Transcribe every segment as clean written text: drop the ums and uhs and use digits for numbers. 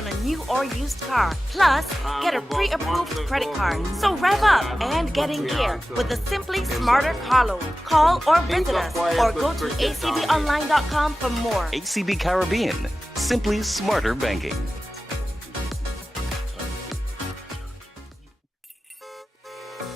on a new or used car. Plus, get a pre-approved credit card. So rev up and get in gear with the Simply Smarter car loan. Call or visit us or go to acbonline.com for more. ACB Caribbean, simply smarter banking.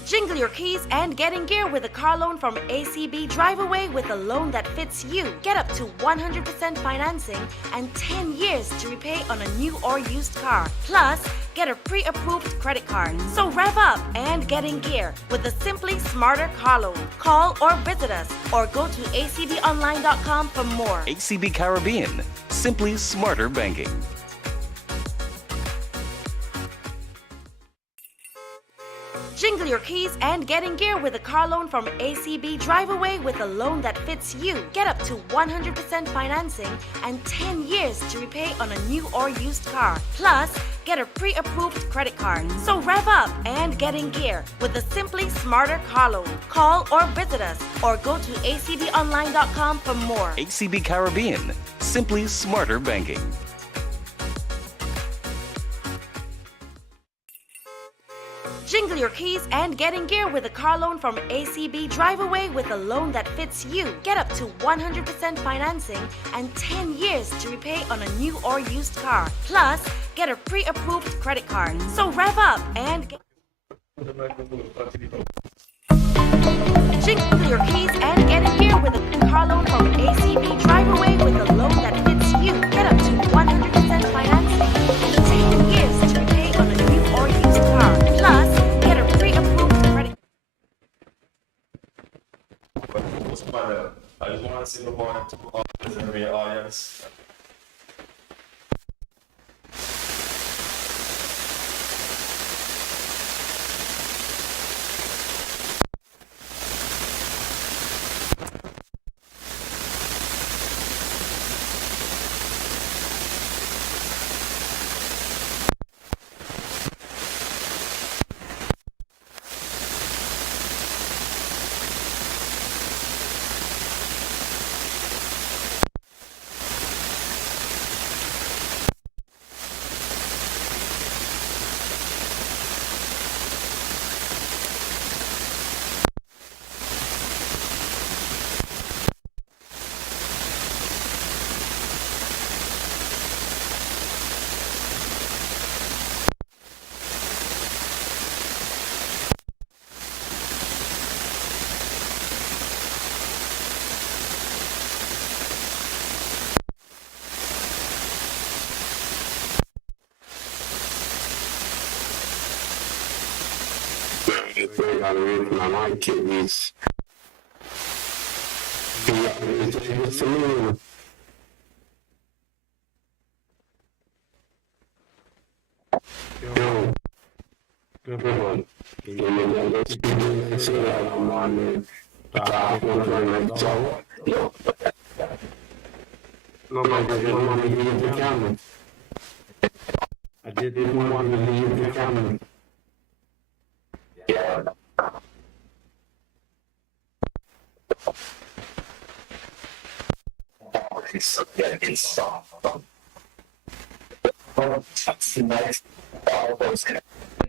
Jingle your keys and get in gear with a car loan from ACB. Drive away with a loan that fits you. Get up to 100% financing and 10 years to repay on a new or used car. Plus, get a pre-approved credit card. So rev up and get in gear with the Simply Smarter car loan. Call or visit us or go to acbonline.com for more. ACB Caribbean, simply smarter banking. Jingle your keys and get in gear with a car loan from ACB. Drive away with a loan that fits you. Get up to 100% financing and 10 years to repay on a new or used car. Plus, get a pre-approved credit card. So rev up and get in gear with the Simply Smarter car loan. Call or visit us or go to acbonline.com for more. ACB Caribbean, simply smarter banking. Jingle your keys and get in gear with a car loan from ACB. Drive away with a loan that fits you. Get up to 100% financing and 10 years to repay on a new or used car. Plus, get a pre-approved credit card. So rev up and jingle your keys and get in gear with a car loan from ACB. Drive away with a loan that fits you. Get up to 100% financing and 10 years to repay on a new or used car. Plus, get a pre-approved credit. What's Mandela? I just want to say good morning to all the audience. My kidneys. It's a little. Yo, good one. Let's see that I'm on the top of the show. No, I didn't want to leave the camera. I didn't want to leave the camera. Yeah. It's soft. That's nice. Those and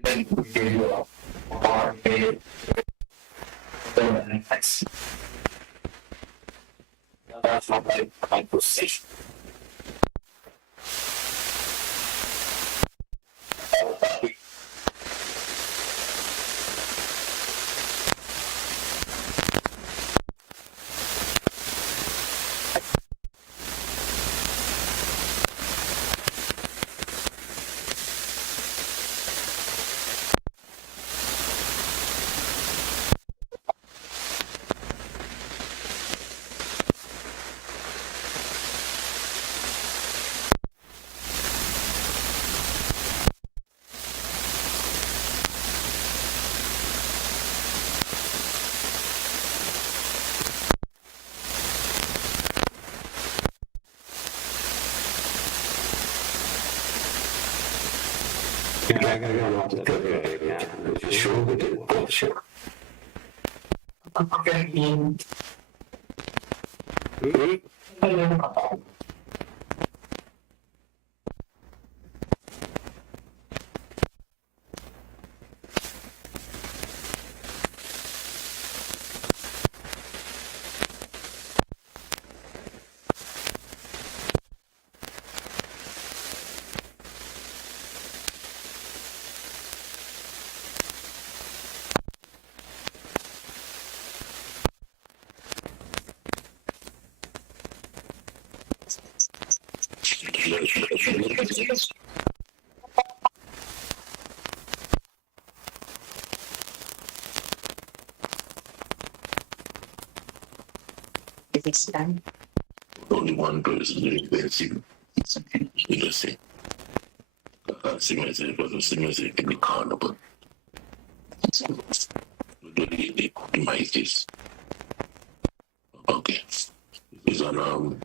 then we give you a bar made. Nice. That's not my position. I gotta go off the sure we did bullshit. Okay. Only one person in the industry. Singers, but the singers can be carnival. The mic is okay. It's on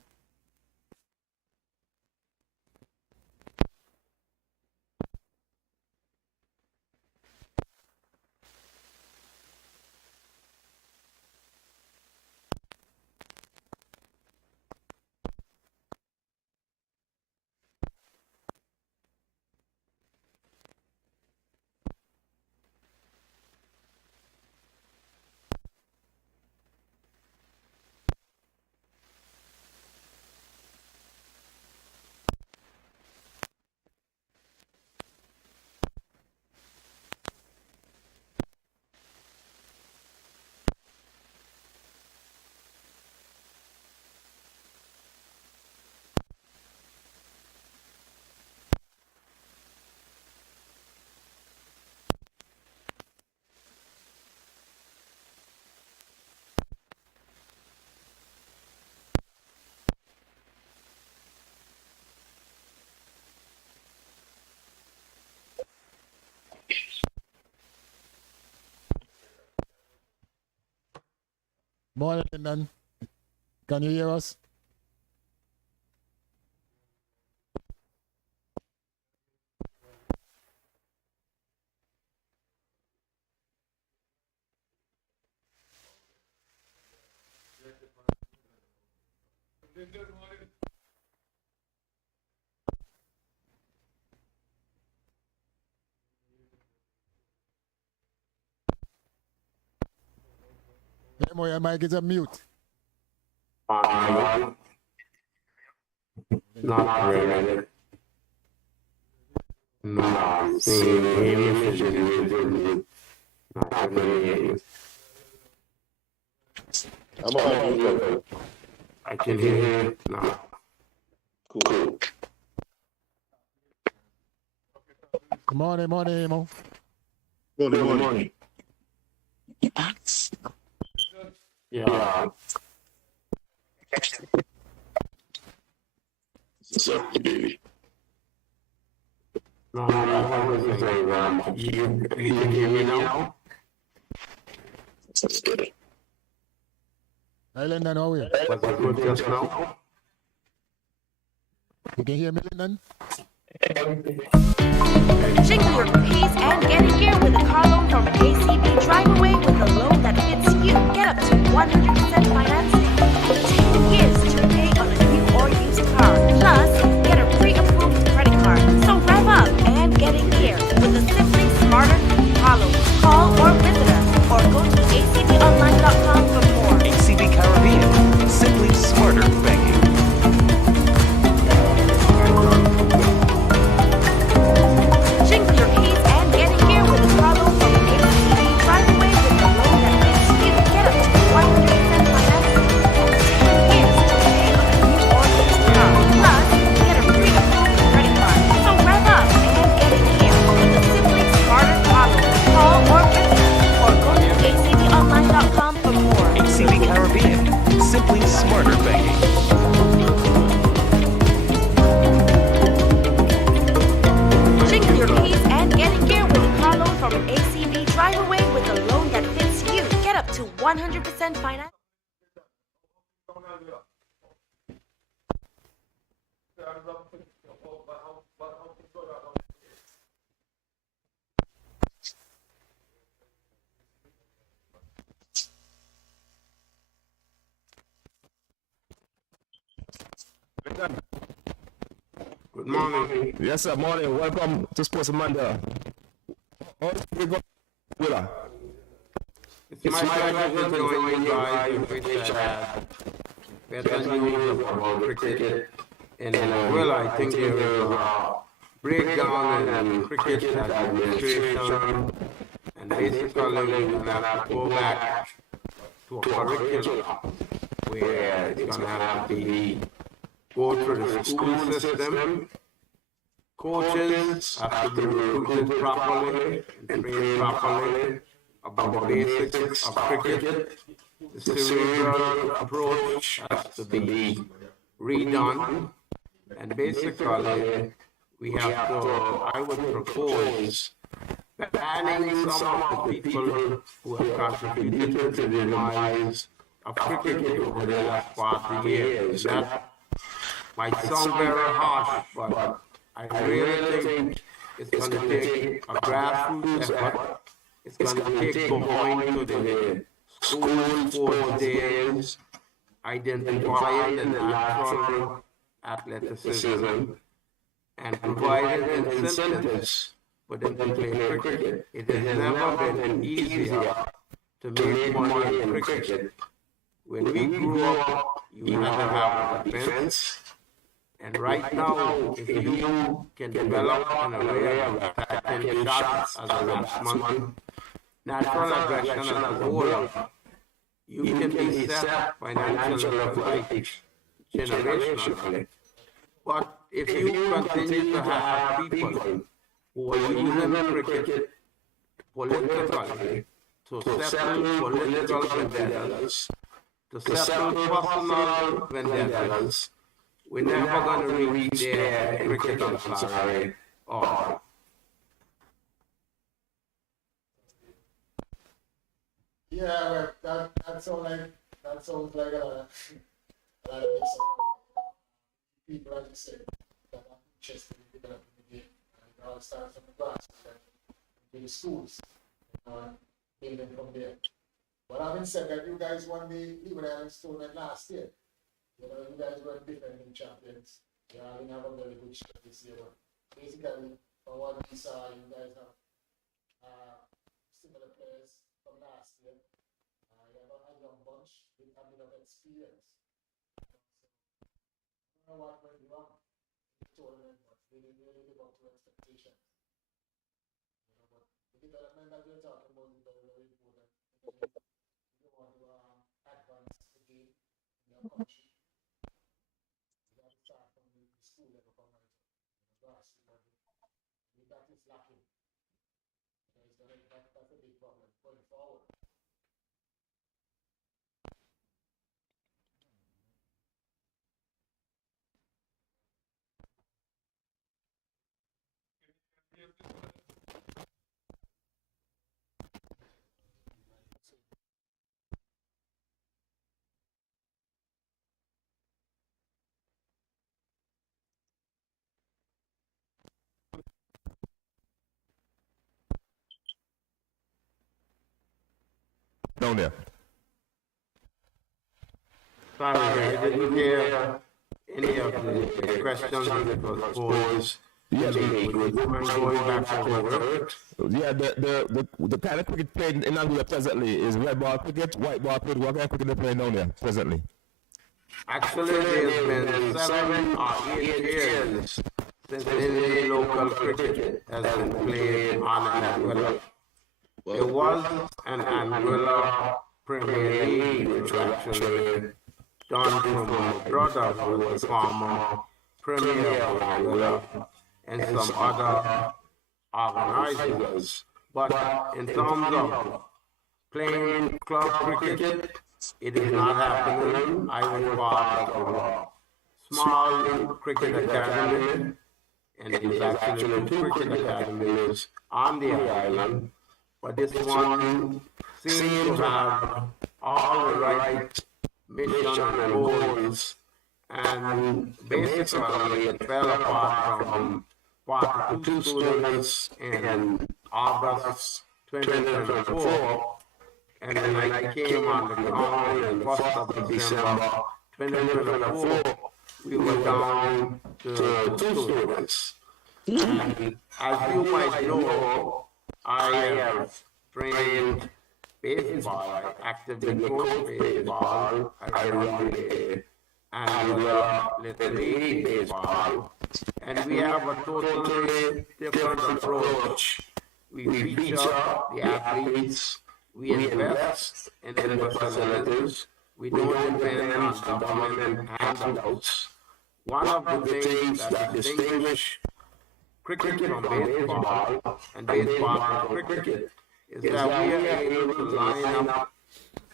Morning, London. Can you hear us? Emo, your mic is on mute. not really. No, see, not really. I'm on. I can hear you now. Cool. Good morning, Emo. Good morning. Yeah. What's up, baby? No, I wasn't saying that. You can hear me now? That's good. Hey, London, how are you? Was it good just now? You can hear me, London? Jingle your keys and get in gear with a car loan from ACB. Drive away with a loan that fits you. Get up to 100% financing and 10 years to repay on a new or used car. Plus, get a pre-approved credit card. So rev up and get in gear with a Simply Smarter car loan. Call or visit us or go to acbonline.com for more. ACB Caribbean. Simply smarter banking. Jingle your keys and get in gear with a car loan from ACB. Drive away with a loan that fits you. Get up to 100% financing and 10 years to pay on a new or used car. Plus, get a pre-approved credit card. So rev up and get in gear with a Simply Smarter car loan. Call or visit us or go to acbonline.com for more. ACB Caribbean. Simply smarter banking. Jingle your keys and get in gear with a car loan from ACB. Drive away with a loan that fits you. Get up to 100% finance. Good morning. Yes, sir. Morning. Welcome to Sports Mandela. Oh, we go. Willa. It's my pleasure to join you guys in which we had news about cricket. And well, I think there is a breakdown in cricket administration. And basically, we're going to have to go back to a curriculum where it's going to have to be go through the school system. Coaches have to be recruited properly and trained properly about the basics of cricket. The cerebral approach has to be redone. And basically, we have to, I would propose, banning some of the people who have contributed to the demise of cricket over the last 40 years. That might sound very harsh, but I really think it's going to take a grassroots effort. It's going to take going to the school sports days, identifying the natural athleticism, and providing incentives for them to play cricket. It has never been easier to make money in cricket. When we grew up, you had to have a defense. And right now, if you can develop an array of attacking shots as a batsman, natural aggression as a bowler, you can be set financially for life, generationally. But if you continue to have people who are using cricket politically to settle political vendettas, to settle personal vendettas, we're never going to reach there in cricket, I'm sorry. Or Yeah, well, that sounds like a lot of people, as you said, that are interested in developing the game. And it all starts from the class, in the schools, and building from there. But having said that, you guys won the Leeward Islands tournament last year. You know, you guys were defending champions. You didn't have a very good shot this year. But basically, from what we saw, you guys have similar players from last year. You have a young bunch with a bit of experience. I don't know what went wrong in the tournament, but they didn't really live up to expectations. You know, but the development that you're talking about is very, very important. If you want to advance the game in your country, you have to start from the school level from grassroots level. If that is lacking, that's a big problem going forward. Down there. sorry, I didn't hear any of the questions that was posed. Yes, Would you mind going back over it? yeah, the kind of cricket played in Angola presently is red ball cricket, white ball cricket. What kind of cricket they playing down there presently? Actually, there's been 7 or 8 years since any local cricket has been played on Anguilla. There was an Anguilla Premier League, which was actually done from my brother, who was the former Premier of Anguilla, and some other organizers. But in terms of playing club cricket, it is not happening. I was part of a small cricket academy, and there's actually 2 cricket academies on the island, but this one seems to have all the right mission and goals, and basically it fell apart from 42 students in August 2024. And then I came on the ground on the 1st of December 2024. We were down to 2 students. And as you might know, I have trained baseball. I actively coach baseball. I run the Anguilla Little League baseball. And we have a totally different approach. We feature the athletes. We invest in the facilities. We don't depend on government handouts. one of the things that distinguish cricket from baseball and baseball from cricket is that we are able to line up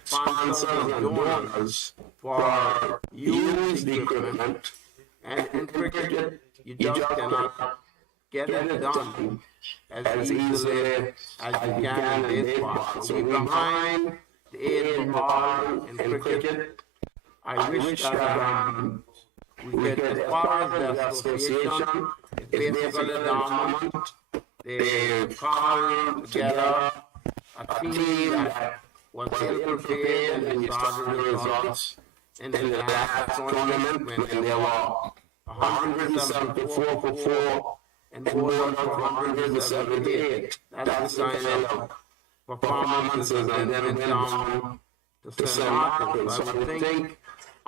sponsors and donors for use the equipment, and in cricket you just cannot get it done as easily as you can in baseball. So we're behind the 8 ball in cricket. I wish that we could, as far as the association, it's basically dormant. They call together a team that was ill prepared and they started the results in the last tournament when they were 174 for 4 and more than 178. That's the kind of performances, and then went down to St. Martin. So I think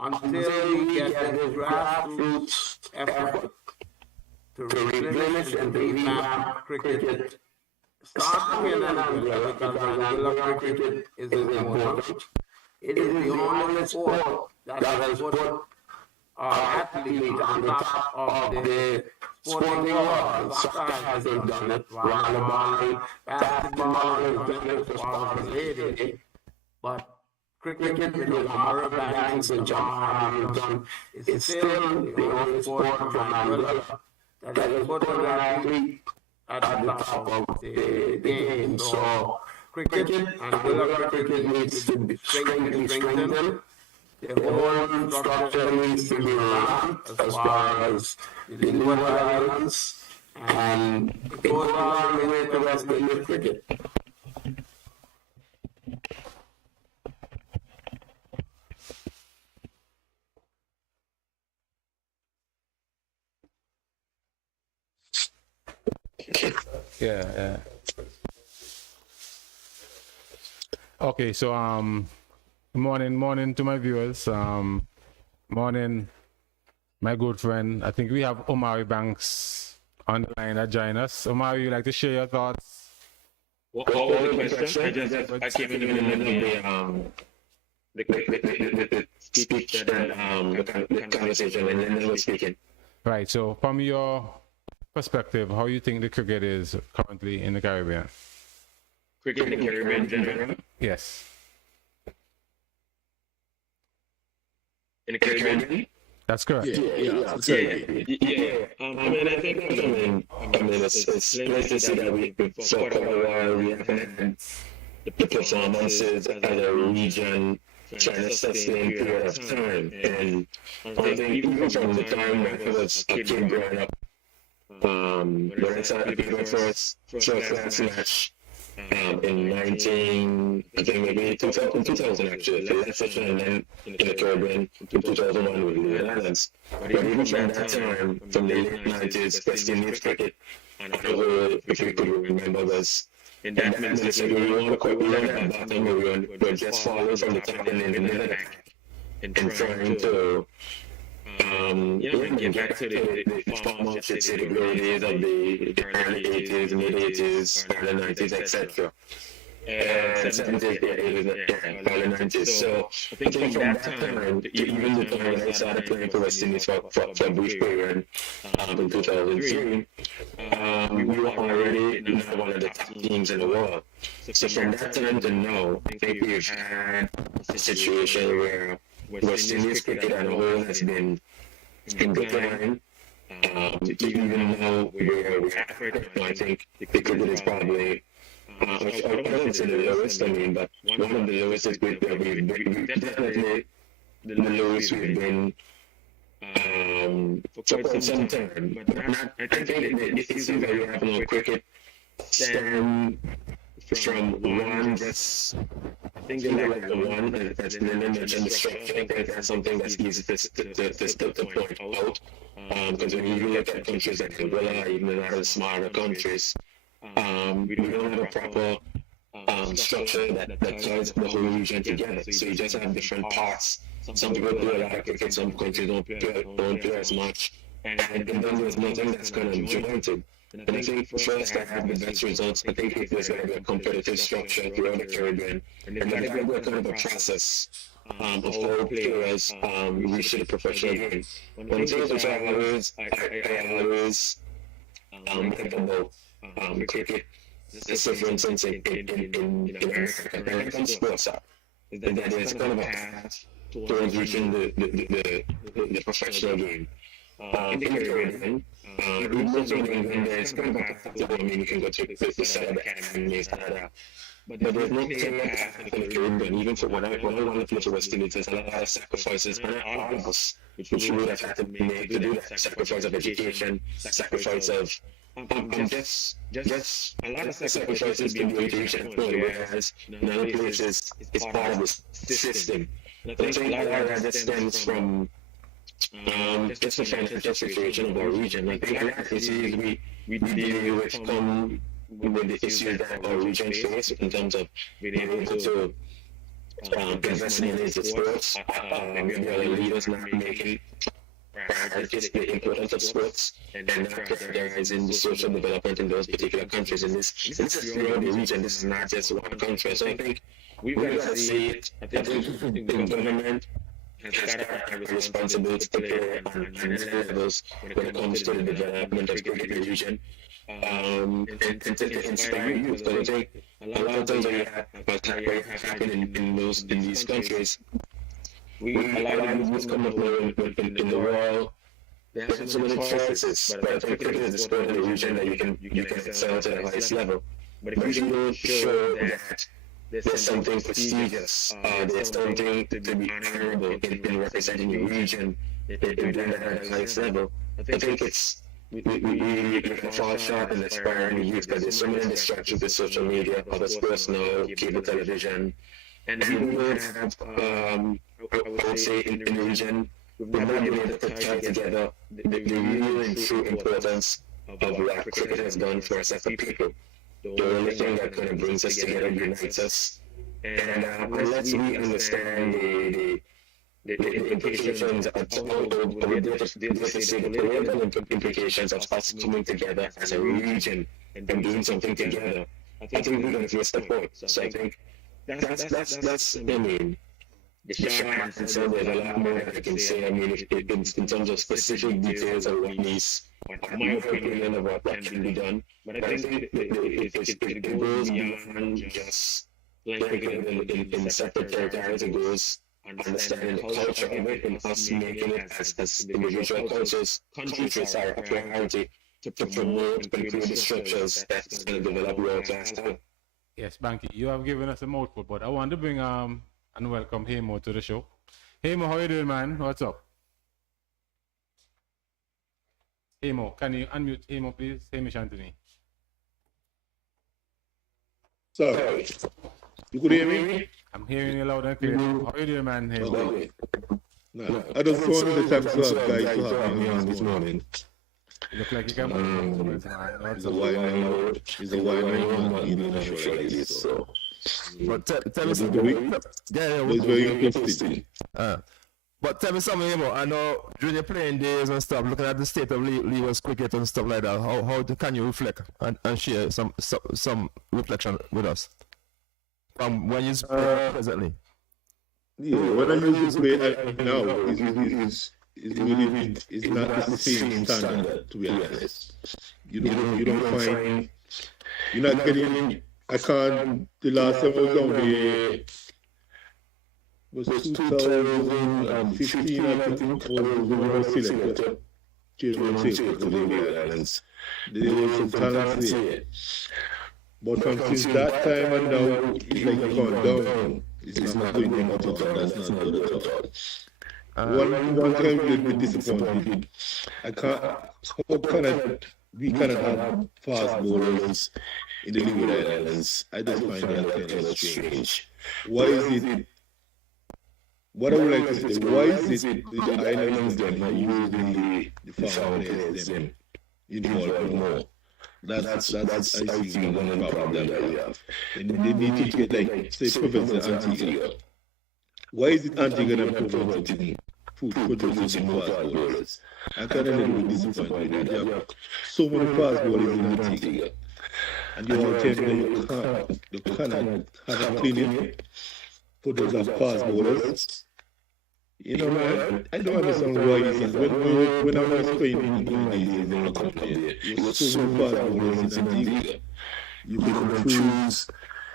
until we get this grassroots effort to replenish and revamp cricket, starting in Angola, because Angola cricket is important. It is the only sport that has put athletes on the top of the sporting world. Soccer hasn't done it, volleyball, basketball has done it as far as lady, but cricket with the Mara Banks and John Harvey have done is still the only sport from Angola that has put an athlete at the top of the game. So cricket and Angola cricket needs to be strengthened. The whole structure needs to be revamped as far as the Leeward Islands, and it goes all the way to West Indies cricket. Yeah. Okay, so morning to my viewers. Morning, my good friend. I think we have Omari Banks on the line that join us. Omari, you like to share your thoughts? What was the question? I came in the middle of the speech and the conversation, and then was speaking. Right. So, from your perspective, how you think the cricket is currently in the Caribbean? Cricket in the Caribbean in general? Yes. In the Caribbean? That's correct. Yeah. I mean, I think, it's nice to see that we, for quite a while, we have had the performances as a region trying to sustain a period of time. And I think even from the time when I was a kid growing up, when I started to play my first class match in I think maybe 2000 actually, the last session, and then in the Caribbean in 2001 with the Islands. But even from that time, from the late 90s, West Indies cricket, and if you could remember, was in that ministry, we were at the bottom, we were just falling from the top and in the middle and trying to get back to the former, I should say, the glory days of the early 80s, mid 80s, early 90s, etc. And 70s, early 90s. So I think from that time, even the time when I started playing for West Indies for a brief period in 2003, we were already one of the top teams in the world. So from that time to now, I think we've had a situation where West Indies cricket as a whole has been in decline. Even now we're at right now, I think the cricket is probably, I don't know if it's in the lowest, but one of the lowest is we've definitely the lowest we've been for quite some time. But not, I think the season that we have now cricket stem from one that's, I think like the one that's the limit and the structure. I think that's something that's easy to point out. Because when you look at countries like Angola, even in other smaller countries, we don't have a proper structure that ties the whole region together. So you just have different parts. Some people play a lot of cricket, some countries don't play as much. And then there's nothing that's kind of jointed. And I think for us to have the best results, I think it was going to be a competitive structure throughout the Caribbean. And that's going to be kind of a process of how players reach the professional game. When it comes to I always think about cricket. Let's say, for instance, in American sports, is that there's kind of a path towards reaching the professional game. In the Caribbean, most of England, there's kind of a path to, I mean, you can go to the side of the academies, but there's no clear path in the Caribbean. Even for when I want to play for West Indies, there's a lot of sacrifices, and all of us, which we would have had to make to do that. Sacrifice of education, sacrifice of just a lot of sacrifices being made to reach that point, whereas in other places, it's part of the system. I think a lot of that stems from just the financial situation of our region. I think a lot of issues we deal with come with the issues that our region faces in terms of being able to invest in its sports. Maybe our leaders not making prioritize the importance of sports and not prioritizing the social development in those particular countries. And this is throughout the region. This is not just one country. So I think we've got to see it. I think the government has got a responsibility to play on many levels when it comes to the development of cricket in the region. And to inspire youth. Because I think a lot of times when you have happening in these countries, a lot of youth come up in the world. They have so many choices, but I think cricket is the sport in the region that you can excel to the highest level. But if you don't show that there's something prestigious, there's something to be honorable in representing your region, in doing that at the highest level, I think we fall short in inspiring youth because there's so many distractions with social media, other sports now, cable television, and we would have, I would say, in the region, we've not been able to tie together the real and true importance of what cricket has done for us as a people. The only thing that kind of brings us together, unites us, and unless we understand the implications of the political implications of us coming together as a region and doing something together, I think we're going to face the point. So I think that's I mean, the short answer. There's a lot more that I can say. I mean, in terms of specific details of what needs, my opinion of what can be done. But I think it goes beyond just like in separate territories. It goes understanding the culture of it and us making it as individual cultures, countries are a priority to promote and create the structures that's going to develop world-class talent. Yes, Banky, you have given us a mouthful, but I want to bring and welcome Hemo to the show. Hemo, how you doing, man? What's up? Hemo, can you unmute Hemo, please? Hamish Anthony. Sorry. You could hear me? I'm hearing you loud and clear. How you doing, man? Hemo? No, I just wanted to thank some guys to have me on this morning. You look like you can man. He's a wide man. He's a wide man. Not even a show like this, so. But tell me It's something. very interesting. But tell me something, Hemo. I know during your playing days and stuff, looking at the state of Leavers cricket and stuff like that, how can you reflect and share some reflection with us from when you play presently? Yeah, when I used to play now, it's not the same standard, to be honest. You don't find, you're not getting. The last time I was down there was 2015, I think, was selected. Children to the Leeward Islands. There was some talent there. But from since that time and now, it's like gone down. It's not going much up, that's not good at all. One time we were disappointed. We cannot have fast bowlers in the Leeward Islands. I just find that kind of strange. Why is it? What I would like to say, why is it the islands them not using the foreign players them involved more? That's I see one of the problems that we have. And they need to get like say Professor Antigua. Why is it Antigua and preventing producing fast bowlers? I can't really disappointed. You have so many fast bowlers in Antigua. And you all tell me you cannot have a clinic for those that fast bowlers. You know, man, I don't understand why is it. When I was playing in England days in the company, you got so many fast bowlers in Antigua. You could choose.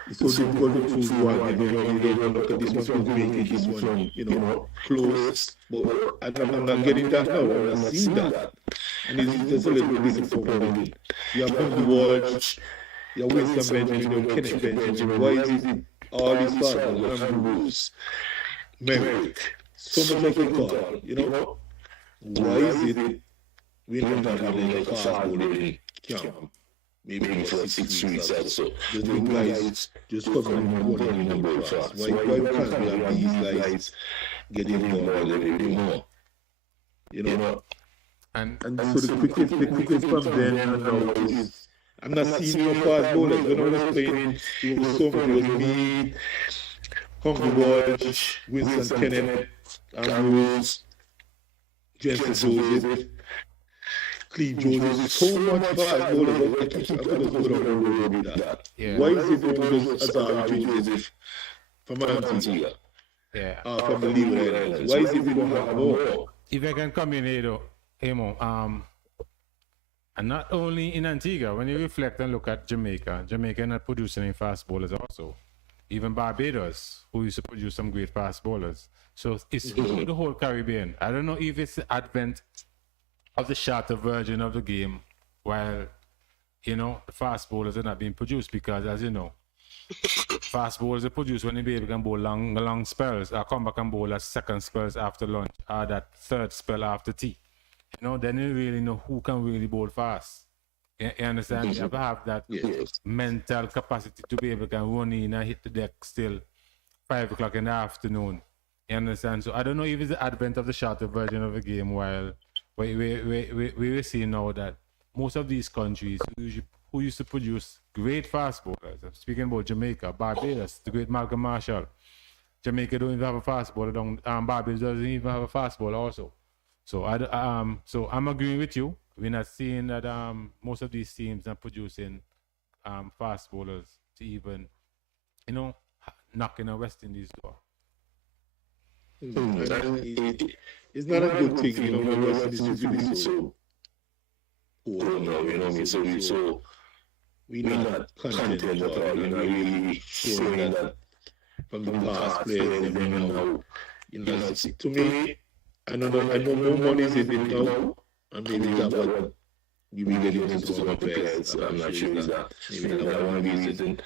It's so difficult to choose one. You don't look at this one could make it, this one, close. But I'm not getting that now. I'm not seeing that. And it's just a little bit disappointing. You have Humphrey Walsh, you have Winston Benjamin, you have Kenneth Benjamin. Why is it all these fast bowlers, Ambrose, Merrick, so much of a call, Why is it we're not having like a fast bowling camp? Maybe for 6 weeks or so. Just the guys just come and run in the ball fast. Why can't we have these guys getting more a little bit more? And so the quickest from then and now is I'm not seeing no fast bowlers. When I was playing, it was so many. It was me, Humphrey Walsh, Winston Kenneth, Ambrose, Jensen Joseph, Cleve Joseph, so much fast bowlers. I could just go down the road with that. Yeah. Why is it only just Azari Joseph from Antigua? Yeah. From the Leeward Islands? Why is it we don't have more? If I can come in here, though, Amo, and not only in Antigua, when you reflect and look at Jamaica not producing any fast bowlers also. Even Barbados, who used to produce some great fast bowlers. So it's the whole Caribbean. I don't know if it's the advent of the shorter version of the game, while, the fast bowlers are not being produced because, as you know, fast bowlers are produced when the baby can bowl long spells, or come back and bowl at second spells after lunch, or that third spell after tea. Then you really know who can really bowl fast. You understand? You have to have that mental capacity to be able to run in and hit the deck still 5 o'clock in the afternoon. You understand? So I don't know if it's the advent of the shorter version of the game, while we see now that most of these countries who used to produce great fast bowlers, I'm speaking about Jamaica, Barbados, the great Malcolm Marshall. Jamaica don't even have a fast bowler. Barbados doesn't even have a fast bowler also. So I'm agreeing with you. We're not seeing that most of these teams are producing fast bowlers to even, knocking a West Indies door. It's not a good thing, when West Indies is really so poor now, so we're not content at all, really showing that from the past players, to me, I know more money is in it now, and maybe that's what we will get into some of the players. I'm not sure is that. Maybe that's one reason.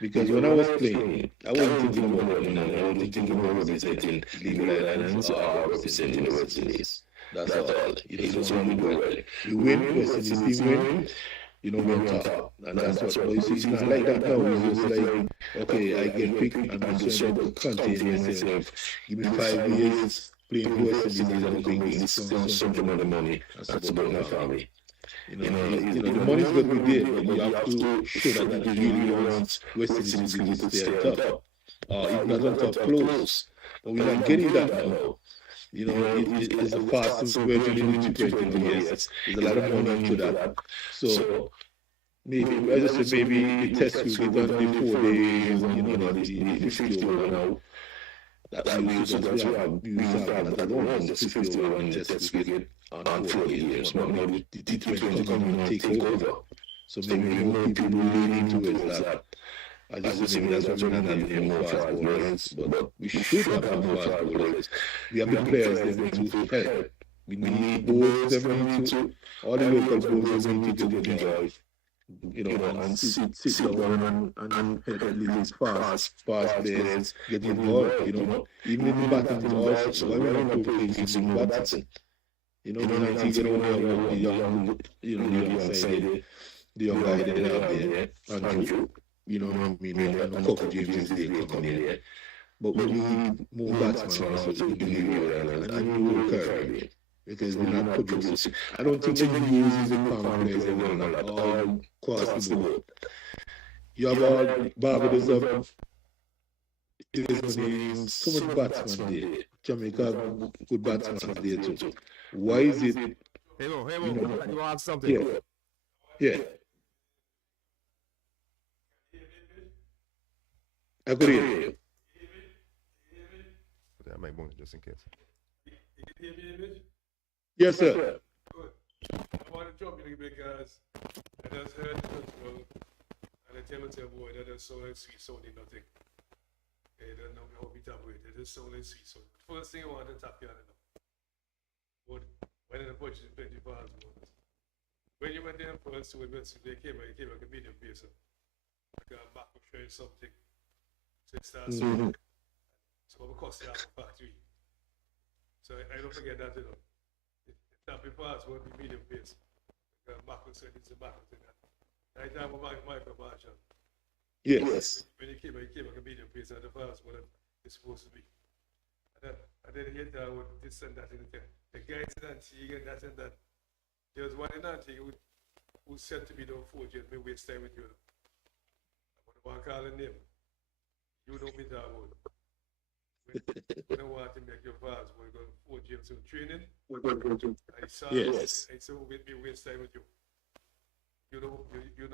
Because when I was playing, I wasn't thinking about money, I wasn't thinking about representing Leeward Islands or representing the West Indies. That's all. You just want to do well. You win, West Indies team win, we're on top. And that's what, but you see, it's not like that now. It's just like, okay, I get picked and I'm just trying to contain myself. Give me 5 years. Playing for West Indies and bringing some amount of money. That's about my family. The money's going to be there, but you have to show that you really want West Indies to stay at top. If not on top, close. But we're not getting that now. It's a fast version in which you play years. There's a lot of money into that. So maybe, as I said, maybe the test will be done before the 50 over now. That we should have that one, the 50 over test cricket on 4 years. But now the T20 coming and take over. So maybe more people will lean into it. That I just say that's what we're not having more fast bowlers, but we should have more fast bowlers. We have the players that need to help. We need both them to all the local bowlers need to get involved. And sit down and help these fast players get involved, Even in the batting also, why we not play some batting? I think the young side, the young guy there out there, Andrew, and a couple of James they come in there. But we need more batsmen also to do it, and we will Caribbean. Because we're not producing. I don't think they use the common players all across the board. You have all Barbados up. There's so much batsmen there. Jamaica good batsmen there too. Why is it? Hey, you want something? Yeah. I could hear you. might bung it just in case. You can hear me, Image? Yes, sir. Good. I want to jump in because I just heard the control and I tell you, boy, that is so like sweet sounding nothing. Okay, don't know how we talk with it. It is so like sweet sounding. First thing I want to tap you on it. But when the budget is 20 pounds, when you went there first to invest, they came like a medium pacer. Like a back of showing something. So it starts so it cost you half a factory. So I don't forget that, you know. Tapping parts will be medium pace. Marco said it's a Marco thing. Right now, Michael Marshall. Yes. When he came like a medium pace, and the fast what it's supposed to be. And then he hit with this and that. And the guys in Antigua and that and that. There was one in Antigua who said to me, don't forge it, may waste time with you. I want to call the name. You know me that one. We don't want to make your fast, we're going to forge you some training. I saw Yes. I said, with me waste time with you. You know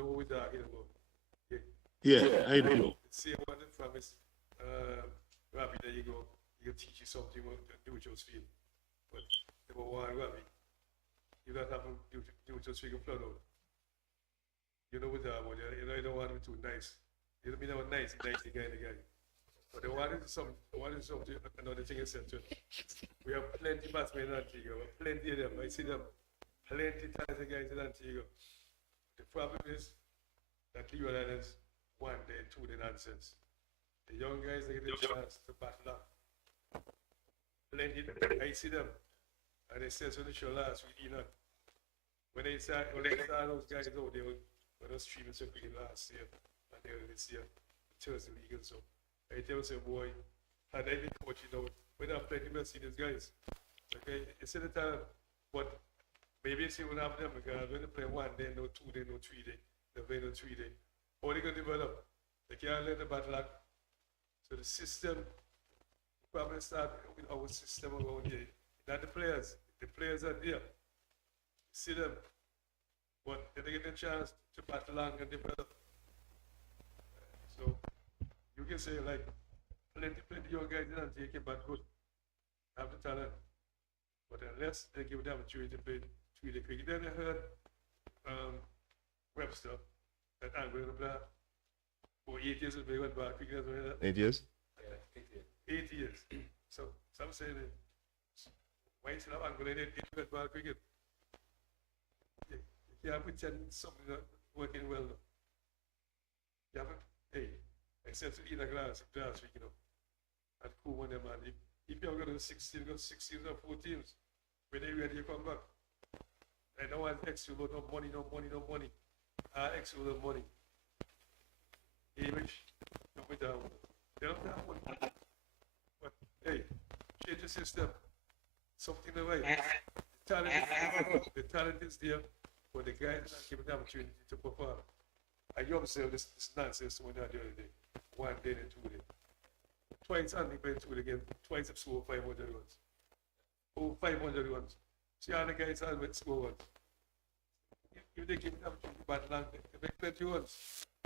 what we're talking about. Yeah, I know. See one from his Rabbi, there you go. He'll teach you something do with your speed. But number one, Rabbi, you don't have to do with your speed and flood out. You know what that about. You know you don't want to be too nice. You don't mean that nice the guy. But the one is something, another thing is said to it. We have plenty of batsmen in Antigua, plenty of them. I see them plenty talented guys in Antigua. The problem is that Leeward Islands, 1 day, 2 day nonsense. The young guys, they get a chance to battle up. Plenty, I see them. And they said so the show last week, Enoch. When they start those guys out, they were streaming so quickly last year. And they were this year, Thursday league and so. I tell you, boy, and I've been coaching now. We don't have plenty of seniors guys. Okay, it's in the time, but maybe you see what happened because when they play 1 day, no 2 day, no 3 day, they play no 3 day. How they going to develop? They can't let the battle act. So the system, probably start with our system around here. Not the players. The players are there. See them. But they get a chance to battle along and develop. So you can say like plenty young guys didn't take it but good. Have the talent. But unless they give them a opportunity to play 3 day cricket. Then I heard Webster that Anglo in the black for 8 years they went back cricket. 8 years? Yeah, 8 years. So some say that why is it not Anglo in 8 years went back cricket? You can't pretend something not working well. You have hey, I said to Ina last week, you know, at cool one man, if you're going to 16, go 16 or 14, when they're ready, you come back. I don't want extra load, no money. Extra load of money. Hey, Rich, don't be down. They don't have money. But hey, change the system. Something the way. The talent is there, but the guys are not giving the opportunity to perform. And you observe this nonsense when you're the other day. 1 day and 2 days. Twice only played 2 again. Twice have scored 500 runs. Oh, 500 runs. See how the guys are with score runs. If they give them the opportunity to battle long, they make plenty of runs.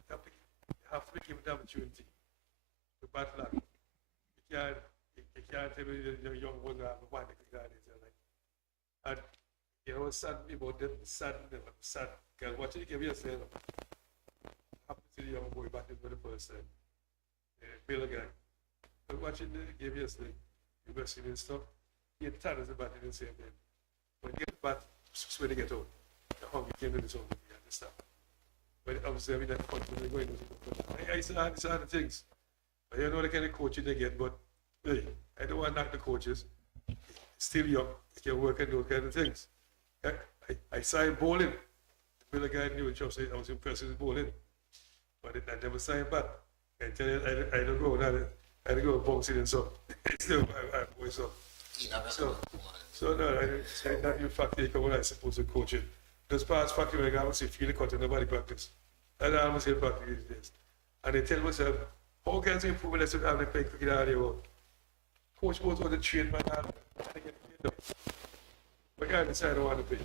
You have to give them the opportunity to battle long. You can't tell me the young ones have one like that. And you know, sad about them, sad. Because what you give yourself, happen to the young boy batting for the first time. Bill again. But watching the game yesterday, you must see this stuff. He had talents about it the same thing. When you get bat, it's when they get out. The hungry came to this over here and stuff. But observing that country, going to I saw the things. I don't know the kind of coaching they get, but hey, I don't want to knock the coaches. Still young, they can work and those kind of things. I saw him bowling. The Bill guy knew it, I was impressed with his bowling. But I never saw him back. I tell you, I don't go now. I don't go bouncing and so. Still, I'm going so. So no, I didn't say that you factor when I supposed to coach it. Those parts factor when I almost say feel the cut in nobody practice. And I almost say factor these days. And they tell myself, how can I improve when I should have the play cricket out there? Coach goes on the train man and I get paid up. But I decide I don't want to play.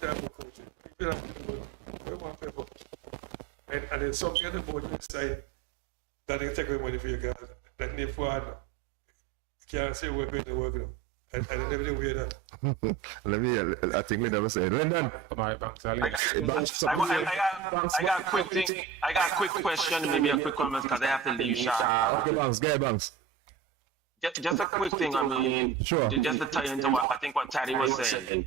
Time for coaching. You don't have to do it. I don't want to play for. And then something on the board inside that they take away money for your guys. That name for Can't say work with the work. I never did wear that. I think we never said. Lyndon. Omari Banks, I got a quick thing. I got a quick question, maybe a quick comment because I have to leave sharp. Okay, Banks, get Banks. Just a quick thing. I mean, Sure. just to tie into what I think what Taddy was saying.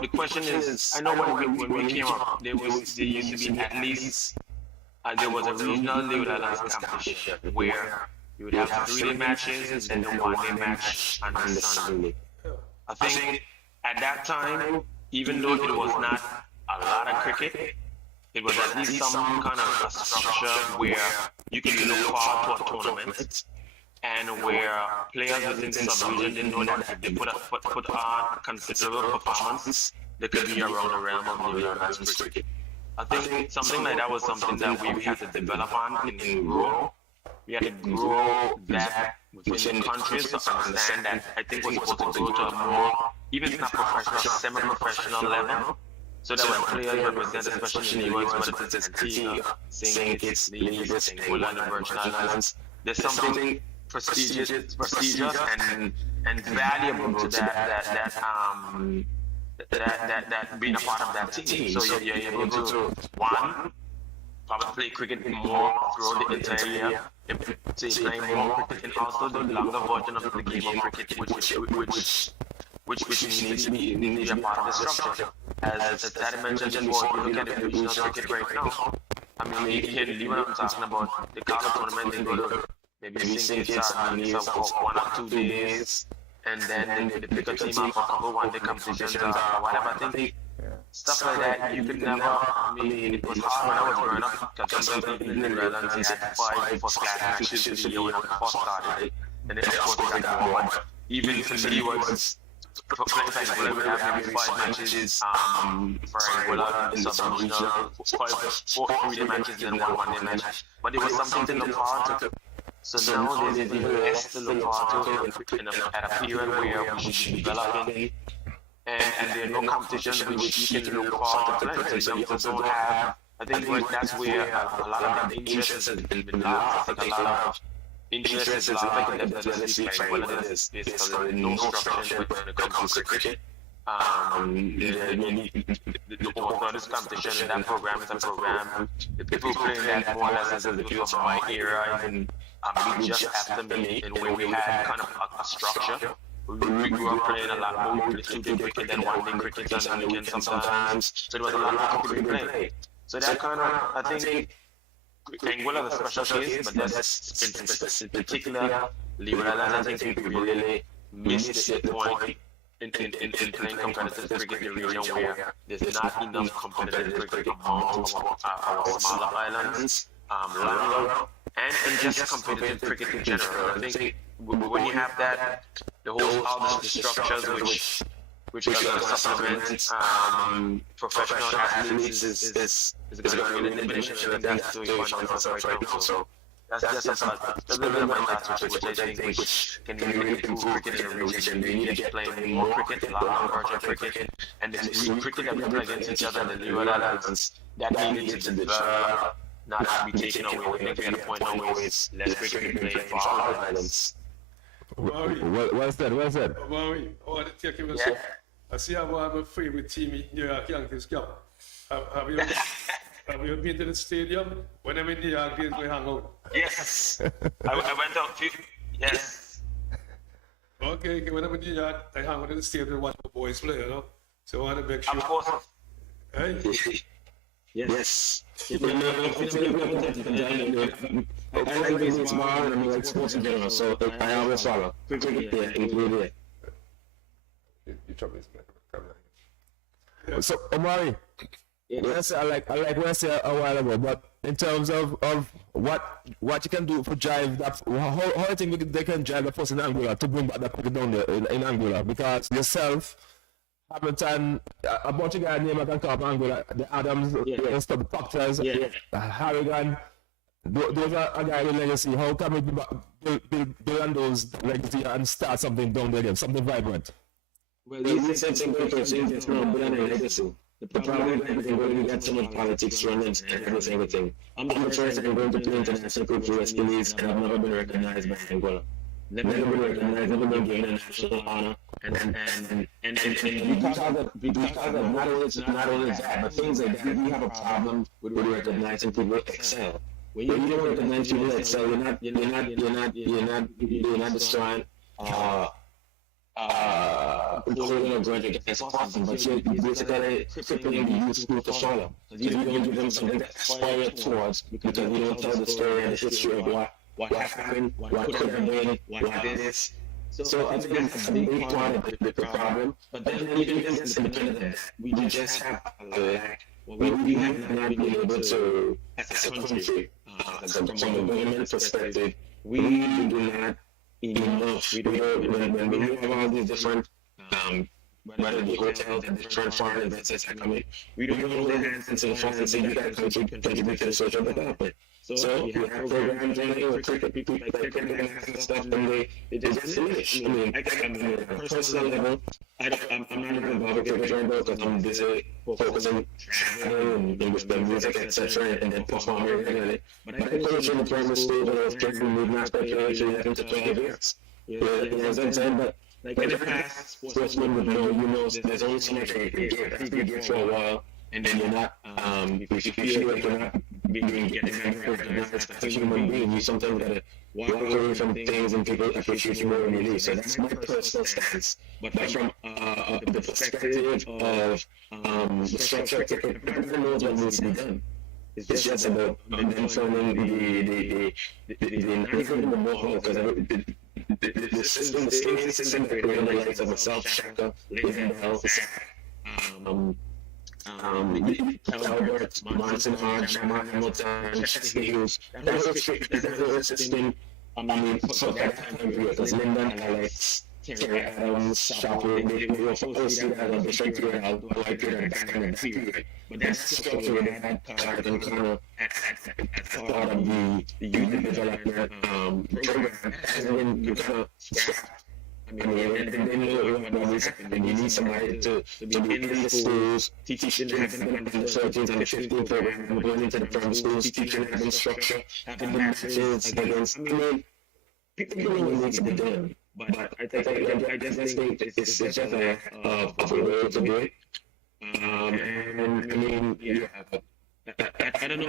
The question is, I know when we came up, there used to be at least there was a regional Leeward Islands competition where you would have 3-day matches and then a 1-day match on the Sunday. I think at that time, even though it was not a lot of cricket, it was at least some kind of a structure where you could look forward to a tournament and where players within the sub-region didn't know that if they put on considerable performance, they could be around the realm of Leeward Islands cricket. I think something like that was something that we had to develop on and grow. We had to grow that within countries to understand that I think we're supposed to go to a more, even if not professional, semi-professional level. So that when players represent, especially in the US, whether it's Antigua, St. Kitts, Nevis, Anguilla, and the Virgin Islands, there's something prestigious and valuable to that being a part of that team. So you're able to, one, probably play cricket more throughout the entire year. So you're playing more cricket and also the longer version of the game of cricket, which needs to be a part of the structure. As Taddy mentioned before, you look at the regional cricket right now. I mean, you can leave what I'm talking about. The Carlo tournament, they go to maybe St. Kitts for 1 or 2 days, and then they pick a team up for a couple one-day competitions or whatever. I think stuff like that, you could never, I mean, it was hard when I was growing up, because sometimes even in the Netherlands, you had 5 first-class matches to the year when I first started, and then of course they got more, but even for me, was playing for Angola, we have maybe 5 matches for Angola, sub-regional, 4 3-day matches and 1 one-day match, but it was something to look forward to. So now there's even less to look forward to at a period where we should be developing, and there are no competitions which you can look forward to playing. So youngsters don't have, I think that's where a lot of that interest has been lost. I think a lot of interest is lost, I can definitely see like what it is basically no structure when it comes to cricket. The author of this competition, that program is a program. The people playing that more or less as the people from my era, and maybe just after me, and where we had kind of a structure. We grew up playing a lot more 2-day cricket than 1-day cricket on the weekend sometimes. So there was a lot of cricket we played. So that kind of, I think, Angola is a special case, but that's in particular, Leeward Islands, I think we really missed the point in playing competitive cricket in the region where there's not enough competitive cricket among our smaller islands, and just competitive cricket in general. I think when you have that, the whole all the structures which are going to supplement professional athletes is going to be diminishing, and that's doing one of us right now. So that's just a little bit of my thoughts, which I think can really improve cricket in the region. We need to get playing more cricket, a lot more virtual cricket, and this cricket that we play against each other in the Leeward Islands, that needs to develop, not to be taken away. I think we're at a point now where it's less cricket played for all islands. What's that? Omari, I want to take you a I see I have a favorite team in New York Yankees camp. Have you been to the stadium? When I'm in New York, we hang out. Yes. I went out few. Yes. Okay, when I'm in New York, I hang out in the stadium and watch the boys play, you know? So I want to make sure. Of course. Hey? Yes. I like baseball and I like sports in general, so I always follow. Cricket, yeah, include it. You trouble is So Omari, yes, I like what I said a while ago, but in terms of what you can do for drive that, how you think they can drive the force in Angola to bring back that cricket down there in Angola? Because yourself, Hamilton, a bunch of guys named I can come from Angola, the Adams, and stuff, the Proctors, Harrigan. Those are guys with legacy. How can we build on those legacy and start something down there again, something vibrant? Well, you said something interesting. It's not building a legacy. The problem is when we get so much politics running and every single thing. I'm the first I'm going to play international cricket for West Indies, and I've never been recognized by Angola. never been recognized, never been given a national honor, and because of not only that, but things like that, we have a problem with recognizing people excel. When you don't recognize people excel, you're not destroying holding a grudge against person, but you're basically crippling the youth school to follow. You don't give them something to aspire towards because you don't tell the story and the history of what happened, what could have been, what is. So I think that's a big part of the problem. But then even just independent of that, we just have a lack. We have not been able to, as a country, from a government perspective, we do not enough. We don't, when we have all these different, whether the hotels and different foreign investors are coming, we don't hold their hands into the front and say, you guys contribute to the social development. So we have programs in here with cricket, people like cricket and stuff, and they just diminish. I mean, on a personal level, I'm not even involved with cricket anymore because I'm busy focusing traveling and with the music, etc., and then performing regularly. But I coach in the primary school when I was drinking movement aspect for 11 to 12 years. You know what I'm saying? But like in the past, sportsmen would know, there's only so much you can give. After you give for a while, and then you're not, if you feel like you're not getting recognized as a human being, you sometimes gotta walk away from things and people appreciate you more when you leave. So that's my personal stance. But from the perspective of the structure, everyone knows what needs to be done. It's just about them finding the not even the know-how, because the system, the state system that created the likes of myself, Shaka, Leighton Bell, Albert, Martin Hodge, Mark Hamilton, Chester Hughes, that whole system, I mean, for that time period, because Lyndon, Alex, Terry Adams, Shopper, they were supposed to have a different period, I period back in that period. But that structure they had Carter and Connor as part of the youth development program, and then you kind of scrapped. I mean, and then you know what always happened, and you need somebody to be in the schools, teaching them the 13th and the 15th program, going into the primary schools, teaching them structure, having matches against, I mean, people know what needs to be done. But I just think it's just a way to do it. And I mean, yeah. I don't know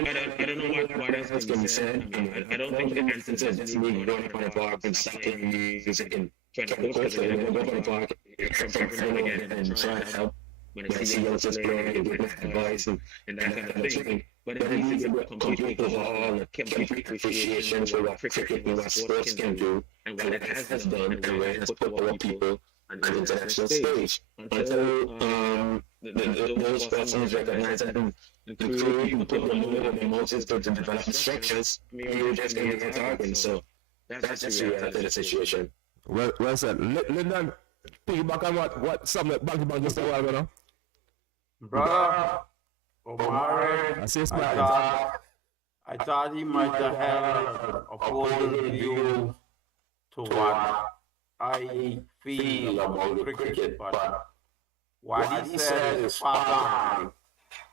what else can be said. I don't think the answer is just me going up on a park and stopping music and trying to coach it. I go up on a park from home again and try to help when I see youngsters playing and give advice and that kind of thing. But at least it's a complete overhaul, a complete appreciation for what cricket and what sports can do and what it has done and where it has put our people on the international stage. Until those persons recognize that and create people put them more emotions to develop structures, you're just going to get targeted. So that's the reality of the situation. Well said. Lyndon, piggyback on what some Banky Bank just said a while ago now. Brother Omari, I thought he might have had an opposing view to what I feel about cricket, but what he said is spot on.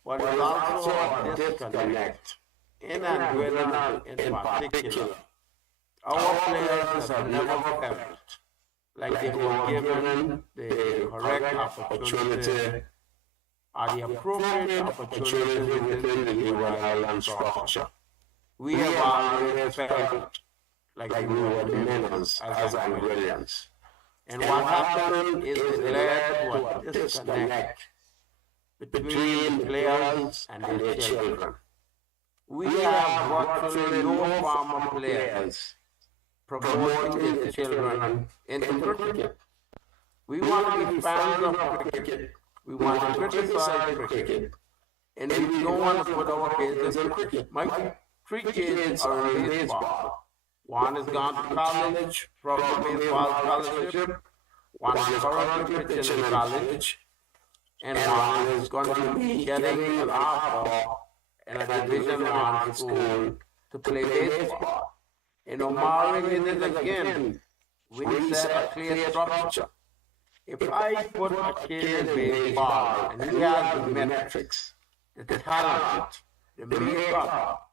But there's also a disconnect in Anguilla in particular. Our players have never felt like they were given the correct opportunity or the appropriate opportunity within the New Island structure. We have always felt like we were the winners as Anguillians. And what happened is it led to a disconnect between players and their children. We have virtually no former players promoting their children into cricket. We want to be fans of cricket. We want to criticize cricket. And we don't want to put our kids in cricket. My 3 kids are in baseball. One has gone to college from a baseball scholarship. One is currently pitching in college. And one is going to be getting an offer in a Division I school to play baseball. And Omari in it again, we set a clear structure. If I put a kid in baseball and he has the metrics, the talent, the makeup,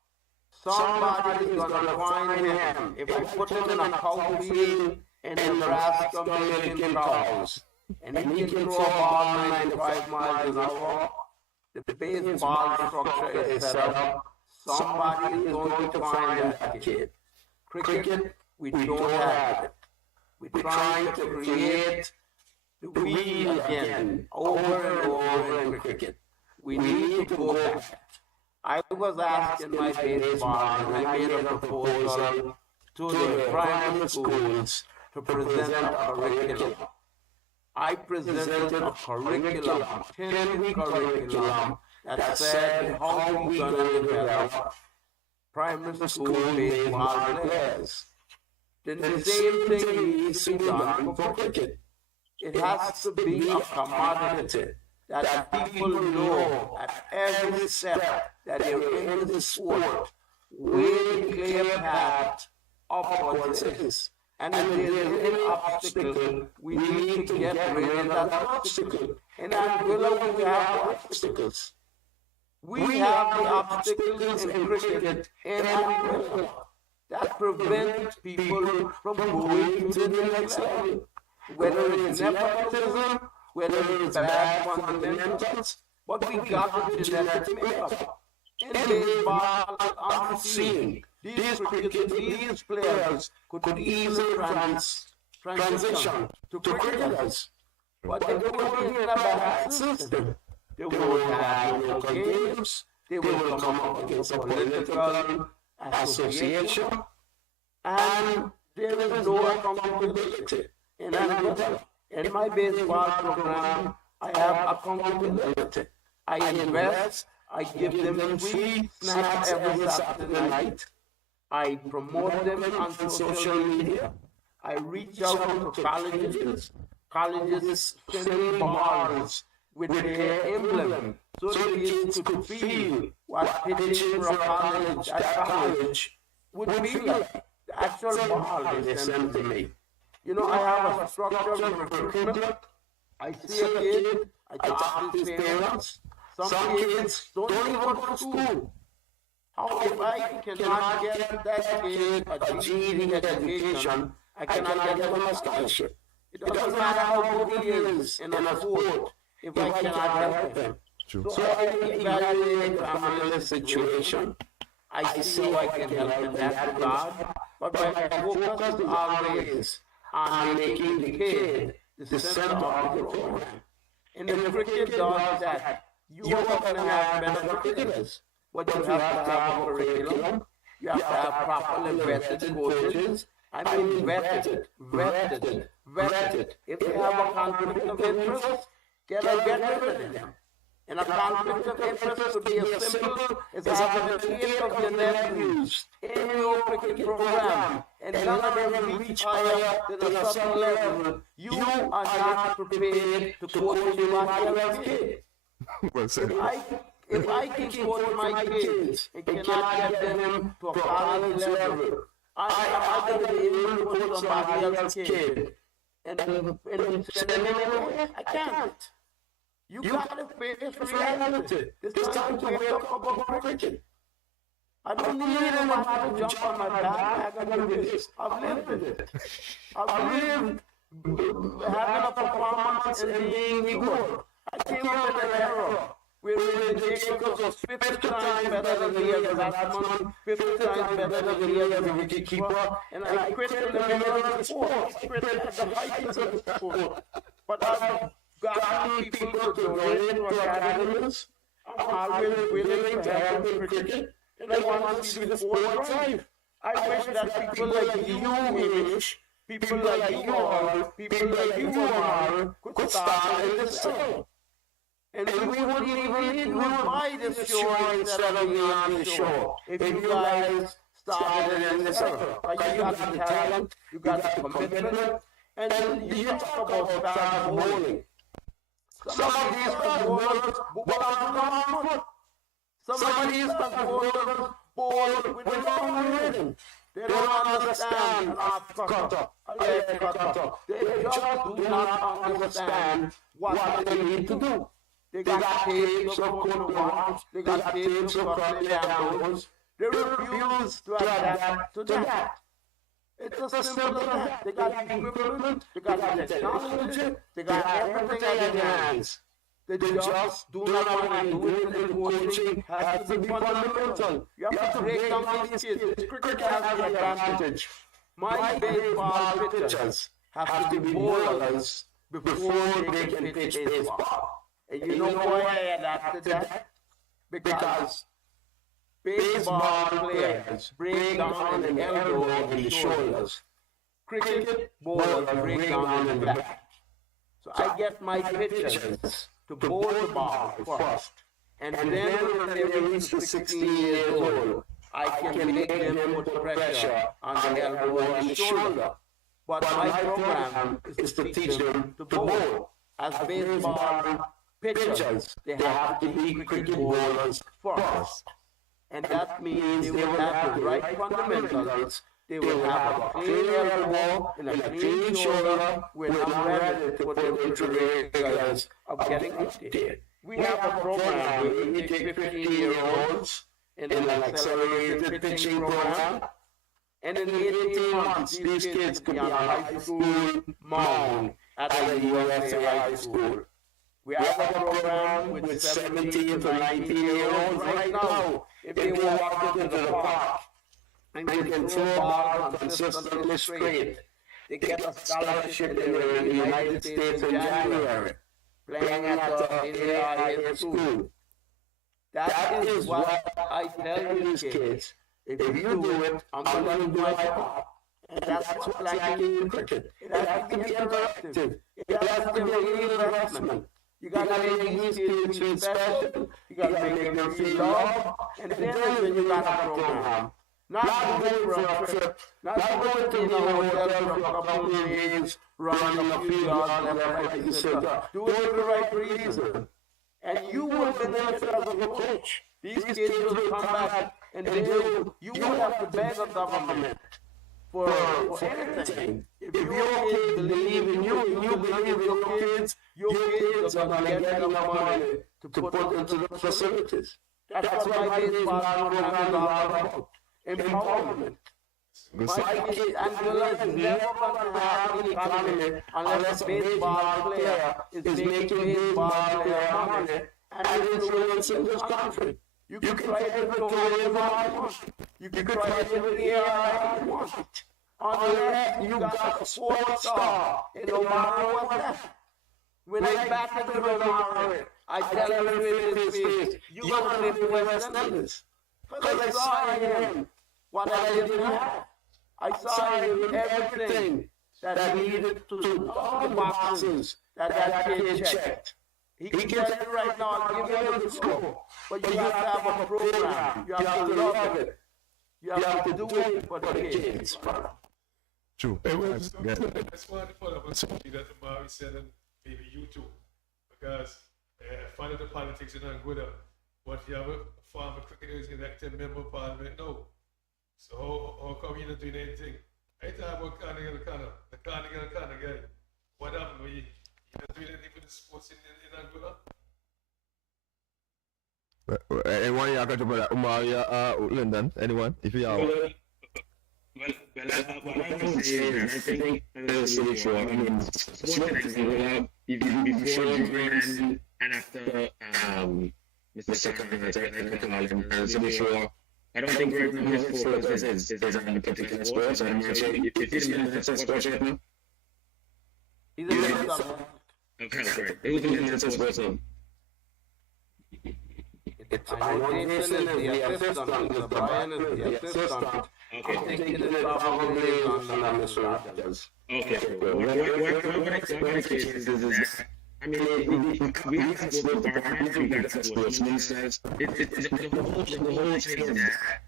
somebody is gonna find him. If I put him in a cow field in Nebraska milking cows, and he can throw a ball 95 miles an hour, the baseball structure is set up, somebody is going to find that kid. Cricket, we don't have it. We're trying to create the wheel again, over and over in cricket. We need to go back. I was asking my baseball, and I made a proposal to the primary schools to present a curriculum. I presented a curriculum, 10-week curriculum, that said how we're going to develop primary school baseball players. Then the same thing needs to be done for cricket. It has to be a commodity that people know at every step that they're in the sport, where the clear path upwards is. And if there's any obstacle, we need to get rid of that obstacle. And Anguilla, we have obstacles. We have the obstacles in cricket and Anguilla that prevent people from going to the next level. Whether it's nepotism, whether it's bad fundamentals, but we got the genetic makeup. In baseball, I'm seeing these players could easily transition to cricketers, but they will be in a bad system. They will have local games, they will come up against a political association, and there is no accountability. In my baseball program, I have accountability. I invest, I give them free snacks every Saturday night. I promote them on social media. I reach out to colleges sending balls with their emblem so the kids could feel what pitching for a college at college would feel like. The actual ball they send to me. You know, I have a structure for recruitment. I see a kid, I talk to his parents. Some kids don't even go to school. How if I cannot get that kid a GED education, I cannot get him a scholarship. It doesn't matter how good he is in a sport if I cannot help him. So I evaluate the family situation. I see how I can help in that regard, but my focus is always on making the kid the center of the program. And if cricket does that, you are going to have better cricketers. But you have to have a curriculum, you have to have properly vetted coaches. I mean vetted. If they have a conflict of interest, get rid of them. And a conflict of interest would be as simple as having 8 of your nephews in your cricket program, and none of them reach higher than a certain level. You are not prepared to coach anybody else's kid. Well said. If I can coach my kids and cannot get them to a college level, I got to be able to coach somebody else's kid and send them away. I can't. You gotta face reality. It's time to wake up about cricket. I don't need anybody to jump on my back. I gotta do this. I've lived it. I've lived having a performance and being good. I came up in an era where Jacobs was 50 times better than me as a batsman, 50 times better than me as a wicketkeeper, and I quit in the middle of the sport. I quit at the height of the sport. But I've gotten people to donate to academies. I'm always willing to help in cricket, and I want to see the sport thrive. I wish that people like you, Hamish, people like you all, people like you, Omar, could start in this show. And we wouldn't even buy this show instead of being on the show if you guys started in this show. Like you got the talent, you got the commitment, and you talk about fast bowling. Some of these fast bowlers bowl on the wrong foot. Some of these fast bowlers bowl with the wrong rhythm. They don't understand off cutter, left cutter. They just do not understand what they need to do. They got tapes of corner walks, they got tapes of crossing angles, They refuse to adapt to that. It's as simple as that. They got the equipment, they got the technology, they got everything in their hands. They just do not want to do it, and coaching has to be fundamental. You have to break down these kids. Cricket has the advantage. My baseball pitchers have to be bowlers before they can pitch baseball. And you know why I adapted that? Because baseball players break down in the elbow and the shoulders. Cricket bowlers break down in the back. So I get my pitchers to bowl the ball first. And then when they reach 16 years old, I can make them put pressure on the elbow and the shoulder. But my program is to teach them to bowl. As baseball pitchers, they have to be cricket bowlers first. And that means they will have the right fundamentals. They will have a clean elbow and a clean shoulder when I'm ready to put them into the areas of getting updated. We have a program where we take 15-year-olds in an accelerated pitching program. And in 18 months, these kids could be on high school mound at a USA high school. We have a program with 17 to 19-year-olds right now. If they walk into the park and they can throw a ball consistently straight, they get a scholarship in the United States in January, playing at the AIA school. That is what I tell these kids. If you do it, I'm going to do my part. And that's what like in cricket. It has to be interactive. It has to be a real investment. You gotta make these kids feel special. You gotta make them feel loved. And then when you got a program, not going for a trip, not going to the hotel for a couple of days, running a few yards left, right, and center. Do it for the right reason. And you will benefit as a coach. These kids will come back and you will have to beg the government for anything. If your kids believe in you and you believe in your kids are going to get enough money to put into the facilities. That's what my baseball program is all about. Empowerment. My kid, Angela is never going to have an economy unless a baseball player is making baseball player money and influencing this country. You can try to Victoria all you want. You can try to Air all you want. Unless you got a sports star, it don't matter what that. When I back at the river, I tell everyone in his face, you're going to live in West Indies. Because I saw in him what I didn't have. I saw in him everything that needed to all the boxes that kid checked. He can tell you right now, I'll give you the scope, but you have to have a program. You have to love it. You have to do it for the kids. True. I just wanted to follow up on something that Amari said, and maybe you too, because finding the politics in Anguilla, what you have a former cricketer is elected member of parliament, no. So how come you're not doing anything? I talk about Carnegie the Carnegie guy. What happened? You're not doing anything for the sports in Anguilla? Anyone you got about Umar, Lyndon? Anyone? If you are. Well, what I would say is, I think, as I said before, I mean, sports in Anguilla, before Julian and after Mr. Secretary, I call him, as I said before, I don't think right now his focus is on particular sports. I'm not sure if he's in the sports right now. He's a minister. Okay, great. Who's the minister of sports now? I know Jason is the assistant, Mr. Brian is the assistant. Okay. I think it is probably on Mr. Rogers. Okay. What I say is that, I mean, we have sports department, we got sports ministers. The whole thing is that,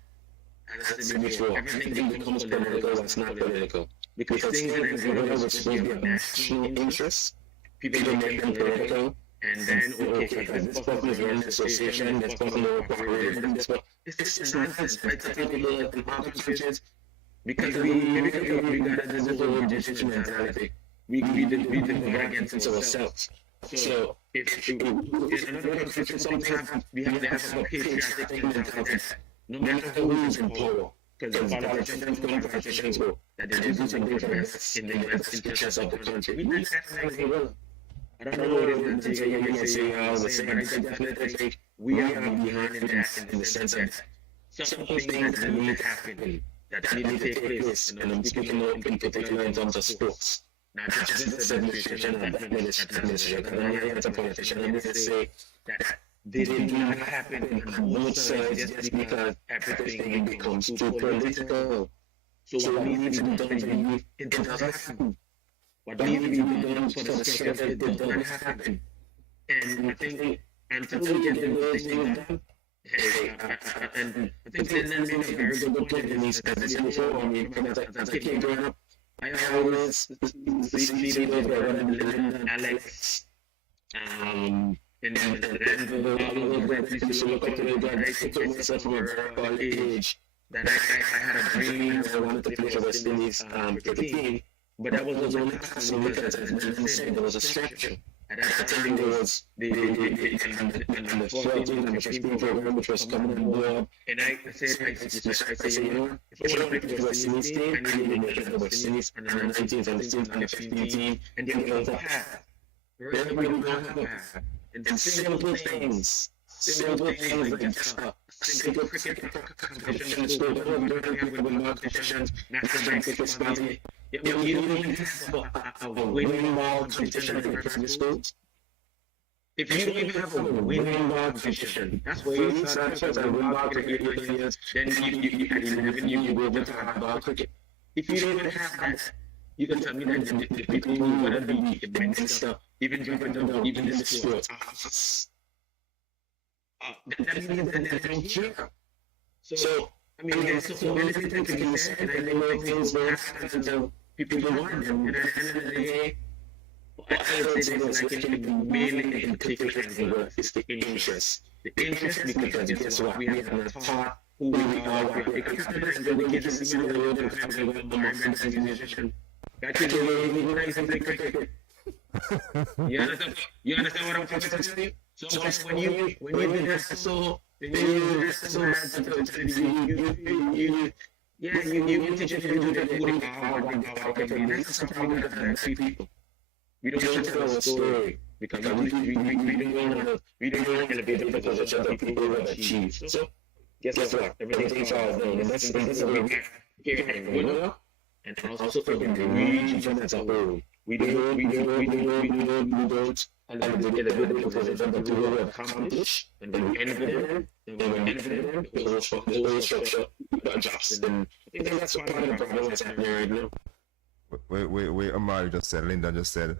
as I said before, everything becomes political that's not political. Because things that are supposed to be of national interest, people make them political. And then, okay, this person is running an association, this person is cooperating, this one. It's nonsense, right? I think people in other countries, because we got this little British mentality. We didn't provide against ourselves. So, if in another country, sometimes we have to have a patriotic mentality. no matter who is in power, because politicians go, that they do something for us in the best interest of the country. We need that as well. I don't know what it is that you say all the same, but I definitely think we are behind in that, in the sense that some things that need to happen, that need to take place, and I'm speaking more in particular in terms of sports. Not just this administration and that administration, because I am a politician, and they say that they did not happen on both sides just because everything becomes too political. So what needs to be done for you, it does happen. What needs to be done for the structure, it does not happen. And I think until we get those things done, and I think then made a very good point in his before. I mean, as I came growing up, I always see those Linda, Alex, and all of those guys used to look up to those guys. I told myself from an early age that I had a dream that I wanted to play for West Indies team, but that was only possible because, as Mandela said, there was a structure. At that time, there was the 14 and the 15 program, which was coming on board. And I said, you know, if I want to play for West Indies team, I need to make it for West Indies and the 19th and the 16th and the 15th team, and then we'll have a path. Everybody will have a path. And simple things like that. Simple cricket competition, we don't have with competitions, national cricket party. You don't even have a winning ball competition in primary schools. If you don't even have a winning ball competition, that's where you start as a winning ball cricket years, then you at 11 you go over to have ball cricket. If you don't even have that, you can tell me that the people who are going to be immense stuff, even in the sports. That means that they don't care. So, I mean, there's so many things that can be said, and I know things will happen until people want them. And at the end of the day, I would say this, like in mainly in particular, is the interest. The interest, because guess what? We have not taught who we are. Because sometimes we get to see the road and have a environment as a musician. That can be nice and cricket. You understand what I'm trying to tell you? So when you do so bad you teach it to do that really hard. That's something we have to people. We don't want to tell a story because we don't want to be the because of other people have achieved. So guess what? Everything's all done, and that's what we have here in Winona, and also for the region as a whole. We don't, and then we get a good position that we will accomplish, and then we end it, the whole structure adjusts. And I think that's part of the problem that's happening right now. Where Amari just said, Linda just said,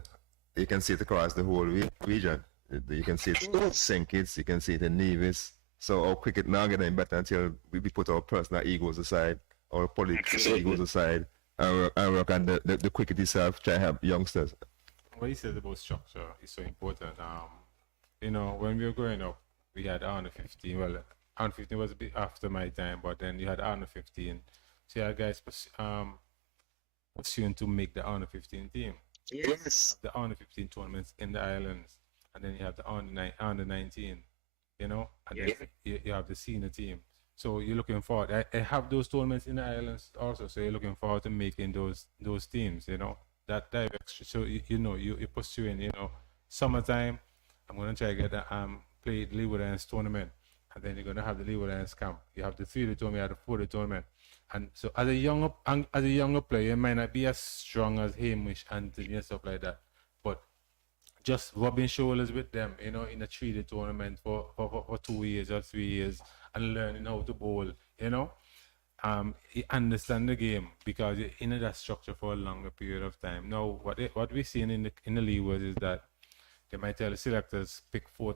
you can see it across the whole region. You can see it in St. Kitts, you can see it in Nevis. So our cricket now getting better until we put our personal egos aside, our political egos aside, and work on the cricket itself, try to help youngsters. What you said about structure is so important. You know, when we were growing up, we had under 15. Well, under 15 was a bit after my time, but then you had under 15. So you had guys pursuing to make the under 15 team. Yes. The under 15 tournaments in the islands, and then you have the under 19. You know, and then you have the senior team. So you're looking forward. I have those tournaments in the islands also. So you're looking forward to making those teams. You know, that direction. So you're pursuing. You know, summertime. I'm gonna try to get play the Leeward Islands tournament, and then you're gonna have the Leeward Islands camp. You have the 3-day tournament, you have the 4-day tournament, and so as a younger player, you might not be as strong as Hamish, Anthony, and stuff like that, but just rubbing shoulders with them, you know, in a 3-day tournament for 2 years or 3 years, and learning how to bowl, you know, you understand the game because you're in that structure for a longer period of time. Now, what we're seeing in the Leewards is that they might tell the selectors pick 4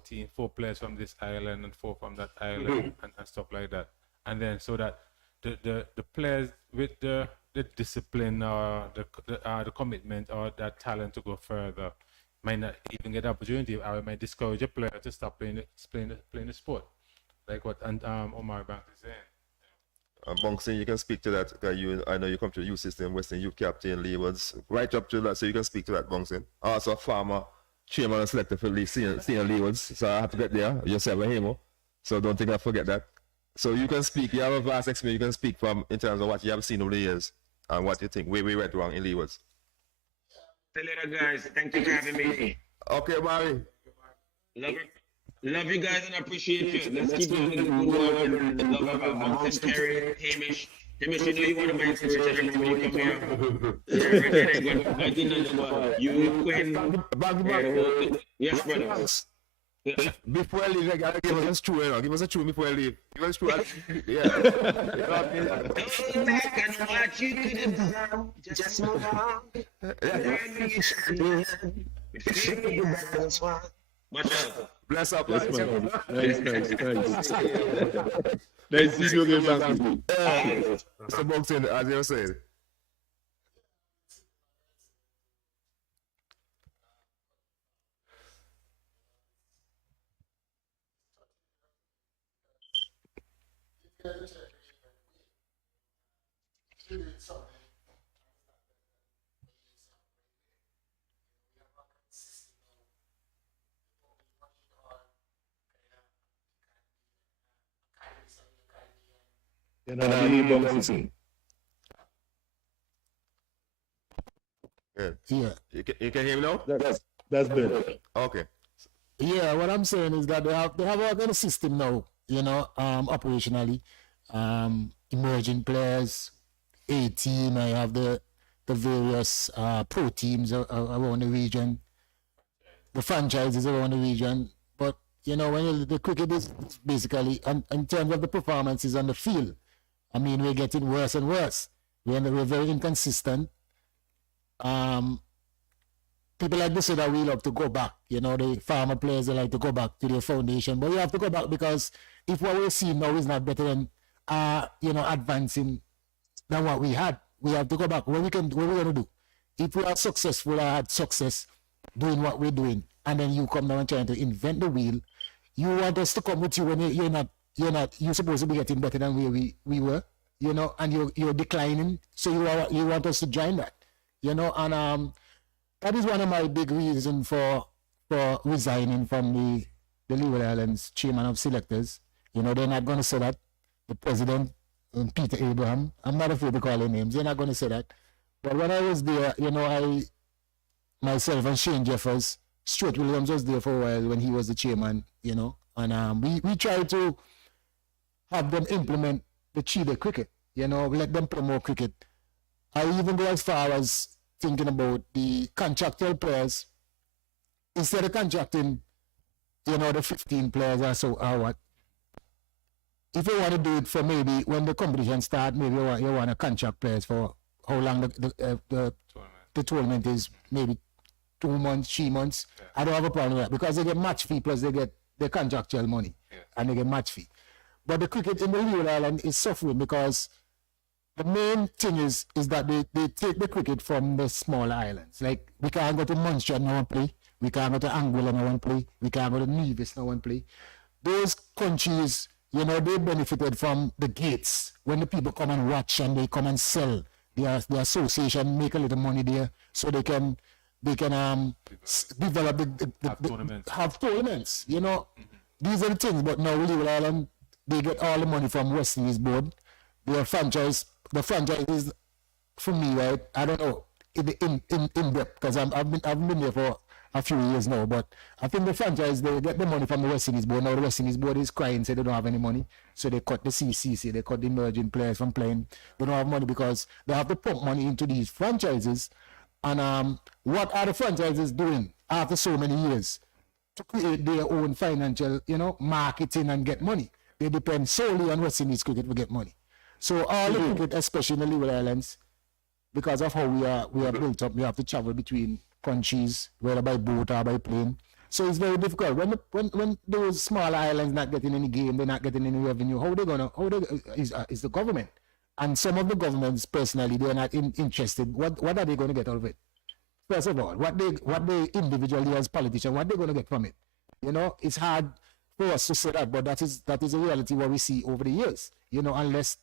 players from this island and 4 from that island and stuff like that, and then so that the players with the discipline or the commitment or that talent to go further might not even get the opportunity, or it might discourage a player to stop playing the sport, like what Omar Banks is saying. Bongson, you can speak to that. I know you come to the youth system, Western Youth Captain, Leewards, right up to that, so you can speak to that, Bongson. Also, a farmer, chairman and selector for senior Leewards, so I have to get there. Yourself and him, so don't think I forget that. So you can speak. You have a vast experience. You can speak from in terms of what you have seen over the years and what you think where we went wrong in Leewards. See you later, guys. Thank you for having me. Okay, Barry. Love it. Love you guys and appreciate you. Let's keep doing the good work and love about Terry, Hamish. Hamish, you know you want to buy inspiration every time you come here. Yeah, right there. I didn't know you, Quinn. Yes, brother. Before I leave, I gotta give us a true, give us a true before I leave. Give us a true. Yeah. Go back and watch you could have done. Just move on. Bless up. Yes, man. Nice. Nice seeing you again, man. Mr. Boxing, as you were saying. You know, I boxing. Good. Yeah. You can hear me now? That's better. Okay. Yeah, what I'm saying is that they have a kind of system now, operationally. Emerging players, A team, I have the various pro teams around the region, the franchises around the region. But when the cricket is basically in terms of the performances on the field, I mean, we're getting worse and worse. We're very inconsistent. People like to say that we love to go back. The farmer players, they like to go back to their foundation. But we have to go back because if what we're seeing now is not better than, advancing than what we had, we have to go back. What we're going to do? If we are successful or had success doing what we're doing, and then you come down and trying to invent the wheel, you want us to come with you when you're supposed to be getting better than where we were, and you're declining. So you want us to join that, and that is one of my big reasons for resigning from the Leeward Islands chairman of selectors. They're not going to say that. The president, Peter Abraham, I'm not afraid to call their names. They're not going to say that. But when I was there, myself and Shane Jeffers, Stuart Williams was there for a while when he was the chairman, and we tried to have them implement the Chile cricket, let them play more cricket. I even go as far as thinking about the contractual players, instead of contracting, the 15 players or so, or what. If you want to do it for maybe when the competition starts, maybe you want to contract players for how long the tournament is, maybe 2 months, 3 months. Yeah. I don't have a problem with that because they get match fee plus they get the contractual money, and they get match fee. But the cricket in the Leeward Island is suffering because the main thing is that they take the cricket from the smaller islands. Like, we can't go to Munster and no one play. We can't go to Anguilla and no one play. We can't go to Nevis and no one play. Those countries, they benefited from the gates. When the people come and watch and they come and sell, the association make a little money there so they can develop have tournaments. These are the things. But now Leeward Island, they get all the money from West Indies board. The franchise is, for me, right? I don't know in depth because I've been there for a few years now, but I think the franchise, they get the money from the West Indies board. Now the West Indies board is crying, say they don't have any money, so they cut the CCC, they cut the emerging players from playing. They don't have money because they have to pump money into these franchises. And what are the franchises doing after so many years to create their own financial, marketing and get money? They depend solely on West Indies cricket to get money. So all the cricket, especially in the Leeward Islands, because of how we are built up, we have to travel between countries, whether by boat or by plane. So it's very difficult. When those small islands not getting any game, they're not getting any revenue, is the government. And some of the governments, personally, they're not interested. What are they going to get out of it? First of all, what they individually as politicians, what they're going to get from it? It's hard for us to say that, but that is a reality what we see over the years. Unless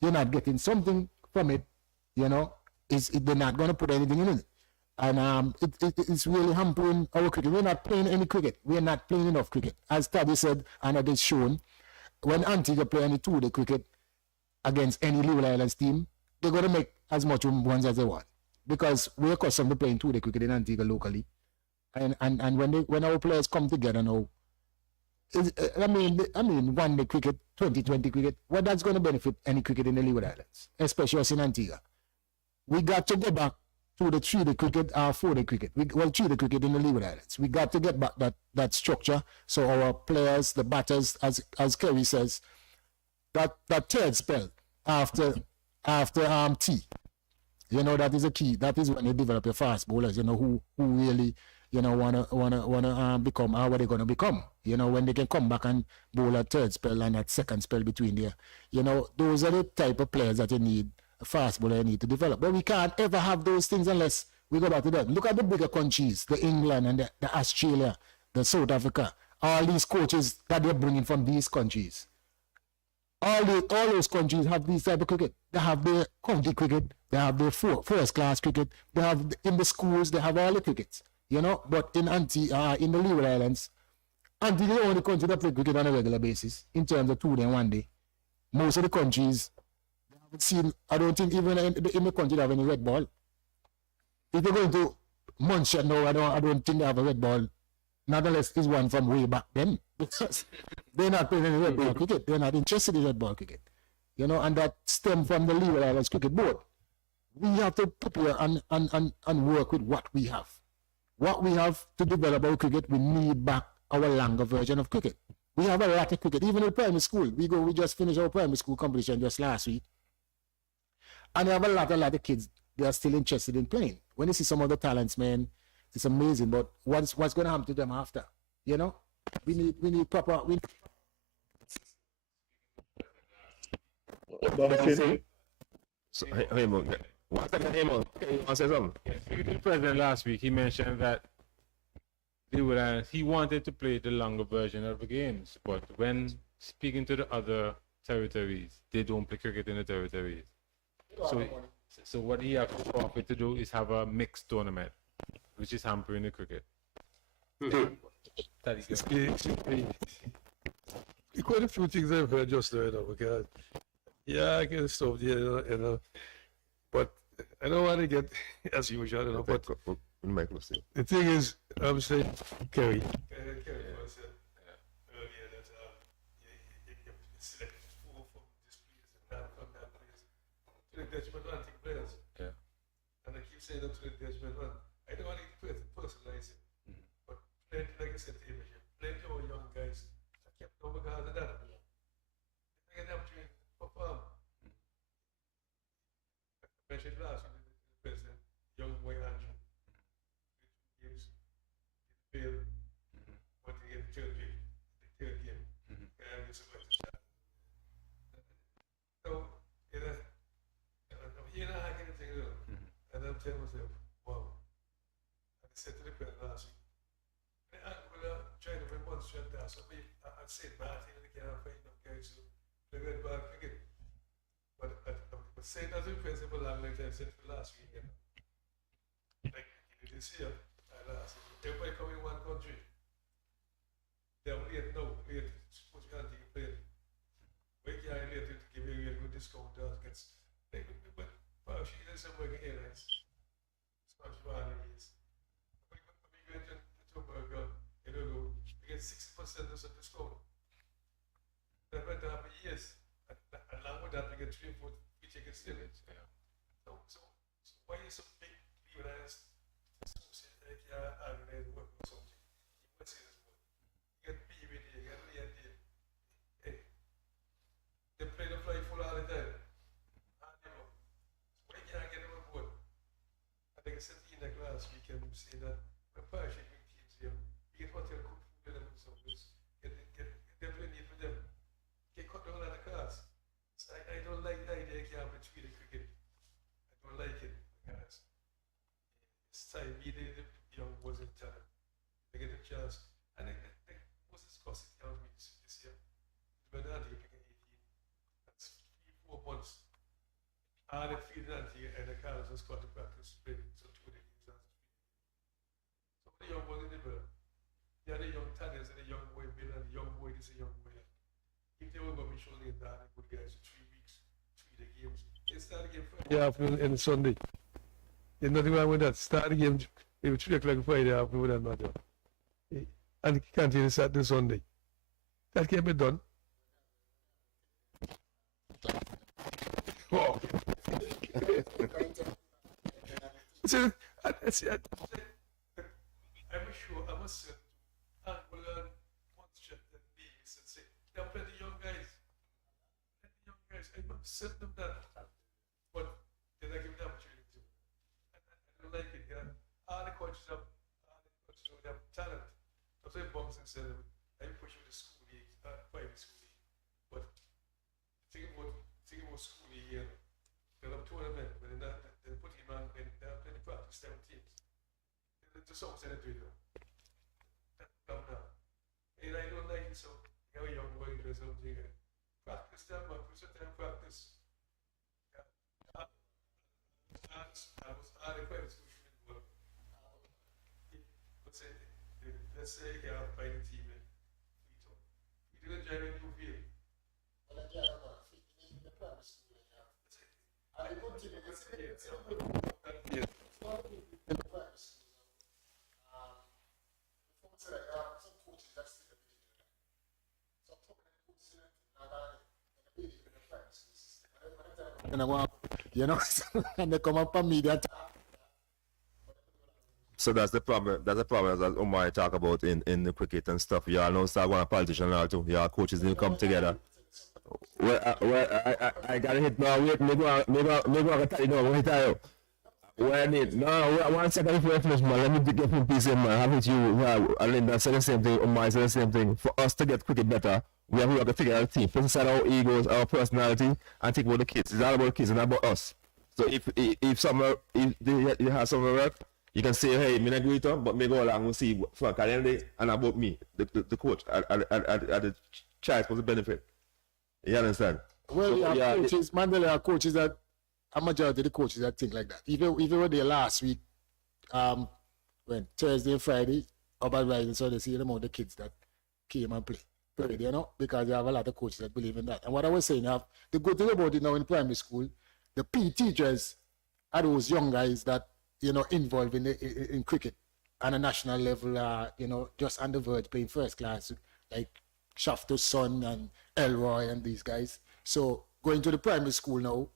you're not getting something from it, they're not going to put anything in it. And it's really hampering our cricket. We're not playing any cricket. We're not playing enough cricket. As Taddy said, and it is shown, when Antigua play any 2-day cricket against any Leeward Islands team, they're going to make as much runs as they want. Because we're accustomed to playing 2-day cricket in Antigua locally. And when our players come together now, I mean 1-day cricket, 2020 cricket, what that's going to benefit any cricket in the Leeward Islands, especially us in Antigua. We got to go back to the 3-day cricket or 4-day cricket. 3-day cricket in the Leeward Islands. We got to get back that structure so our players, the batters, as Kerry says, that third spell after tea. That is a key. That is when you develop your fast bowlers. Who really wanna become how are they gonna become. When they can come back and bowl a third spell and that second spell between there. Those are the type of players that you need. A fast bowler you need to develop. But we can't ever have those things unless we go back to them. Look at the bigger countries, the England and the Australia, the South Africa. All these coaches that they're bringing from these countries. All those countries have these type of cricket. They have their county cricket. They have their first class cricket. They have in the schools. They have all the crickets. But in the Leeward Islands, Antigua is the only country that play cricket on a regular basis in terms of 2-day and 1-day. Most of the countries, I don't think even in the country they have any red ball. If you're going to Munster now, I don't think they have a red ball. Not unless it's one from way back then. Because they're not playing any red ball cricket. They're not interested in red ball cricket. And that stems from the Leeward Islands Cricket Board. We have to prepare and work with what we have. What we have to develop our cricket, we need back our longer version of cricket. We have a lot of cricket. Even in primary school, we just finished our primary school competition just last week. And we have a lot of kids, they are still interested in playing. When you see some of the talents, man, it's amazing. But what's going to happen to them after? We need proper. So, hey, Mo, one second, hey, Mo, you want to say something? The president last week, he mentioned that he wanted to play the longer version of the games, but when speaking to the other territories, they don't play cricket in the territories. So what he has to offer to do is have a mixed tournament, which is hampering the cricket. Quite a few things I've heard just there, because I can stop there, but I don't want to get as usual, but the thing is, I'm saying, Kerry said earlier that you select 4 from this place and that from that place to the detriment of antique players. Yeah. And I keep saying that to the detriment of, I don't want to personalize it, but plenty, like I said to you, plenty of young guys are kept over because of that. They get the opportunity to perform. I mentioned last week, the president, young boy Andrew, games, failed, but he get third game, and it's a shot. So, I'm here now, I get things up, and I'm telling myself, wow. And I said to the president last week, I'm trying to demonstrate that, so I said bad things, I can't find enough guys to play red ball cricket. But saying that to the president for a long time, I said for last week, like this year, everybody come in one country. They're late now, late, suppose you can't take a plane. Wait, yeah, late to give you a good discount. But she did some working airlines. Scottish Valley is. When you go into Tobago, you get 60% of some discount. That went on for years. Along with that, we get 3 or 4 free tickets still. So why is so big? Leeward Islands, work or something. You must say this word. You get BBD, you get LAD. Hey, they play the fly full all the time. So why can't get them on board? I think I said to you in the class weekend, we say that when parachuting teams here, you get hotel cook food for them and some place. Get definitely need for them. Get cut down on the cost. So I don't like the idea you can't play 3-day cricket. I don't like it because it's time me the young boys in town. They get a chance. And most discussed it young this year. When they're picking 18. That's 3-4 months. All the field and the cars just got to practice play. So 2 days. Some of the young boys in the middle. They are the young talents and the young boy Bill and the young boy this and young boy. If they were going to be showing that good guys for 3 weeks, 3 the games. They start the game Friday afternoon and Sunday. There's nothing wrong with that. Start the game maybe 3 o'clock Friday afternoon with that matter. And continue Saturday, Sunday. That can be done. Wow. So, I'm sure, I must say, and we'll learn one step and Davis and say, there are plenty of young guys. I must set them that. But then I give them opportunity to. I don't like it, yeah. All the coaches have talent. That's why Bums and said, I push you to school league, private school league. But think about school league here. They have tournament, but they put him on, and they have plenty practice 7 teams. To some extent, they do it. Come now. And I don't like it, so you have a young boy or something. Practice them, but for certain practice. Yeah. I was out of private school shooting work. Let's say you have a fighting team in Vito. You didn't join a new field. Well, again, I'm not in the primary school. And the good thing is, it's not in the primary school. Before say like some coaches that still have been doing that. So I'm talking to coaches in the primary school system. And I want, you know, and they come up on me that. So that's the problem. That's the problem that Omar talk about in the cricket and stuff. You all know start going to politician and all too. Your coaches didn't come together. I gotta hit now. Wait, maybe I can tell you now. Wait, tell you. When it no 1 second before I finish, man. Let me get from PC, man. Have it you. Linda said the same thing. Omar said the same thing. For us to get cricket better, we have to figure out a team. Put aside our egos, our personality, and think about the kids. It's all about the kids and not about us. So if you have somewhere work. You can say, hey, me not agree with but me go along and see Frank at the end of the day, and about me, the coach, at the child for the benefit. You understand? Well, so, yeah, coaches, Mandela are coaches that, a majority of the coaches that think like that. Even were there last week, when Thursday and Friday, about Rising, so they see them all the kids that came and played, you know, because you have a lot of coaches that believe in that. And what I was saying, the good thing about it now in primary school, the PE teachers are those young guys that, you know, involved in cricket on a national level, you know, just on the verge playing first class, like Shafter's son and Elroy and these guys. So going to the primary school now,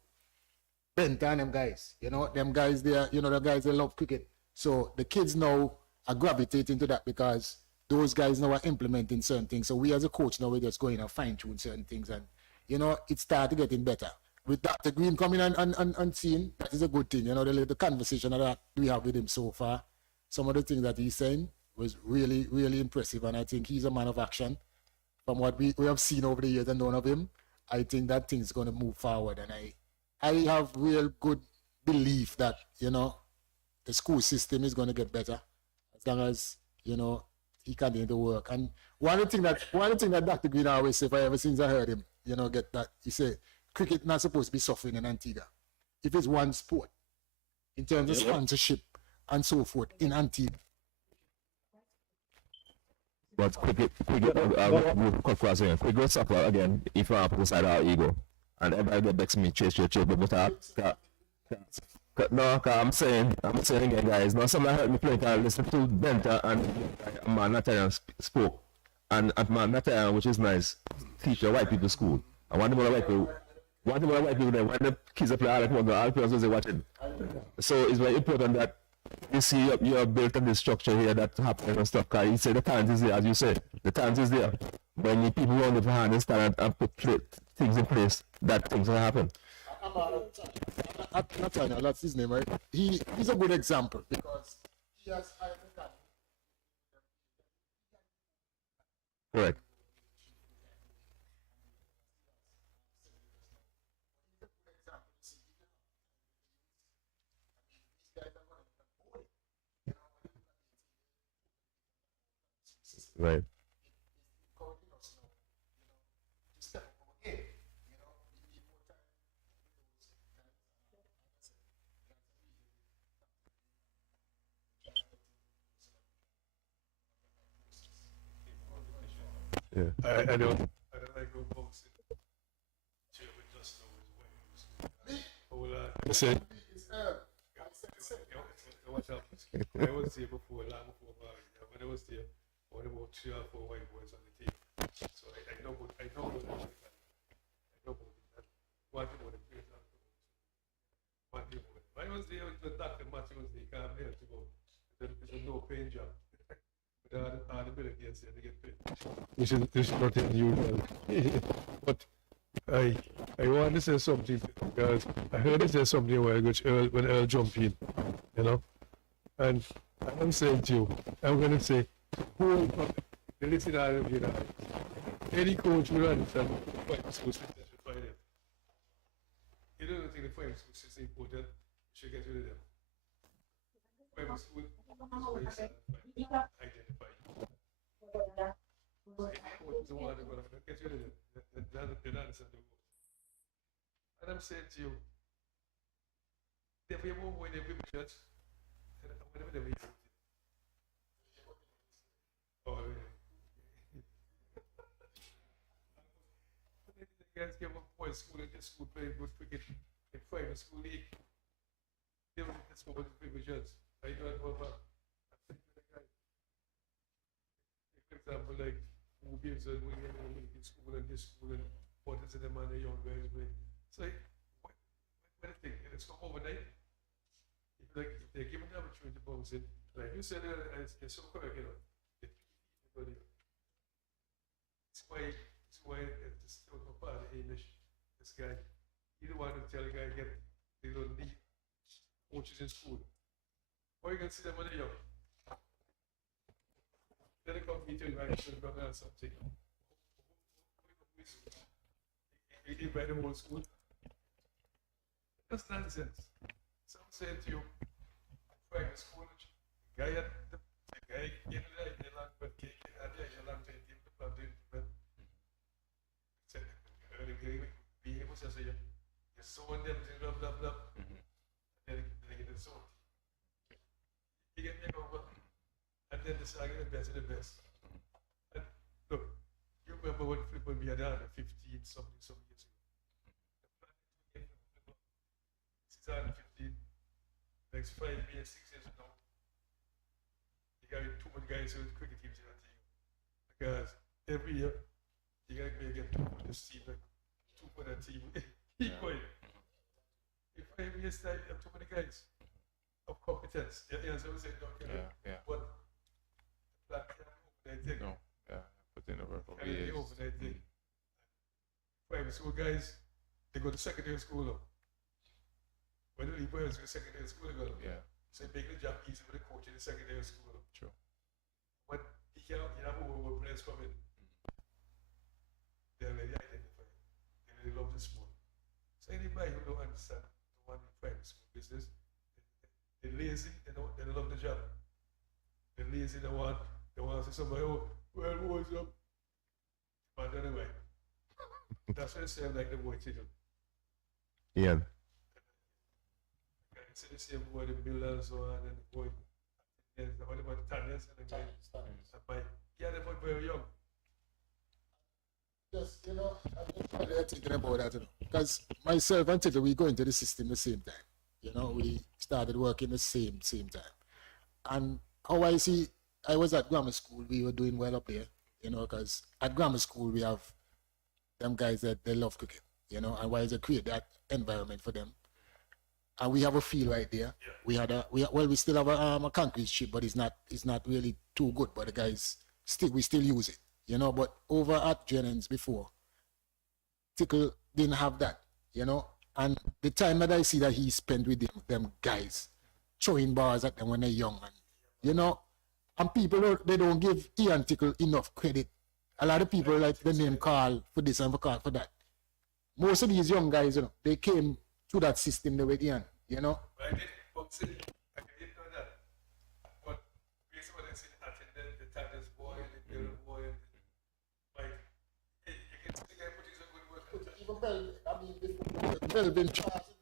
Benta and them guys, you know, them guys there, you know, the guys they love cricket. So the kids now are gravitating to that because those guys now are implementing certain things. So we as a coach now we're just going and fine tune certain things, and you know, it started getting better. With Dr. Green coming and seeing, that is a good thing. You know, the conversation that we have with him so far, some of the things that he's saying was really, really impressive. And I think he's a man of action. From what we have seen over the years and known of him, I think that thing's going to move forward. And I have real good belief that, you know, the school system is going to get better as long as, you know, he continue to work. And one of the things that Dr. Green always say, ever since I heard him, you know, get that, he said, cricket not supposed to be suffering in Antigua. If it's one sport, in terms of sponsorship and so forth, in Antigua. But cricket soccer again, if you have to decide our ego. And everybody gets me chase, but no, I'm saying again, guys, now something hurt me play, I listen to Benta and Mandela spoke. And Mandela, which is nice, teach the white people school. I want them to white people. One thing about white people, when the kids play all the people are watching. So it's very important that you see you have built on this structure here that happens and stuff. Because you say the talent is there, as you said. The talent is there. When you people run the hand and stand and put things in place, that things will happen. Nathaniel, that's his name, right? He's a good example because he has Correct. Right. Yeah. I don't like go boxing. You see? It's Earl. What happens? I was there before, long before marriage. When I was there, I had about 3 or 4 white boys on the team. So I know about it. I know about it. One thing about the place. One thing about it. When I was there with the doctor, Matthew was there, he can't help to go. It's a no pain job. But all the Bill Gates there, they get paid. Which is not unusual. But I want to say something because I heard you say something a while ago when Earl jumped in, you know. And I'm saying to you, I'm going to say, who the listen to all of you now. Any coach will understand the fight school system should find them. You don't think the fight school system is important, you should get rid of them. Fight school is very sad. Identify you. So if the coach is the one going to get rid of them, they don't understand the rules. And I'm saying to you, if you move when they people church, whatever they will. Oh, really? The guys came up for school and this school playing good cricket in private school league. They were this one with the people church. I know about for example, like who gives a wing in school and this school and what is in the man the young guys play. So what do you think? It's come overnight. Like if they're given the opportunity to bounce in, like you said, it's so correct, you know. It's why it's still a part of English. This guy, he the one to tell the guy they don't need coaches in school. Or you can see them when they're young. Then they come meet you and should go learn something. You invite the whole school. That's nonsense. So I'm saying to you, private school, guy at the guy in the land, but cake and the land to him, the plan to him. Said, be able to say, you're sowing them, blah, blah, blah. And then they get the soul. You get me over, and then this I get the best of the best. And look, you remember when Flip and me had 15 something years ago. 2015, next 5 years, 6 years now, you got too many guys with cricket teams in that team. Because every year, you got to get 2 for this team, like 2 for that team. Keep going. In 5 years' time, you have too many guys of competence. You understand what I'm saying? Yeah. But that can't overnight thing. No, yeah, put in the work over Can't be years. overnight thing. Private school guys, they go to secondary school now. When you leave primary school, secondary school, you go. Yeah. So you make the job easy for the coach in the secondary school. True. But you can't, you have over players coming. They already identify. They really love the sport. So anybody who don't understand the one in primary school business, they're lazy, they don't love the job. They're lazy, they want to say somebody, oh, well, what's up? But anyway, that's what I say like the boy children. Yeah. See the same boy, the builder and so on, and the boy, yes, the other one, Tanyas, and the guy, and my, yeah, the boy very young. Just, you know, I'm just thinking about that, you know, because myself and Tito, we go into the system the same time. You know, we started working the same time. And how I see, I was at grammar school, we were doing well up there, you know, because at grammar school we have them guys that they love cricket, you know, and why is it create that environment for them? And we have a field right there. Yeah. We still have a concrete strip, but it's not really too good. But the guys we still use it, you know. But over at Jennings before, Tickle didn't have that, you know. And the time that I see that he spent with them guys, throwing bars at them when they're young, and you know, and people they don't give Ian Tickle enough credit. A lot of people like the name Carl for this and for Carl for that. Most of these young guys, you know, they came through that system they were in, you know. I didn't know that. But based on what I said, attended the Tanyas boy, the Bill boy, like, you can see the guy putting some good work. Even Melvin Charles,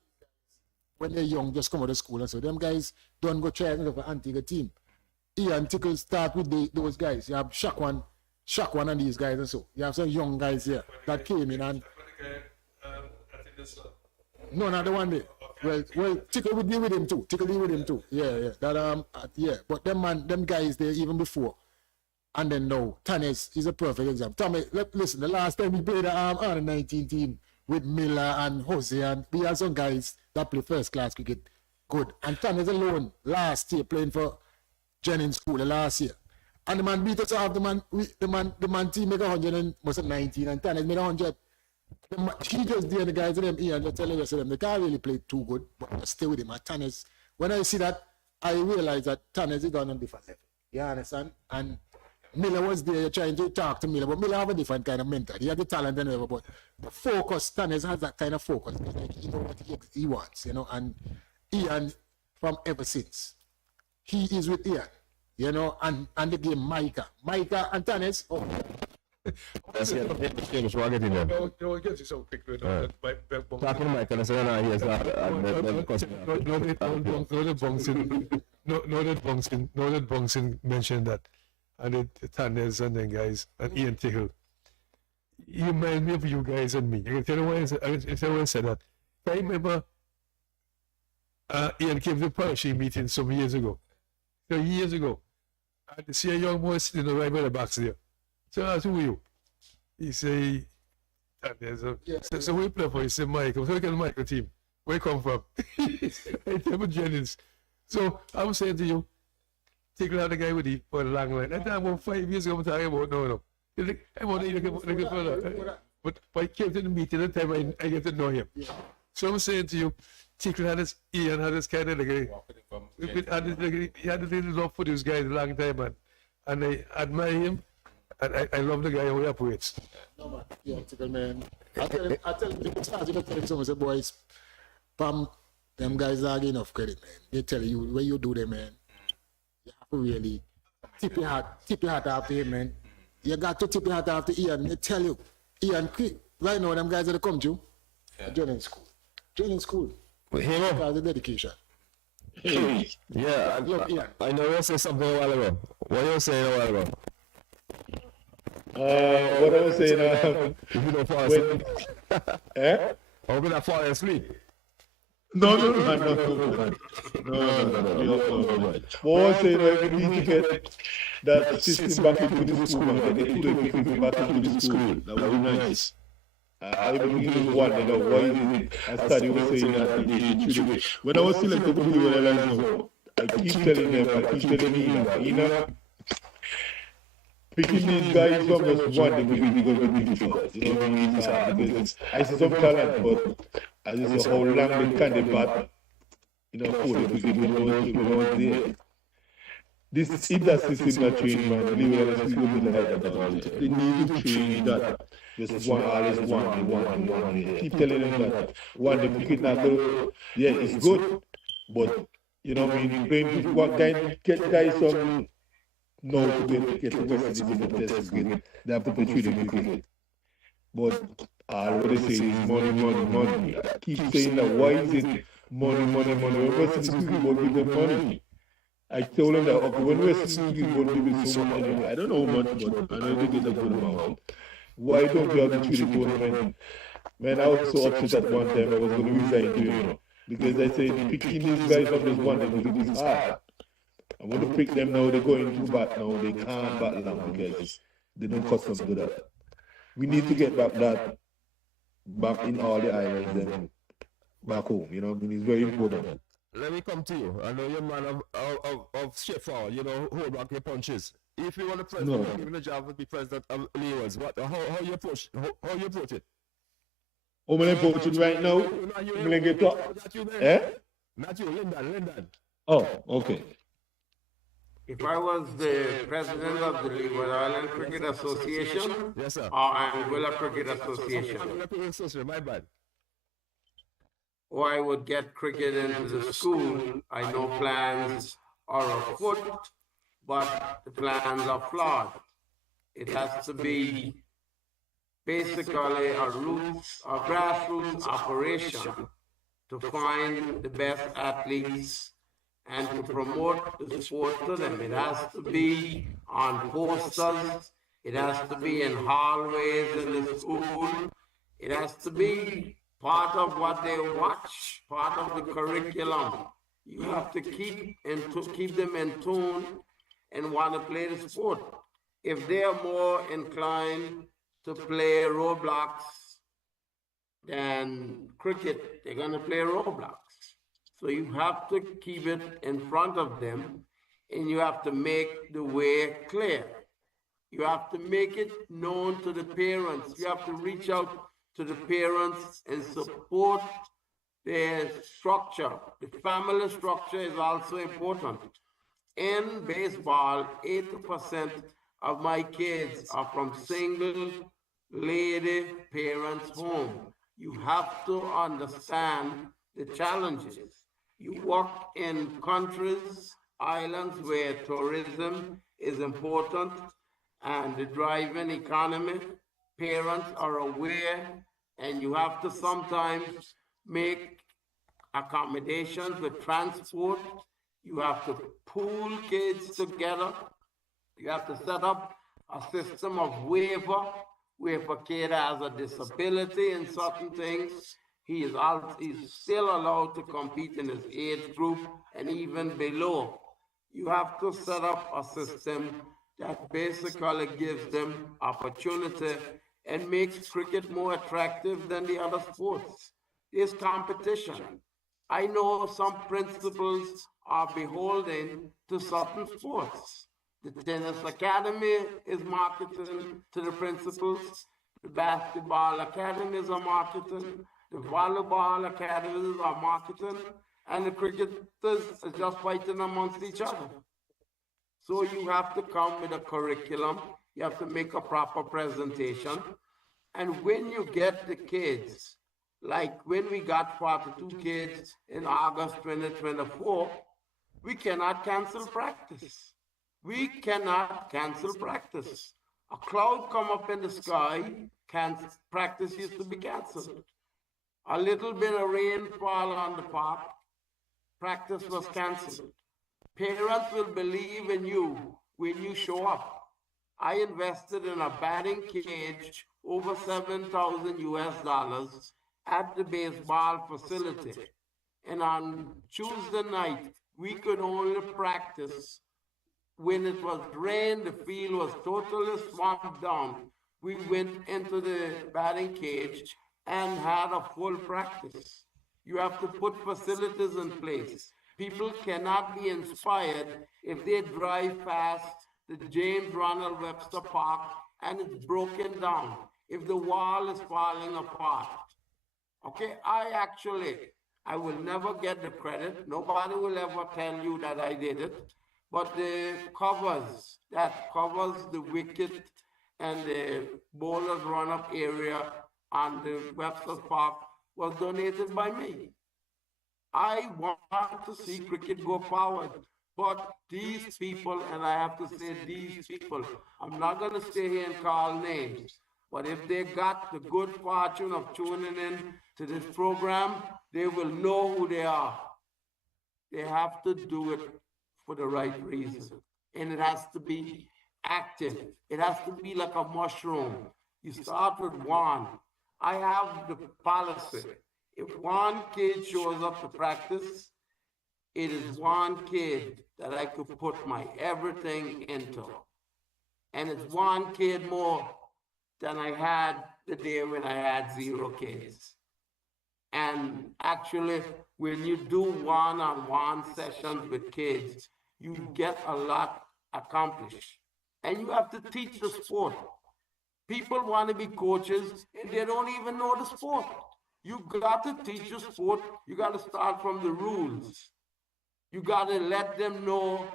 when they're young, just come out of school and so them guys don't go try for Antigua team. Ian Tickle start with those guys. You have Shaq one and these guys and so. You have some young guys here that came in and. No, not the one there. Well, Tickle would be with him too. Tickle be with him too. Yeah. Yeah. But them guys there even before. And then now, Tannis is a perfect example. Tommy, listen, the last time we played the under 19 team with Miller and Jose, and we had some guys that play first class cricket good. And Tannis alone last year playing for Jennings School last year. And the man beat us off. The man team make 119 and Tannis made 100. He just did the guys to them here and just telling us them they can't really play too good, but I stay with him. And Tannis, when I see that, I realize that Tannis is on a different level. You understand? And Miller was there trying to talk to Miller, but Miller have a different kind of mentor. He had the talent and whatever, but the focus, Tannis has that kind of focus. Like he know what he wants, you know. And Ian, from ever since, he is with Ian, you know, and the game Micah and Tannis. Oh. Let's get in there. No, get you so quick. Talking to Micah, let's say, here's no, that Bungson mentioned that. And Tanez and then guys and Ian Tickle. You remind me of you guys and me. I can tell you why I said that. I remember Ian came to the Parachute meeting some years ago. So years ago. And to see a young boy sitting right by the box there. So I asked, who are you? He say, Tanez. So we play for. He said, Michael. So look at the Michael team. Where you come from? I tell him Jennings. So I was saying to you, take another guy with you for a long line. That time about 5 years ago, I'm talking about no. I want to look further. But I came to the meeting at the time I get to know him. Yeah. So I'm saying to you, Tickle had this, Ian had this kind of like he had a little love for these guys a long time, man. And I admire him, and I love the guy who operates. No, man. Yeah, Tickle, man. I tell him, someone say, boys, Pam, them guys are getting enough credit, man. They tell you, when you do them, man, you have to really tip your hat after him, man. You got to tip your hat after Ian. They tell you, Ian, quick, right now, them guys that come to Jennings School. Because the dedication. Yeah, I know you said something a while ago. What you saying a while ago? What I was saying, if you don't fall asleep. Or we not fall asleep. No, I'm not so bad. No. What I was saying, we need to get that system back into the school, and get the people back into the school. That would be nice. I believe one, why is it? I started saying that when I was selected to be when I keep telling them, I keep telling Ina, picking these guys from just one, they will be going to be difficult. You know what I mean? Because I see some talent, but I just saw how long they can bat, for the people there. This is that system that train, man. They need to train that. Just one, always one. Keep telling them that one, the cricket not go. Yeah, it's good, but you know what I mean. Playing one guy, get guys some know to get the West Indies test cricket. They have to play through the cricket. But I already say is money. I keep saying that. Why is it money? West Indies cricket won't give them money. I told them that okay, when West Indies cricket won't give it so much money, I don't know how much, but I know they get a good amount. Why don't you have the treaty tournament? Man, I was so upset at one time I was going to resign to you, because I said picking these guys up just one day is hard. I want to pick them now, they're going to bat now, they can't battle now because they don't custom to that. We need to get back in all the islands and back home, I mean, it's very important. Let me come to you. I know you're a man of straightforward, hold back your punches. If you want to president, given the job to be president of Lewis, how you approach it? How many approach it right now? Not you, Lyndon. Oh, okay. If I was the president of the Leeward Island Cricket Association, yes, sir. Or Anguilla Cricket Association, my bad. Or I would get cricket into the school. I know plans are afoot, but the plans are flawed. It has to be basically a grassroots operation to find the best athletes and to promote the sport to them. It has to be on posters. It has to be in hallways in the school. It has to be part of what they watch, part of the curriculum. You have to keep them in tune and want to play the sport. If they are more inclined to play Roblox than cricket, they're going to play Roblox. So you have to keep it in front of them, and you have to make the way clear. You have to make it known to the parents. You have to reach out to the parents and support their structure. The family structure is also important. In baseball, 80% of my kids are from single lady parents' home. You have to understand the challenges. You work in countries, islands where tourism is important and the driving economy. Parents are aware, and you have to sometimes make accommodations with transport. You have to pool kids together. You have to set up a system of waiver where if a kid has a disability in certain things, he's still allowed to compete in his age group and even below. You have to set up a system that basically gives them opportunity and makes cricket more attractive than the other sports. There's competition. I know some principals are beholden to certain sports. The tennis academy is marketing to the principals. The basketball academies are marketing. The volleyball academies are marketing. And the cricketers are just fighting amongst each other. So you have to come with a curriculum. You have to make a proper presentation. And when you get the kids, like when we got 42 kids in August 2024, we cannot cancel practice. We cannot cancel practice. A cloud come up in the sky, practice used to be canceled. A little bit of rain fall on the park, practice was canceled. Parents will believe in you when you show up. I invested in a batting cage over 7,000 US dollars at the baseball facility. And on Tuesday night, we could only practice when it was rain, the field was totally swamped down. We went into the batting cage and had a full practice. You have to put facilities in place. People cannot be inspired if they drive past the James Ronald Webster Park and it's broken down, if the wall is falling apart. Okay, I will never get the credit. Nobody will ever tell you that I did it. But the covers, that covers the wicket and the bowlers run-up area on the Webster Park was donated by me. I want to see cricket go forward. But these people, and I have to say these people, I'm not going to stay here and call names, but if they got the good fortune of tuning in to this program, they will know who they are. They have to do it for the right reason. And it has to be active. It has to be like a mushroom. You start with one. I have the policy. If one kid shows up to practice, it is one kid that I could put my everything into. And it's one kid more than I had the day when I had 0 kids. And actually, when you do one-on-one sessions with kids, you get a lot accomplished. And you have to teach the sport. People want to be coaches and they don't even know the sport. You got to teach the sport. You got to start from the rules. You got to let them know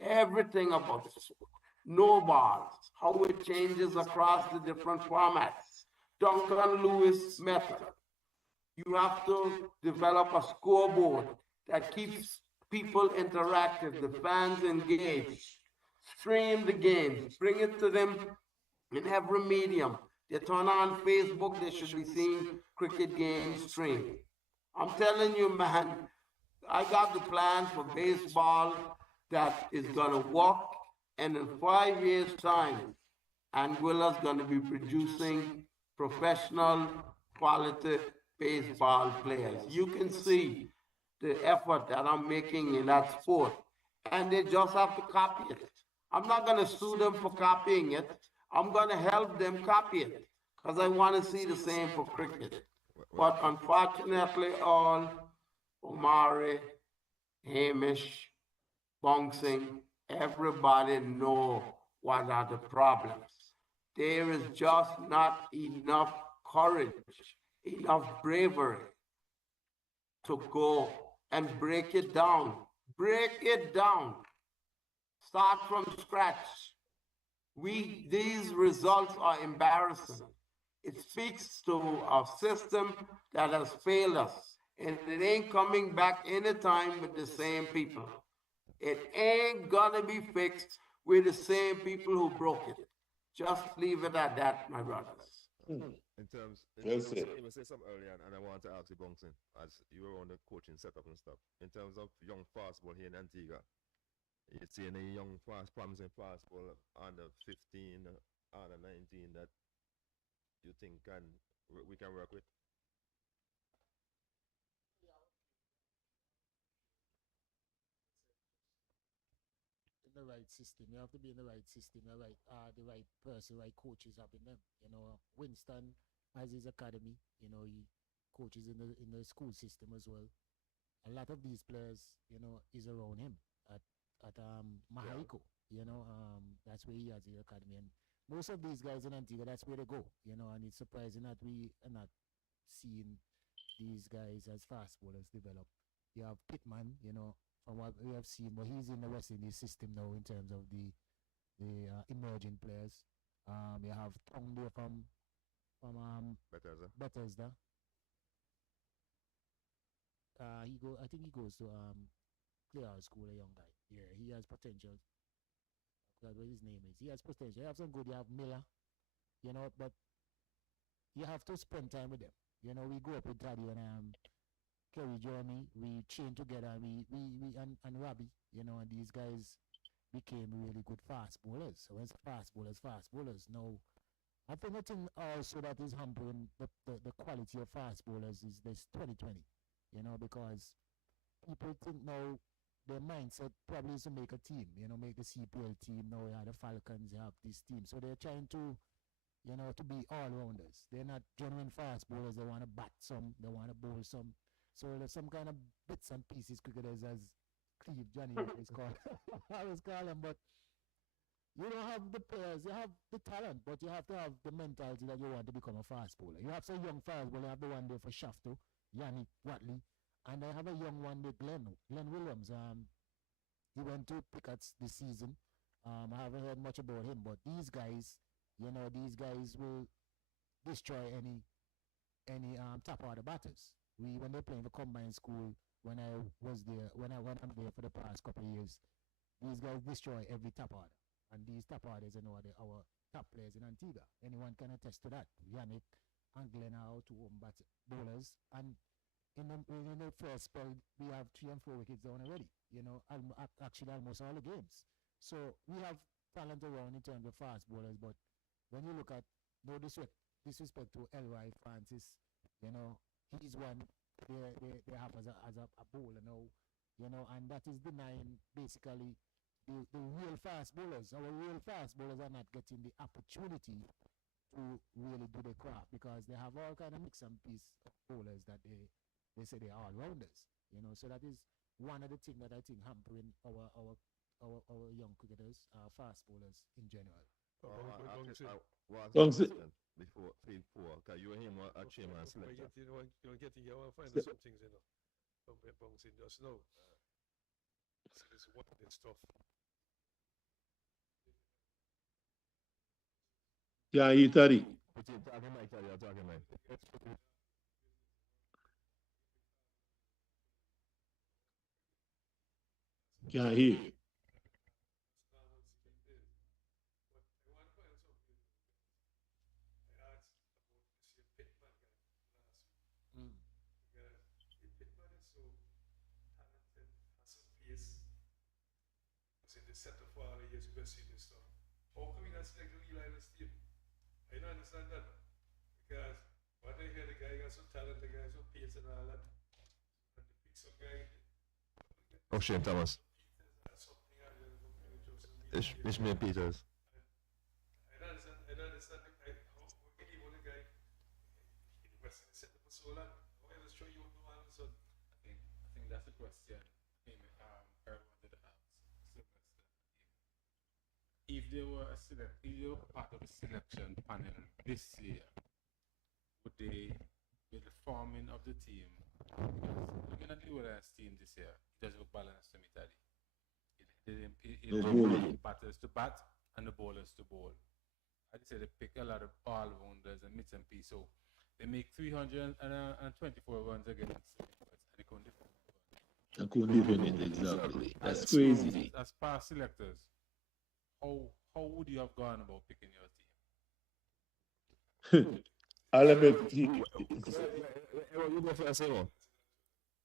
everything about the sport. No balls, how it changes across the different formats. Duncan Lewis method. You have to develop a scoreboard that keeps people interactive, the fans engaged. Stream the games, bring it to them in every medium. They turn on Facebook, they should be seeing cricket games streamed. I'm telling you, man, I got the plan for baseball that is going to work, and in 5 years' time, Anguilla's going to be producing professional quality baseball players. You can see the effort that I'm making in that sport, and they just have to copy it. I'm not going to sue them for copying it. I'm going to help them copy it because I want to see the same for cricket. But unfortunately, all Omari, Hamish, Bouncing, everybody know what are the problems. There is just not enough courage, enough bravery to go and break it down. Break it down. Start from scratch. These results are embarrassing. It speaks to a system that has failed us, and it ain't coming back anytime with the same people. It ain't gonna be fixed with the same people who broke it. Just leave it at that, my brothers. In terms, Well said. you were say something earlier, and I want to ask you, Bongson, as you were on the coaching setup and stuff. In terms of young fastball here in Antigua, you see any young promising fastball under 15, under 19 that you think we can work with? In the right system. You have to be in the right system, the right person, right coaches having them. You know, Winston has his academy. You know, he coaches in the school system as well. A lot of these players, you know, is around him at Mahaiko. You know, that's where he has his academy, and most of these guys in Antigua, that's where they go. You know, and it's surprising that we are not seeing these guys as fast bowlers develop. You have Pittman, you know, from what we have seen, but he's in the West Indies system now in terms of the emerging players. You have Tongde from Bethesda. I think he goes to Clear School, a young guy. Yeah, he has potential. I forgot what his name is. He has potential. You have some good. You have Miller, you know, but you have to spend time with them. You know, we grew up with Taddy and Kerry Jeremy. We trained together. We and Robbie. You know, and these guys became really good fast bowlers. So it's fast bowlers. Now, I think the thing also that is hampering the quality of fast bowlers is this 2020. You know, because people think now their mindset probably is to make a team, you know, make the CPL team. Now you have the Falcons, you have this team. So they're trying to, you know, to be all-rounders. They're not genuine fast bowlers. They want to bat some, they want to bowl some. So there's some kind of bits and pieces cricketers, as Cleve Johnny is called. I always call them, but you don't have the players, you have the talent, but you have to have the mentality that you want to become a fast bowler. You have some young fast bowler, you have the one there for Shafto, Yannick Watley, and I have a young one there, Glenn Williams. He went to Pickets this season. I haven't heard much about him, but these guys, you know, these guys will destroy any top order batters. When they're playing the combined school, when I'm there for the past couple of years, these guys destroy every top order. And these top orders are our top players in Antigua. Anyone can attest to that. Yannick and Glenn are our two home bowlers. And in the first spell, we have 3 and 4 wickets down already. You know, actually almost all the games. So we have talent around in terms of fast bowlers. But when you look at, no disrespect to Elroy Francis, you know, he's one they have as a bowler now. You know, and that is denying basically the real fast bowlers. Our real fast bowlers are not getting the opportunity to really do the craft because they have all kind of mix and piece of bowlers that they say they're all rounders. You know, so that is one of the things that I think hampering our young cricketers, fast bowlers in general. Before, because you and him are chairman selector. You're getting your find some things, you know, from bouncing just now. This is what this stuff. Yeah, he Taddy. Can't hear. Center for all the years we've been seeing this stuff. How come we not select the Lee Linus team? I don't understand that. Because what I hear the guy got some talent, the guy some pace and all that. And they pick some guy. Oh, Shane Thomas. Ishmael Peters. I don't understand how we can even a guy in Western set up for so long. Why just show you no all of a sudden? I think that's the question. Everyone did ask Sylvester. If they were part of the selection panel this year, would they, with the forming of the team, because looking at the Liverpool's team this year, it does look balanced to me, Taddy. It batters to bat and the bowlers to bowl. I'd say they pick a lot of all-rounders and mids and piece, so they make 324 runs against and they couldn't defend. I couldn't defend it, exactly. That's crazy. As past selectors, how would you have gone about picking your team?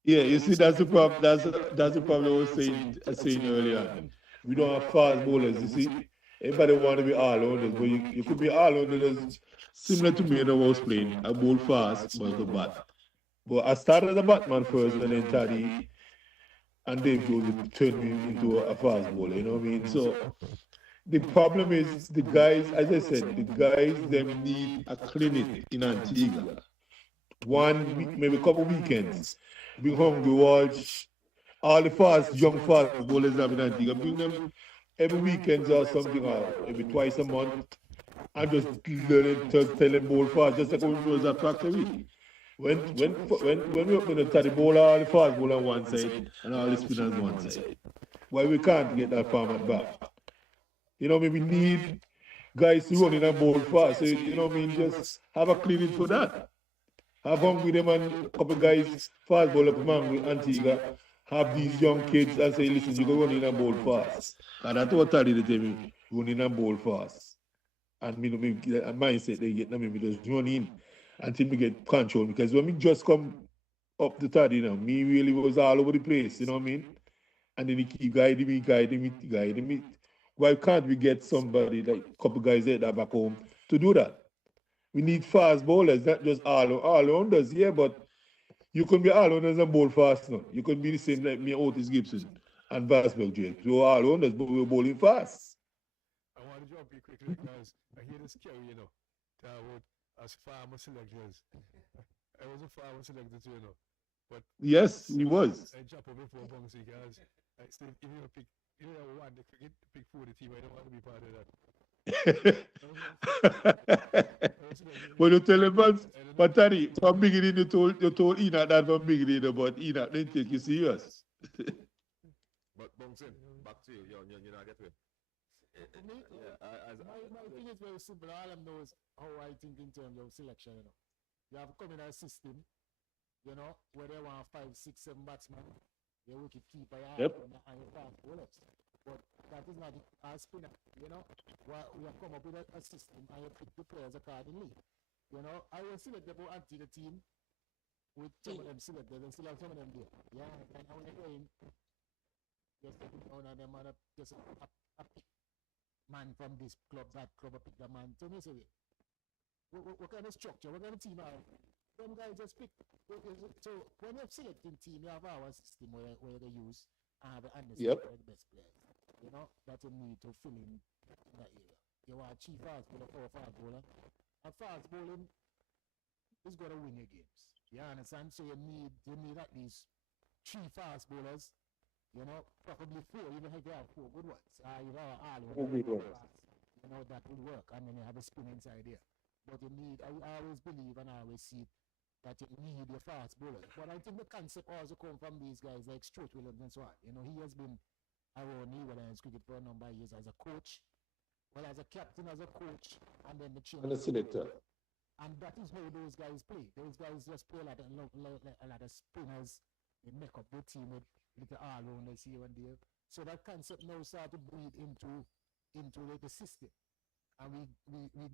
Yeah, you see, that's the problem. That's the problem I was saying earlier. We don't have fast bowlers. You see, everybody want to be all-rounders, but you could be all-rounders similar to me when I was playing. I bowl fast, but I could bat. But I started as a batman first, and then Taddy and Dave Jones turned me into a fast bowler. You know what I mean? So the problem is the guys, as I said, the guys them need a clinic in Antigua. One week, maybe a couple weekends. Bring home, we watch all the young fast bowlers have in Antigua. Bring them every weekend or something, or maybe twice a month, and just learn to tell them bowl fast, just like when we was at factory. When we open the Taddy bowler, all the fast bowler on one side and all the spinners on one side. Why we can't get that format back? You know, we need guys to run in and bowl fast. So, you know what I mean? Just have a clinic for that. Have fun with them and a couple guys, fast bowler from Antigua, have these young kids and say, listen, you go run in and bowl fast. And that's what Taddy they tell me, run in and bowl fast. And me, a mindset they get, me just run in until me get control. Because when me just come up the Taddy now, me really was all over the place, you know what I mean? And then he keep guiding me. Why can't we get somebody, like a couple guys there back home, to do that? We need fast bowlers, not just all-rounders, yeah, but you can be all-rounders and bowl fast now. You can be the same like me, Otis Gibson, and Vasberg James. We were all-rounders, but we were bowling fast. I want to jump in quickly because I hear this carry, as farmer selectors. I was a farmer selector too, But yes, he was. I jump over before Bunksy because I still, if you pick, I want the cricket to pick for the team, I don't want to be part of that. When you tell him, but Taddy, from beginning you told Enoch that from beginning, but Enoch didn't take you serious. But Bunksy, back to you, you know, get it. My thing is very simple. All I know is how I think in terms of selection. You have come in a system, where they want 5, 6, 7 batsmen, your wicket keeper, and your fast bowlers. But that is not our spinner, we have come up with a system and you pick the players accordingly. I will select them anti the team with some of them selected and still have some of them there. Yeah, and when you're going, just put down on them and just a pick man from this club, that club, a pick the man. So me say, what kind of structure, what kind of team are them guys just pick. So when you're selecting team, you have our system where they use and have an understanding of the best players. That you need to fill in that area. You want a chief fast bowler or fast bowler. And fast bowling is going to win your games. You understand? So you need at least 3 fast bowlers, preferably 4, even if you have 4 good ones. All good ones. That will work. And then you have a spin inside here. But you need, I always believe and I always see that you need your fast bowlers. But I think the concept also comes from these guys like Stuart Williams and so on. He has been around New Orleans cricket for a number of years as a coach, as a captain, as a coach, and then the trainer. And a selector. And that is how those guys play. Those guys just play like a lot of spinners. They make up the team with little all-rounders here and there. So that concept now starts to bleed into the system. And we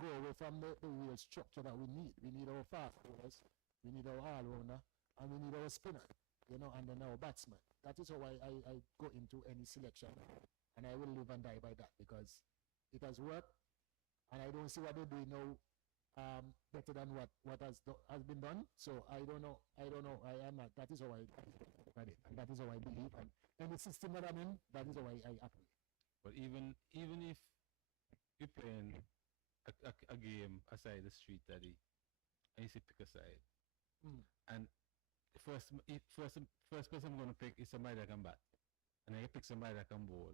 go away from the real structure that we need. We need our fast bowlers, we need our all-rounder, and we need our spinner. And then our batsman. That is how I go into any selection. And I will live and die by that because it has worked. And I don't see what they're doing now better than what has been done. So I don't know. I am not. That is how I look at it, and that is how I believe. And the system that I'm in, that is how I operate. But even if you're playing a game aside the street, Daddy, and you say pick a side, and first person I'm gonna pick is somebody that can bat, and then you pick somebody that can bowl.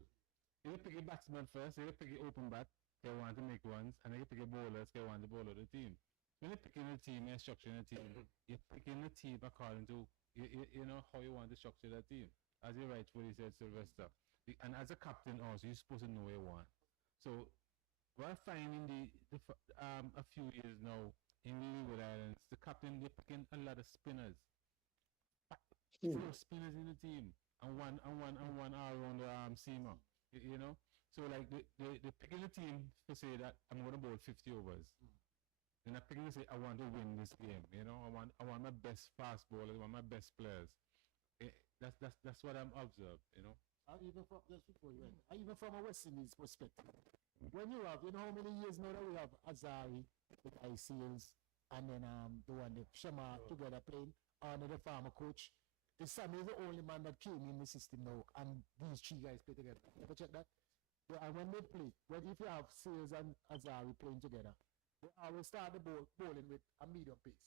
You pick a batsman first, you pick an open bat, they want to make runs, and then you pick a bowlers, they want to bowl of the team. When you're picking a team, you're structuring a team, you're picking a team according to you know how you want to structure that team. As you rightfully said, Sylvester. And as a captain also, you're supposed to know what you want. So we're finding a few years now in the Leeward Islands, the captain they're picking a lot of spinners. 4 spinners in the team and one all around the seamer. You know? So like they picking the team to say that I'm gonna bowl 50 overs. And I'm picking to say I want to win this game. You know, I want my best fast bowlers, I want my best players. That's what I'm observed, you know. Even from just before you went, even from a West Indies perspective, when you have, you know how many years now that we have Azari with ICLs and then the one that Shema together playing under the farmer coach. The Sammy is the only man that came in the system now, and these 3 guys play together. You ever check that? Yeah, and when they play, if you have Sales and Azari playing together, they always start the bowling with a medium pace,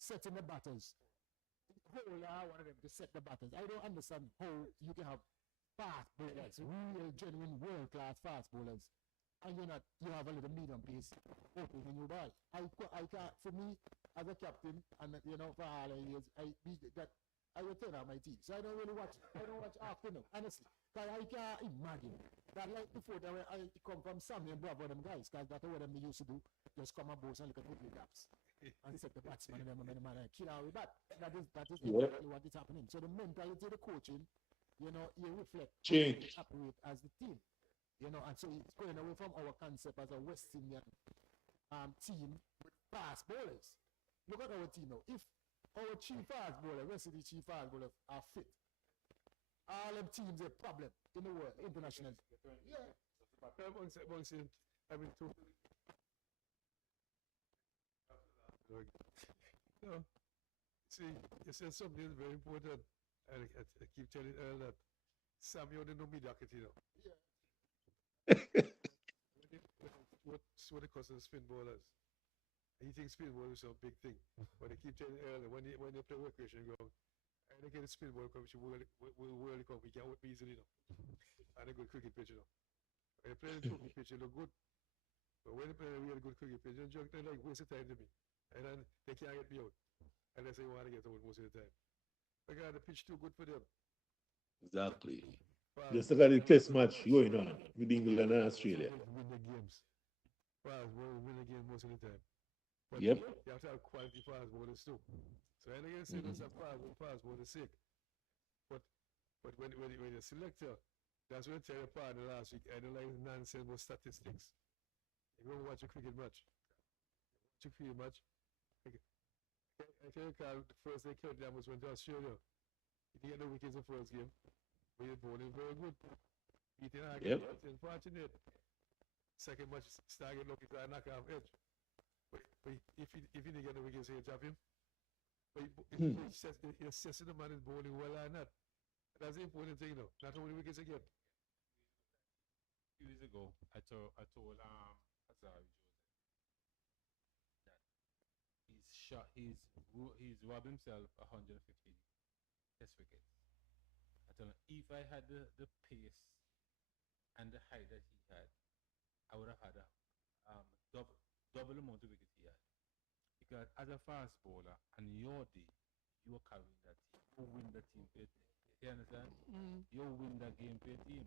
setting the batters. One of them to set the batters. I don't understand how you can have fast bowlers, real, genuine, world-class fast bowlers, and you have a little medium pace opening your ball. I can't, for me, as a captain, and for all the years, I will turn on my team. So I don't watch afternoon, honestly. Because I can't imagine that like before that I come from Sammy and Bravo them guys, because that's what they used to do. Just come and boss and look at the gaps. And set the batsman and them and kill our bat. That is exactly what is happening. So the mentality of the coaching, you reflect change, operate as the team. And so it's going away from our concept as a West Indian team with fast bowlers. Look at our team now. If our chief fast bowler, West Indies chief fast bowler are fit, all them teams a problem in the world, international. Yeah. I mean, no. See, you said something very important. I keep telling Earl that Samuel didn't know mediocrity, what the cost of spin bowlers. He thinks spin bowlers are a big thing. But they keep telling Earl that when they play recreation ground, and they get a spin ball come, she will come, we can't whip easily, And a good cricket pitch, When they play the cricket pitch, it look good. But when they play a really good cricket pitch, they like waste of time to me. And then they can't get me out. Unless they want to get out most of the time. Because the pitch too good for them. Exactly. Just look at the test match going on with England and Australia. Win the games. Fast bowlers win the game most of the time. But Yep. You have to have quality fast bowlers too. So I can say that's a fast bowlers sick. But when the selector, that's when I tell you part last week, I don't like nonsense about statistics. You go watch a cricket match. Watch a cricket match. I tell you, Carl, the first day Kurt Lambert went to Australia. He didn't get no wickets in the first game. But he bowling very good. Beating Hagen, unfortunate. Second match, started lucky to knock off edge. But if he didn't get no wickets, he'll drop him. But he assessing the man is bowling well or not. That's the important thing, though. Not only wickets again. A few years ago, I told Azari that he's robbed himself 150 test wickets. I told him if I had the pace and the height that he had, I would have had a double amount of wickets he had. Because as a fast bowler, and your day, you are carrying that team. You win the team for your team. You understand? You win that game for your team.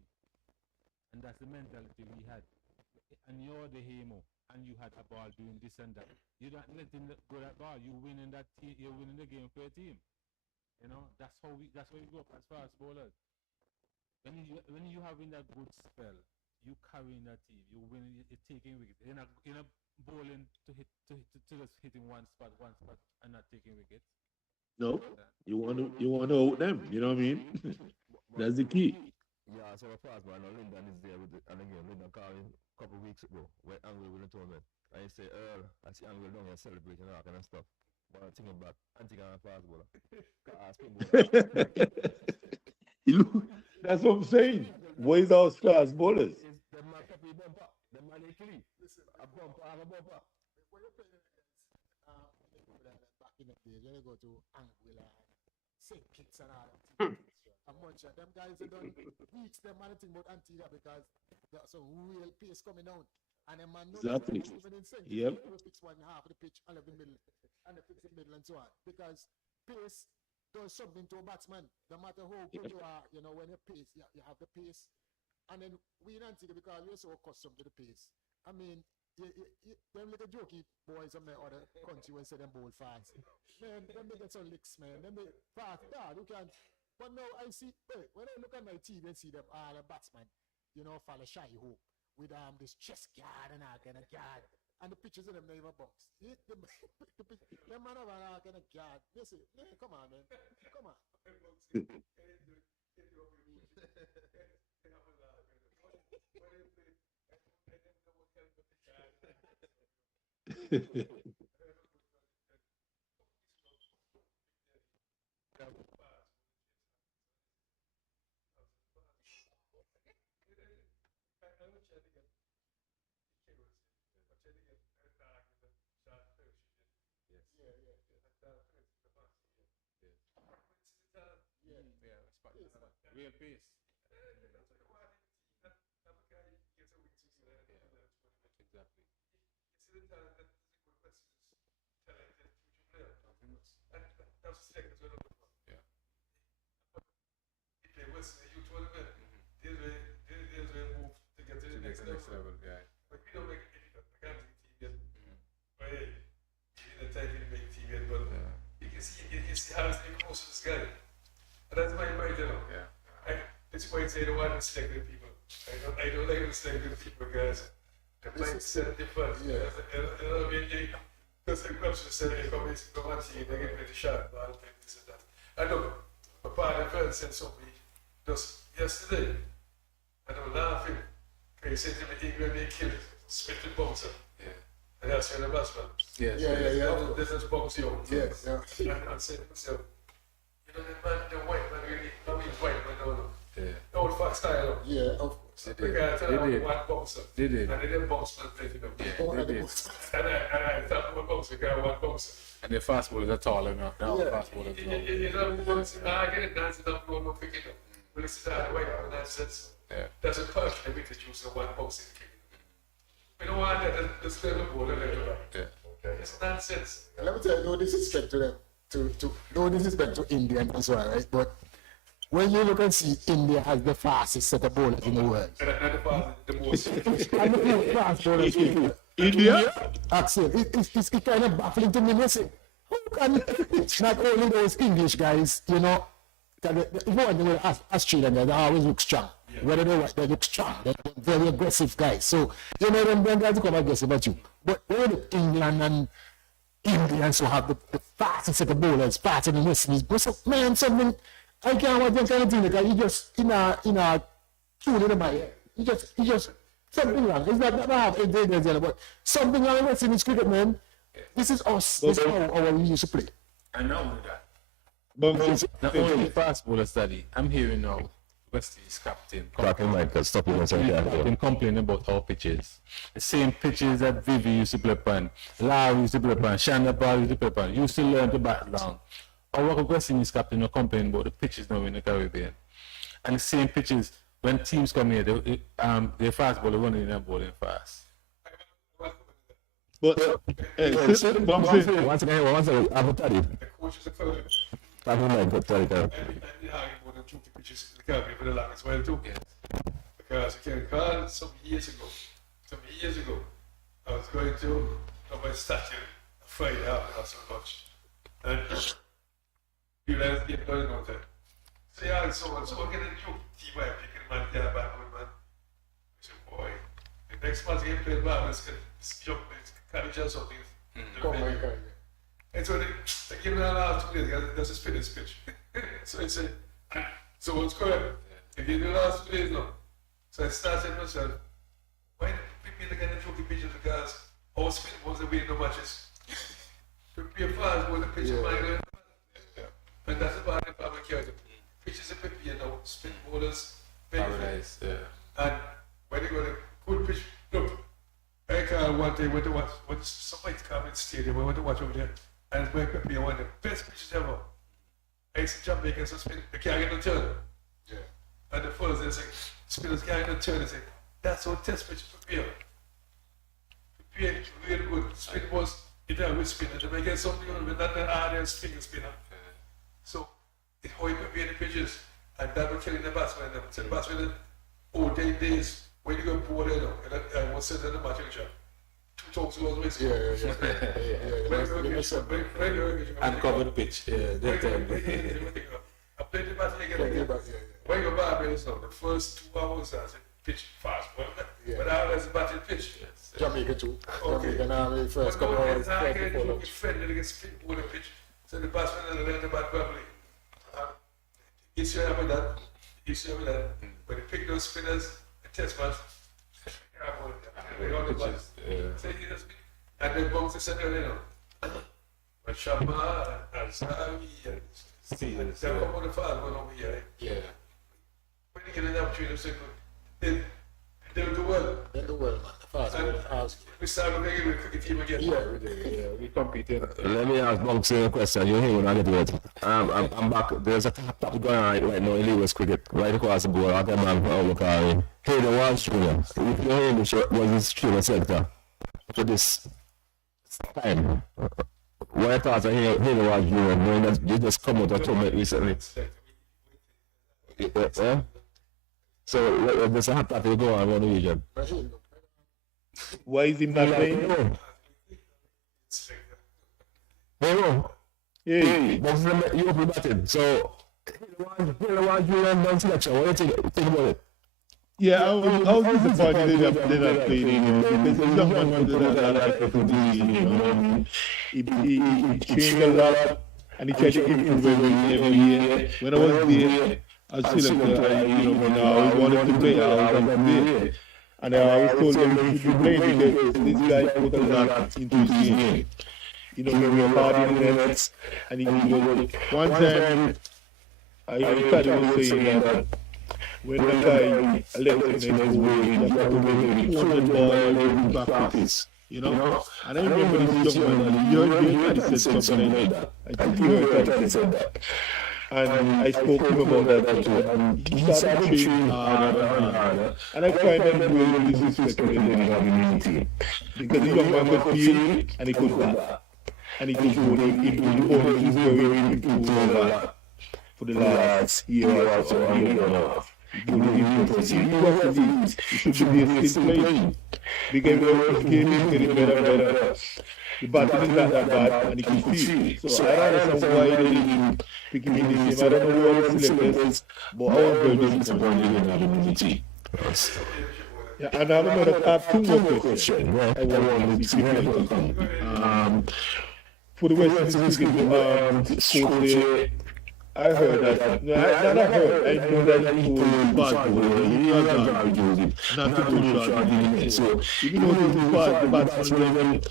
And that's the mentality we had. And you're the hemo, and you had a ball doing this and that. You're not letting go that ball. You're winning that team. You're winning the game for your team. That's how we go up as fast bowlers. When you having that good spell, you carrying that team. You winning. You're taking wickets. You're not bowling to just hitting one spot, and not taking wickets. No, you want to out them. You know what I mean? That's the key. Yeah, so our fast man, and Lyndon is there with it. And again, Lyndon called me a couple of weeks ago when Angle will tournament. And he said, Earl, I see Angle down here celebrating and all kind of stuff. But I'm thinking back, I'm thinking I'm a fast bowler. That's what I'm saying. What is our fast bowlers? The man Pepe bumper, the man Italy. A bumper, a bumper. When you play back in the days, when you go to Anguilla and St. Kitts and all that, a bunch of them guys that don't reach them anything but Antigua because there's some real pace coming down. And then man, Exactly. even in St. Yep. Kitts, they fix one half of the pitch and the middle, and they fix the middle and so on. Because pace does something to a batsman. No matter how good you are, you know, when you pace, you have the pace. And then we in Antigua, because we're so accustomed to the pace. I mean, them little jokey boys from the other country when say them bowl fast. Man, them they get some licks, man. Them they fast, you can't. But now I see, when I look at my TV and see them all the batsmen, you know, follow shy hope with this chest guard and all kind of guard. And the pictures of them never box. Them man over all kind of guard. They say, hey, come on, man. Come on. Real pace. Exactly. Yeah. He played West in the youth tournament. There's where he moved to get to the next level. Yeah. But we don't make it difficult. I can't take team yet. But hey, he didn't take it to make team yet, but you can see how he's getting close to this guy. And that's my point, you know. Yeah. That's why I say the one selected people. I don't like the selected people, guys. The mindset different. Yeah. You know what I mean? Because the clubs just say they come and see, they get ready to shot, ball, this and that. I know, my partner friend said something just yesterday, and I'm laughing. He said to me, England, they killed Smith and Bouncer. Yeah. And that's where the batsman. Yes. Yeah. This is Bouncer. Yes, yeah. And I said to myself, you know, that man, the white man really, I mean, white man, no. Yeah. The old fat style. Yeah, of course. They Because I did. only one bouncer. They did. And they didn't bounce man play to them. Oh, They and did. And I thought one bouncer, because one bouncer. And the fast bowlers are tall enough. Now Yeah. fast bowlers are You know, once I get it dancing up, no picking up. But it's that way, nonsense. Yeah. That's a perk that we could use one bouncer in kicking. We don't want that, just let the ball and let it Yeah. It's nonsense. Let me tell you, no disrespect to them, no disrespect to India as well, right? But when you look and see India has the fastest set of bowlers in the world. And the most. And the fast bowlers. India? Axel, it's kind of baffling to me. Listen, how can not only those English guys, you know, Australian guys, they always look strong. Yeah. Whether they're white, they look strong. They're very aggressive guys. So, you know, them guys come aggressive at you. But when you look England and Indians who have the fastest set of bowlers, faster than West Indies, but so, man, something, I can't watch them kind of thing because you just, in a tune in my head. You just, something wrong. It's not have ingredients, but something wrong with West Indies cricket, man. This is us. This is how we used to play. And not only that, Bumps. not only the fast bowler study, I'm hearing now West Indies captain been complaining about our pitches. The same pitches that Vivi used to play on, Larry used to play on, Shanda Ball used to play on, used to learn to bat long. Our West Indies captain are complaining about the pitches now in the Caribbean. And the same pitches, when teams come here, they fast bowler running and bowling fast. But, Bumps. Once again, I have studied. The coaches are coaching. I don't like that study. And the argument and two pitches in the Caribbean for the longest while too. Because you can recall some years ago, I was going to my statue Friday after not so much. And you realize the employee not there. So yeah, so get a new team I picking Mandela back with man. I said, boy, the next month game played ball, let's get this young man, carriage or something. Come on, guy. And so they give me the last 2 days, that's a spinning pitch. So I said, so what's correct? If you do the last 2 days now, So I started myself, why do people get the joking pitches because all spin balls are winning no matches. Prepare fast ball, the pitch is mine. And that's about the problem here. Pitches are prepare now, spin bowlers, Paradise, yeah. and when they got a good pitch, look, I can't one day went to watch, when somebody come in the stadium, I went to watch over there, and it's very prepare one of the best pitches ever. I used to jump back and so spin, they can't get no turn. Yeah. And the fellas, they say, spinners can't get no turn, they say, that's how test pitch prepare. Prepare really good. Spin was, it will spin, and they may get something on it, but not the hard spinner. So, it's how you prepare the pitches, and that will kill the batsman. So the batsman, days, when you go bowl there, and I was sitting in the match, 2 talks was missing. And cover the pitch, yeah. I played the batting again. When you're Barbados now, the first 2 hours, I said, pitch fast, but I was batting pitch. Jamaica too. Okay. Jamaica now, the first couple of hours. I get a friend that gets spin ball the pitch. So the batsman learned about properly. Issue with that. When they pick those spinners, the test match, and then bounce the center, But Shabba and Savi and Stevens, they're all on the fast one over here. Yeah. When you get an opportunity, they'll do well. They'll do well, man. Fast. We start looking at the cricket team again. Yeah, We competed. Let me ask Bunksy a question. You hear when I get to it. I'm back. There's a topic going on right now in Lewis cricket, right across the board. I got man from Outlook. Hey, the Walsh Jr. If you hear me, was his trailer sector for this time. What I thought of Hayden Walsh Jr. knowing that you just come out of tournament recently. Yeah? So there's a hot topic going on around the region. Why is he not playing? Hey, you open batting. So, Hayden Walsh Jr. non-selection. What do you think about it? Yeah, I was disappointed they're not playing because the young man wanted a lot of opportunity. He changed a lot and he tried to improve every year. When I was there, I was selected, I always wanted to play, I always wanted to play. And I always told him he should be playing because this guy put a lot into his game. He was hard in the nets, and one time, I started saying that when the guy left the next goal, he had to make 200 balls in practice. And I remember this young man, he said something like that. I think he heard that he said that. And I spoke to him about that too. And he started training harder and harder. And I find that really disrespectful in the community. Because the young man could feel and he could bat. And he could go in. He's very improved a lot for the last year or so. He was the he should be a still playing. Because the game is getting better and better. The batting is not that bad and he can feel. So I don't understand why they didn't pick him in this game. I don't know who are the selectors, but I was very disappointed in the community. Yeah, and I have 2 more questions. I want to see people come. For the West Indies coach there, I heard that. I know that he was bad bowler. He was not to do shot in the net. So even though he was bad, the batsman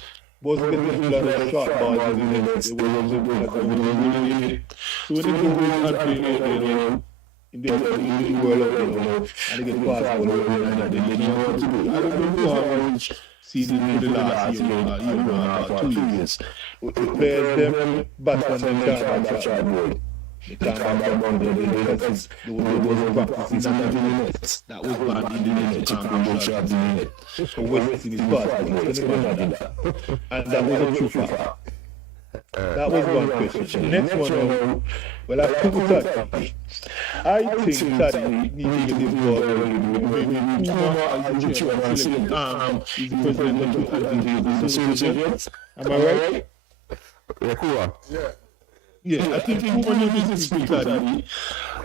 wasn't getting a lot of short balls in the net. They wasn't doing that. So when they go and play in the world of and they get fast bowler and they didn't know what to do. I don't know how much season for the last year and a half or 2 years. The players, them batsmen, they can't have short ball. They can't have that one because they wasn't practicing that in the net. That was bad in the net. You can't go short in the net. So West Indies fast ball. And that was a true fact. That was one question. The next one, well, I think Taddy needs to get this ball maybe 2 more as the chairman. He's the president of the association. Am I right? Yeah, I think 2 more needs to speak Taddy.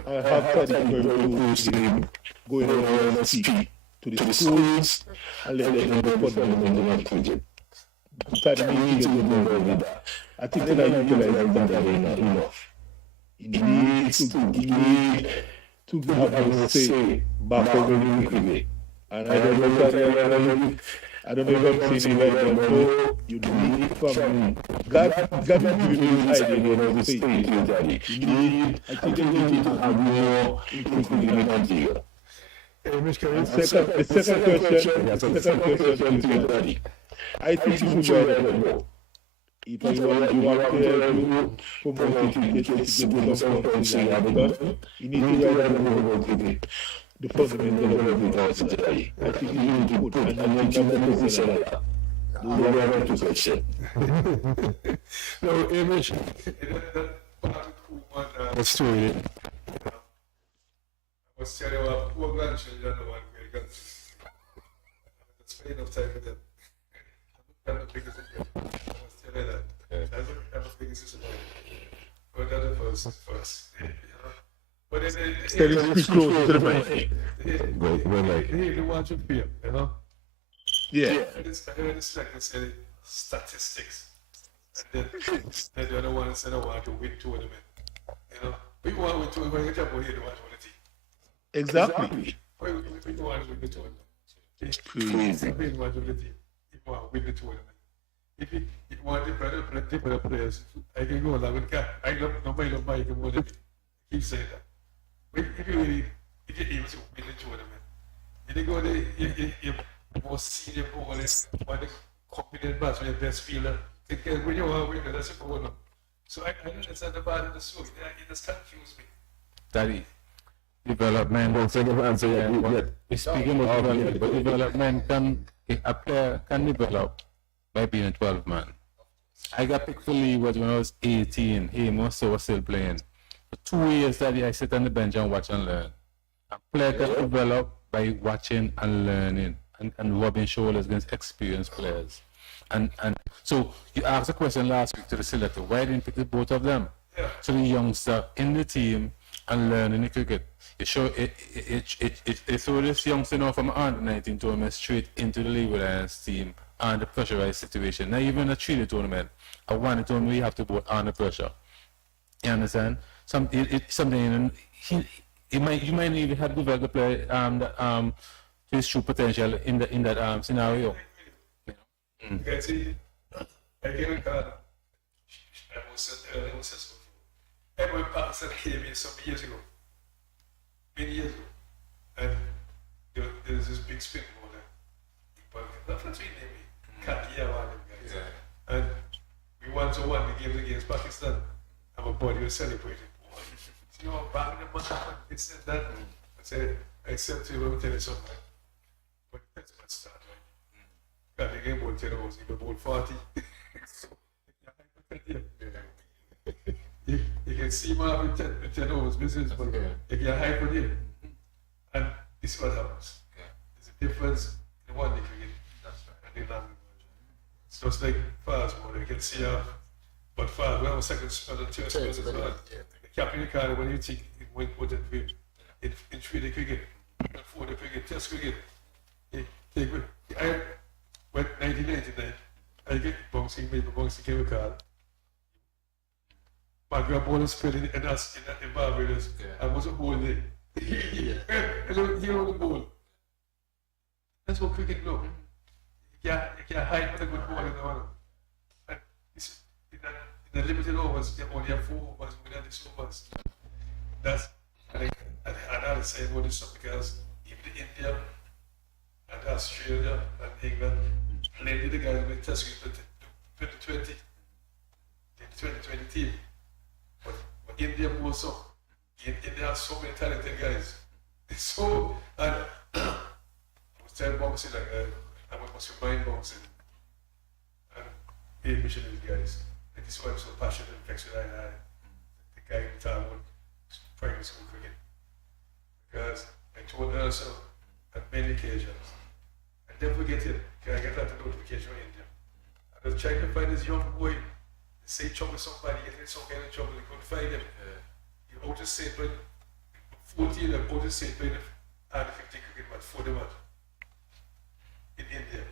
I have Taddy very close to him, going around the street to the schools and let them know what they're doing. Taddy needs to get the ball with that. I think that I utilize that enough. He needs to have a say back over the cricket. And I don't know if I'm saying it right, but no, you need it from God will give you this idea, you know, this faith. You need, I think you need to have more input in Nigeria. The second question to you, Daddy. I think you should go ahead more. If you want to promote it, get some countries and have it done, you need to write more the fundamental of everything. I think you need to put and think about this and that. Those are the two questions. No, image. Let's do it. I was telling you about poor grandchildren and one great grandchildren. I spend enough time with them. I'm the biggest of them. I was telling you that. I'm the biggest of them. But that's the first. But then speak close to the mic. They want to feel, you know? Yeah. I heard this like they say statistics. And then the other one said I want to win tournament. You know? We want to win tournament, but you can't win the team. Exactly. We want to win the tournament. Crazy. We want to win the team. We want to win the tournament. If you want different players, I can go along with that. Nobody don't buy more than me. Keep saying that. If you aim to win the tournament, you go there, you're more senior bowlers, want the confident match with your best fielder. When you want to win, that's a goal. So I don't understand the part of the story. It just confused me. Daddy, development. Don't say the answer yet. Speaking of development, but development a player can develop by being a 12 man. I got picked for Leeward when I was 18. He was still playing. For 2 years, Daddy, I sit on the bench and watch and learn. A player can develop by watching and learning and rubbing shoulders against experienced players. And so you asked a question last week to the selector, why didn't you pick the both of them? Yeah. So the youngster in the team and learning the cricket. You show it throw this youngster now from under 19 tournament straight into the Leeward Lions team and the pressurized situation. Not even a 3-day tournament. A 1-day tournament we have to put under pressure. You understand? Something you might even have developed the player to his true potential in that scenario. You can see, I gave a card. I was successful. Edward Patterson came here some years ago. Many years ago. And there's this big spin bowler. That's what we named me. Katia, one of them guys. Yeah. And we won the games against Pakistan. And my body was celebrating. You know, back in the month, it's that. I said, I said to you, let me tell you something. But that's a bad start, right? The game ball 10 hours, you can bowl 40. You can see more in 10 hours business, but if you're hype on him, and this is what happens. There's a difference in one day cricket and the language. It's just like fast ball, you can see but fast, we have a second spell and third spell as well. The captain card, when you think it went put in 3-day cricket, and 4-day cricket, test cricket, I went 1999, I get bouncing, maybe bouncing came a card. My grandmother spelled in us in Barbados. I was a whole day. He on the ball. That's what cricket know. You can't hide with a good ball in the one. And in the limited overs, you only have 4 overs, we have these overs. That's, and I say about this stuff because even India and Australia and England played the guys with test cricket 2020, the 2020 team. But India more so. India has so many talented guys. So, and I was telling boxing like I was mind boxing and pay mission these guys. And this is why I'm so passionate and affectionate. The guy in town primary school cricket. Because I told her so at many occasions. And never forget it, because I get that notification from India. I was trying to find this young boy, say trouble with somebody, getting some kind of trouble, they couldn't find him. He out of state, but 14 out of state playing and 50 cricket match for the match in India.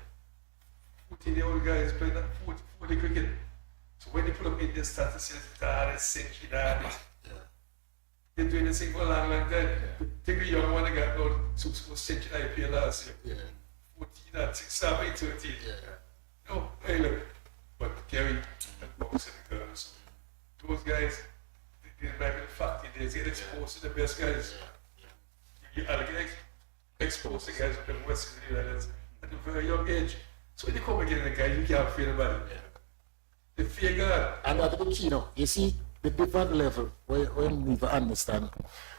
14-year-old guys playing that 40 cricket. So when they put up Indian statistics, it's century, been doing this thing for a long, long time. Think the young one that got no century IPL last year. 14 and 6, 7, 13. No, hey, look. But Gary and Box and the girls, those guys, they might be the fact they get exposed to the best guys. You gotta get exposed to guys up in West Indies at a very young age. So when you come again, the guys, you can't feel about it. They fear God. And that's the key now. You see, the different level where you need to understand.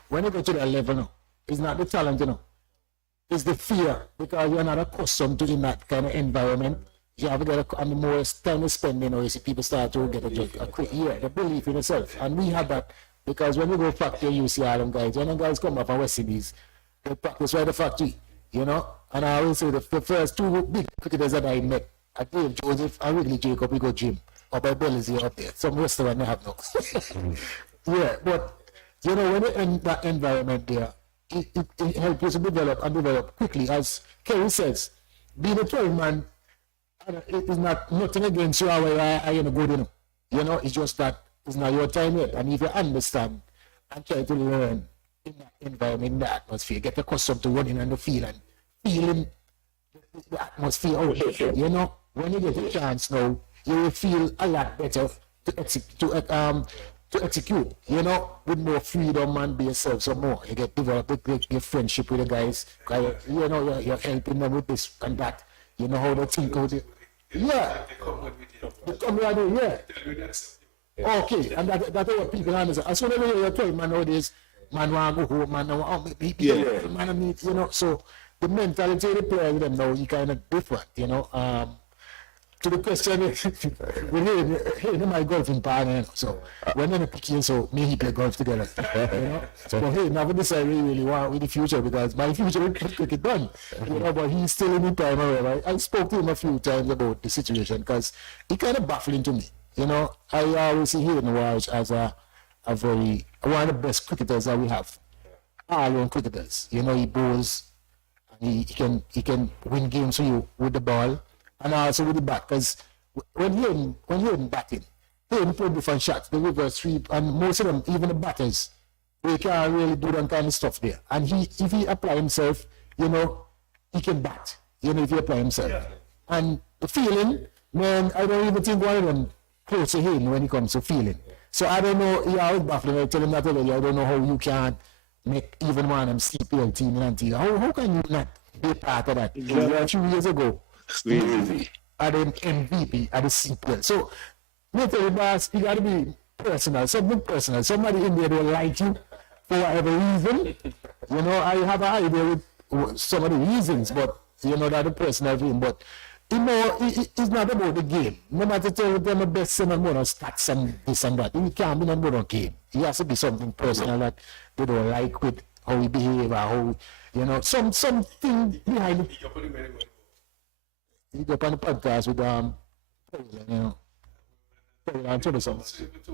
When you go to that level now, it's not the talent, you know. It's the fear, because you're not accustomed to in that kind of environment. You have to get and the more time you spend, you know, you see people start to get a quick the belief in yourself. And we have that, because when we go factory, you see all them guys. When the guys come up from West Indies, they practice right the factory, you know. And I always say the first two big cricketers that I met, I Dave Joseph and Wrigley Jacob, we go gym. Or by Belize up there. Some restaurant they have no. Yeah, but you know, when you're in that environment there, it helps you to develop quickly. As Kerry says, being a 12 man, it is not nothing against you or I you know good, you know, it's just that it's not your time yet. And if you understand and try to learn in that environment, in the atmosphere, get accustomed to running on the field and feeling the atmosphere out there, you know, when you get a chance now, you will feel a lot better to execute, you know, with more freedom and be yourself some more. You get develop your friendship with the guys, you know, you're helping them with this and that, you know how they think out it. Yeah. The camaraderie, yeah. Okay, and that's what people understand. As soon as you're 12 man nowadays, man want to go home, man want to meet, you know, so the mentality of the player with them now, you kind of different, you know. To the question, we're here, my golfing partner, so we're not picking, so me he play golf together, you know. So hey, never decide really want with the future, because my future will cricket done, you know. But he's still in the prime, right? I spoke to him a few times about the situation, because he kind of baffling to me, you know. I always see him watch as a very one of the best cricketers that we have, all young cricketers. You know, he bowls, and he can win games for you with the ball. And also with the bat, because when you're batting, they play different shots, the reverse sweep, and most of them, even the batters, they can't really do that kind of stuff there. And if he apply himself, you know, he can bat, you know, if he apply himself. Yeah. And the feeling, man, I don't even think one of them close to him when it comes to feeling. So I don't know, he always baffling, I tell him that already, I don't know how you can make even one of them CPL team and team. How can you not be a part of that? Yeah. A few years ago, at an MVP at the CPL. So, me tell you, boss, you got to be personal, something personal. Somebody in there will like you for whatever reason. You know, I have an idea with some of the reasons, but you know, that the personal thing. But you know, it's not about the game. No matter tell them the best and more stats and this and that. It can't be no more game. It has to be something personal that they don't like with how we behave or how, you know, something behind it. He got on the podcast with Paul, you know. Paul and Thompson.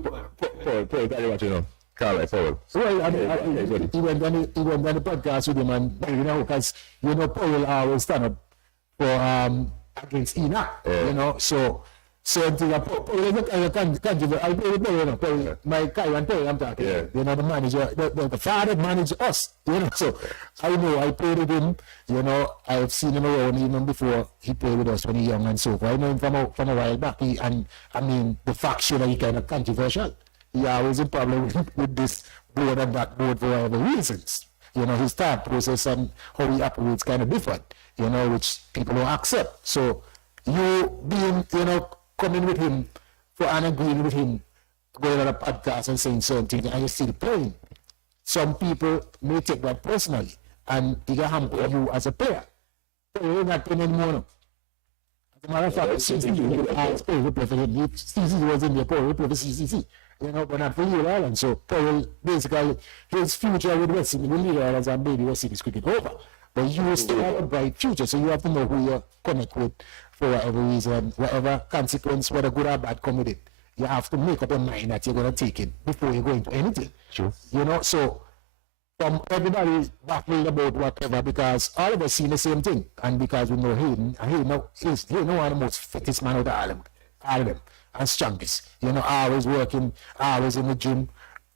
Paul, tell you what you know. Carl, Paul. Well, he went on the podcast with him, and you know, because you know, Paul always stand up for against Enoch, you know. So until Paul is a candidate, I play with Paul, you know. Paul, my guy and Paul, I'm talking. Yeah. You know, the manager, the father managed us, you know. So I know I played with him. You know, I've seen him around even before he played with us when he was young and so forth. I know him from a while back. And I mean, the fact show that he kind of controversial. He always a problem with this board and that board for whatever reasons. You know, his thought process and how he operates kind of different. You know, which people don't accept. So you being, you know, coming with him and agreeing with him, going on a podcast and saying certain things, and you're still playing. Some people may take that personally, and it can hamper you as a player. So you're not playing anymore now. As a matter of fact, CCC, I expect to play for him. If CCC was in there, Paul will play for CCC. You know, but not for you, Ireland. So Paul, basically, his future with West Indies, with League Islands and maybe West Indies cricket over. But you still have a bright future, so you have to know who you connect with for whatever reason, whatever consequence, whether good or bad come with it. You have to make up your mind that you're going to take it before you go into anything. Sure. You know, so from everybody baffled about whatever, because all of us seen the same thing. And because we know Hayden, and Hayden one of the most fittest man out of all of them, and strongest. You know, always working, always in the gym,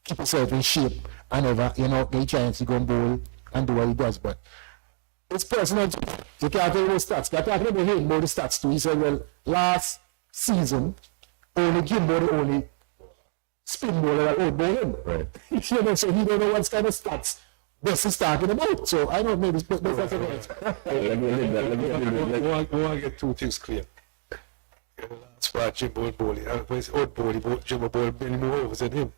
keep yourself in shape, and ever, you know, get a chance to go and bowl and do what he does. But it's personal. You can't tell about stats. You're talking about him about the stats too. He said, well, last season, only Jimbo the only spin bowler that outbowled him. Right. You know, so he don't know what kind of stats West is talking about. So I don't know, maybe that's what it I want to get two things clear. That's why Jimbo and Bowley. And when it's old Bowley, Jimbo Bowley many more overs than him.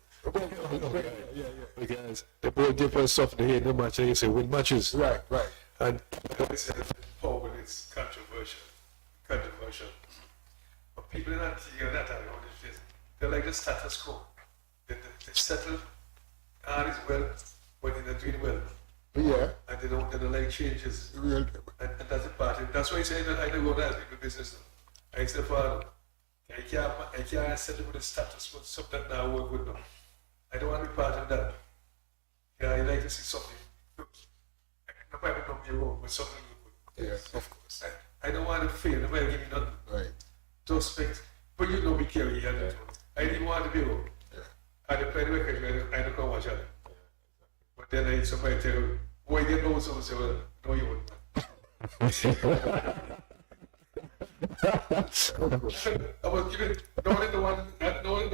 Because the ball difference soft in the head, no match, and you say win matches. Right. And I said, Paul, it's controversial. But people in Antigua, that are they're like the status quo. They settle, all is well, when they're doing well. Yeah. And they don't like changes. And that's the part. That's why I say that I don't go to ask people business. I say, Father, I can't settle with the status quo, something that now work with them. I don't want to be part of that. Yeah, I like to see something good. Nobody will be wrong with something good. Yeah, of course. I don't want to fail. Nobody will give me nothing. Right. To expect. But you know me, Kelly. I didn't want to be wrong. I didn't play the record. I don't know much of it. But then somebody tell you, why you know someone say, well, no, you wouldn't. I was giving, knowing the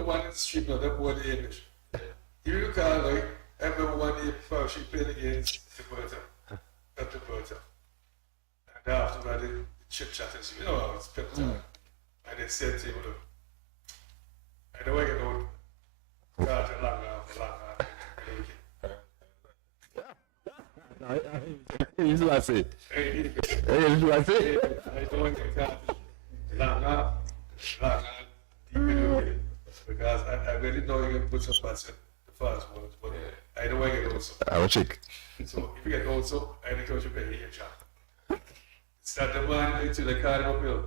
one in the street, now, that boy the English. You recall, like, I remember one day before she played against Gibraltar, at Gibraltar. And after that, the chit chatters, you know how it's pep time. And they said to him, look, I know I get old, Carter, long arm. He's what I say. He's what I say. I don't want to get long arm, deep in the wicket. Because I really know you can put some bats in the fast ones, but I know I get also. I'm a chick. So if you get also, I think you better hear chat. Start the man into the car uphill.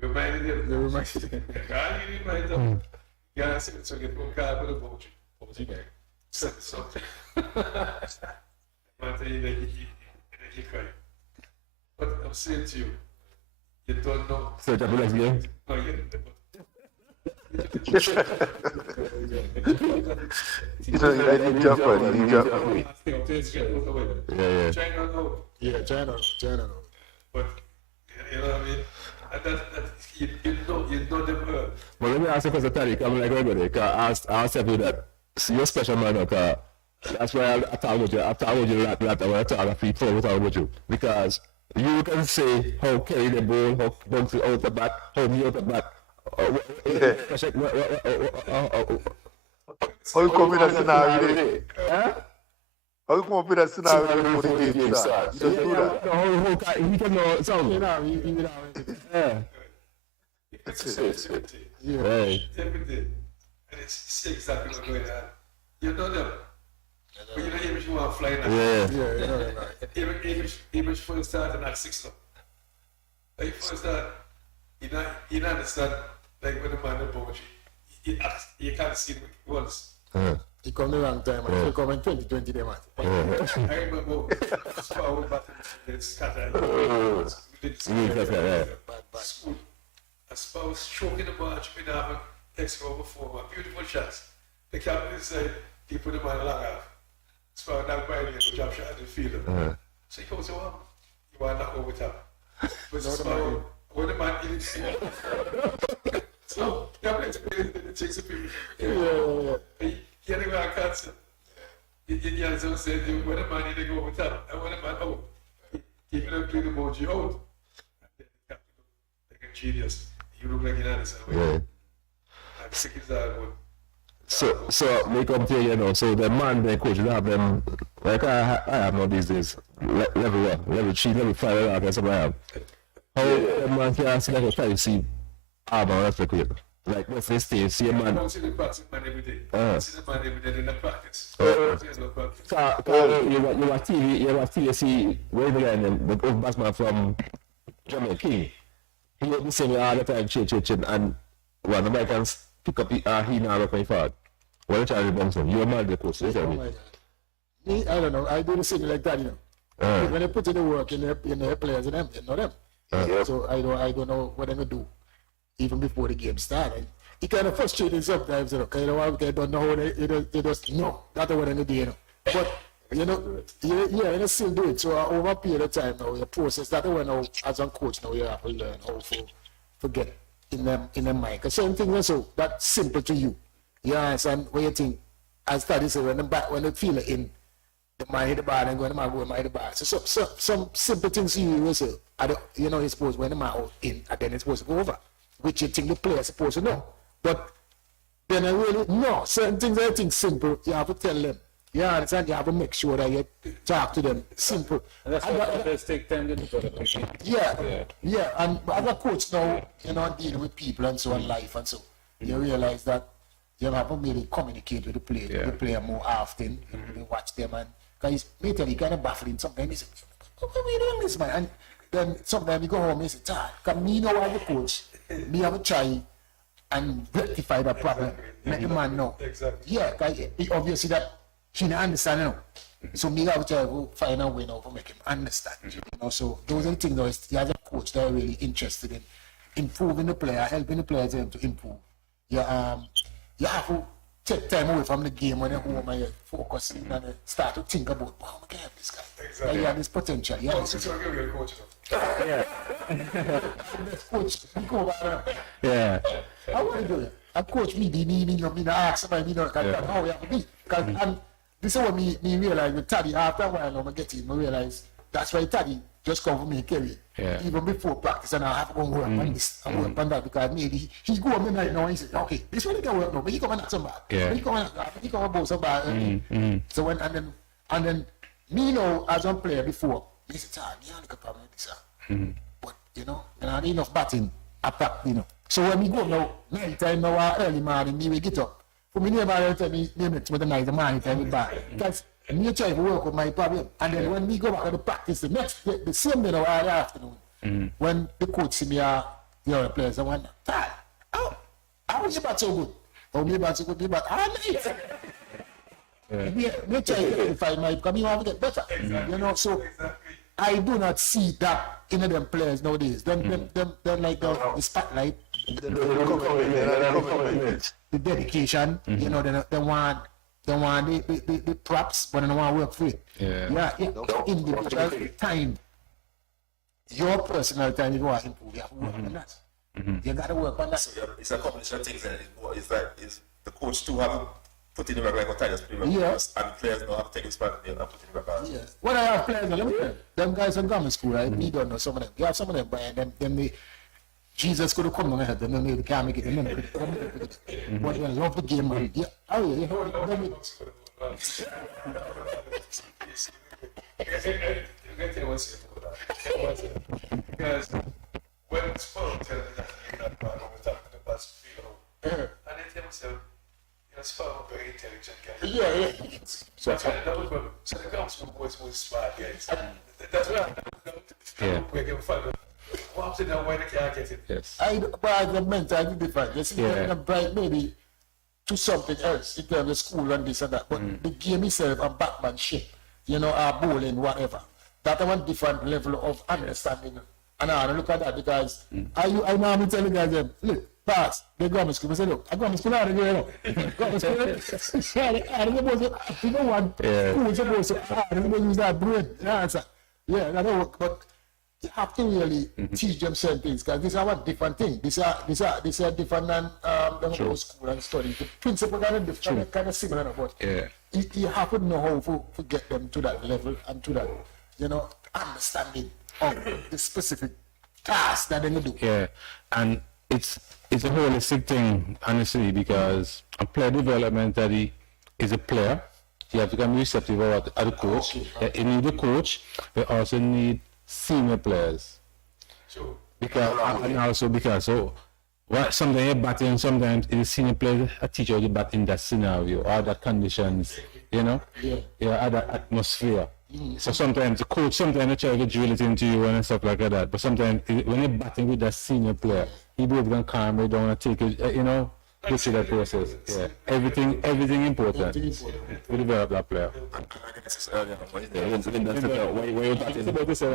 Reminded him. They reminded him. I remind them. Yeah, so get one car with a boat. So, man, you cry. But I'm saying to you, you don't know. So, the next game? No, you know, I need jump on, you need jump on. Yeah. China know. Yeah, China know. But, you know what I mean? And that you know them well. But let me ask you a question, Tariq. I'm like everybody, because I asked you that you're a special man, because that's why I talk about you. I talk about you a lot when I talk about people, we talk about you. Because you can say how Kelly the ball, how Bunty out the bat, how me out the bat. How you come in that scenario? How you come up with that scenario before the game starts? You just do that. He can know something. Yeah. Right. Every day. And it's exactly what's going on. You know them. But you know, even if you want to fly now. Yeah. Even if you start at 6 now. Like, first start, you understand, like when the man approach you can't see him once. He come the wrong time, and he come in 2020, man. I remember Spawn batting against Qatar. School. And Spawn stroking the ball, tripping off and takes over forward. Beautiful shots. The captain said, he put the man long off. Spawn not by the drop shot at the fielder. So he goes, well, you want to knock over top. But Spawn, when the man in his field. So, captain explained the chicks of people. Yeah, anyway, I can't say. Yeah, so said, when a man need to go over top, and when a man out, he can play the ball, you out. Like a genius. You look like an answer. I'm sick as that one. So we come to you know, so the man, the coach, you have them, like I have now these days, level 1, level 3, level 5, that's what I have. How the man can see like a time see armor respect with like let's say see a man. I don't see the practice man every day. I see the man every day in the practice. You watch TV, see where the guy the old batsman from Jamaica King. He was the same all the time, change, and one the Americans pick up he now up my forward. What try to bounce him? You're mad the coach, you tell me. Me, I don't know. I do the same like that, you know. When they put in the work in their players and them, you know them. So I don't know what they're gonna do even before the game started. It kind of frustrating sometimes, you know, because you know, they don't know how they just know that's what they're gonna do, you know. But you know, you still do it. So over a period of time now, your process that way now as a coach now you have to learn how to get in them mind. Because certain things also that's simple to you. You understand what you think. As studies say when the feel it in the mind hit the bar and when the man go hit the bar. So some simple things you say, you know, it's supposed when the man out in and then it's supposed to go over, which you think the player is supposed to know. But then I really no certain things I think simple, you have to tell them. You understand? You have to make sure that you talk to them simple. And that's why it take time to develop. Yeah. And as a coach now, you know, dealing with people and so on, life and so, you realize that you have to really communicate with the player more often. You watch them and because mentally kind of baffling. Sometimes you say, what are we doing this, man? And then sometimes you go home and you say, because me know as a coach, me have to try and rectify that problem. Let the man know. Exactly. Yeah, because obviously that he don't understand, you know. So me have to try to find a way now to make him understand. You know, so those are the things that as a coach that are really interested in improving the player, helping the player to improve. You have to take time away from the game when you're home and you focus and you start to think about, wow, I can help this guy. Exactly. You have this potential. You have this coach. coach, you go over there. Yeah. I want to do it. A coach me ask somebody, how you have to be. And this is what me realize with Taddy. After a while, I get him, I realize that's why Taddy just come for me and carry. Yeah. Even before practice, and I have to go and work on this and work on that because maybe he go on midnight now and he said, okay, this one can work now, but he come and knock somebody. Yeah. He come and both somebody. So when and then me know as one player before, he said, me have a problem with this. But you know, and I had enough batting attack, you know. So when we go now, night time now early morning, me we get up. For me, never tell me with the night, the morning time back. Because me try to work on my problem. And then when we go back to the practice, the same day now afternoon, when the coach see me, the other players, I went, how was you bat so good? Oh, me bat so good, me bat all night. Me try to rectify my, because me want to get better. You know, so I do not see that in them players nowadays. Them like the spotlight, the dedication, you know, they want the props, but they don't want to work for it. Yeah. Individual time, your personal time, you want to improve. You have to work on that. You got to work on that. So it's a combination of things, and is the coach too have put in the work like what Tyler's playing, and players don't have to take responsibility and put in the work. Yeah. When I have players, let me tell you, them guys from government school, right? Me don't know some of them. You have some of them, but then they. Jesus could have come on my head, and then they can't make it. But they love the game, man. Yeah. Oh, yeah. Because when it's fun, tell me that you're not bad, when we're talking about and they tell myself, you're a very intelligent guy. Yeah. So that's why that was when, so the council was smart guys. That's why we're getting fun. Why they can't get it? Yes. But the mentality different. You see, they're bright maybe to something else in terms of school and this and that. But the game itself and backmanship, you know, bowling, whatever. That one different level of understanding. And I look at that because I normally tell the guys, look, pass, they go to school. I say, look, I go to school, I don't go to school. I don't know, you know what? Who's supposed to use that brain? Yeah, that don't work. But you have to really teach them certain things because these are what different things. These are different than the whole school and study. The principle kind of different, kind of similar, but you have to know how to get them to that level and to that, you know, understanding of the specific task that they do. Yeah, and it's a holistic thing, honestly, because a player development that is a player. You have to become receptive of the coach. You need a coach, but also need senior players. Sure. Because sometimes you're batting, sometimes in the senior players a teacher you bat in that scenario or that conditions, you know? Other atmosphere. So sometimes the coach they try to drill it into you and stuff like that. But sometimes when you're batting with that senior player, he be able to calm it down and take it, you know, go through that process. Yeah. Everything important. We develop that player. When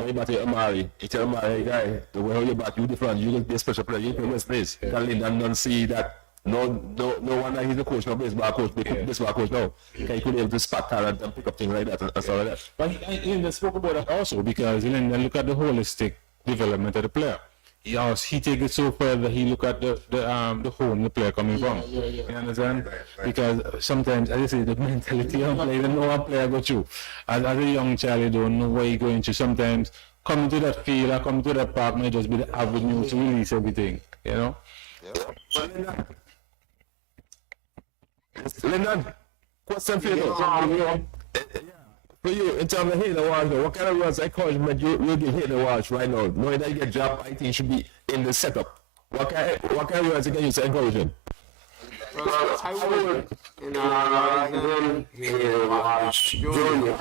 you bat Amari, you tell Amari, guy, the way you bat, you different, you get be a special player, you play West Place. You can lead and don't see that No wonder he's the coach, no baseball coach, baseball coach now. He could be able to spot talent and pick up things like that and stuff like that. But he spoke about that also because then look at the holistic development of the player. He take it so far that he look at the home the player coming from. You understand? Because sometimes, as I say, the mentality of player, you know what player go through. As a young child, you don't know what you're going through. Sometimes coming to that field or coming to that park might just be the avenue to release everything. You know? Lyndon, question for you. For you, in terms of hitting the watch, what kind of words encouragement you give hitting the watch right now? Knowing that you get dropped, I think you should be in the setup. What kind of words you can use to encourage him? Well, I would, rather than hitting the watch junior,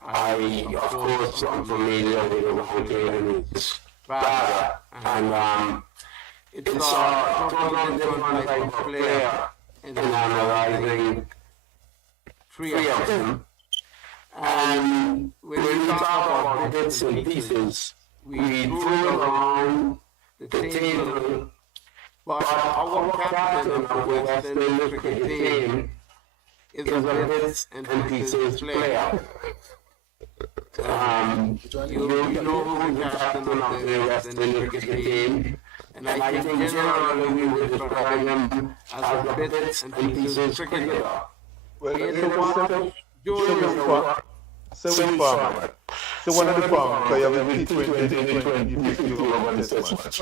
I, of course, am familiar with the one father, and it's a totally different type of player in analyzing three of them. And when we talk about bits and pieces, we throw around the table, but our captain of the West Indies cricket team is a bits and pieces player. You know who the captain of the West Indies cricket team, and I think generally we would describe him as a bits and pieces cricketer. So one of the farm, because you have a T20 over this match.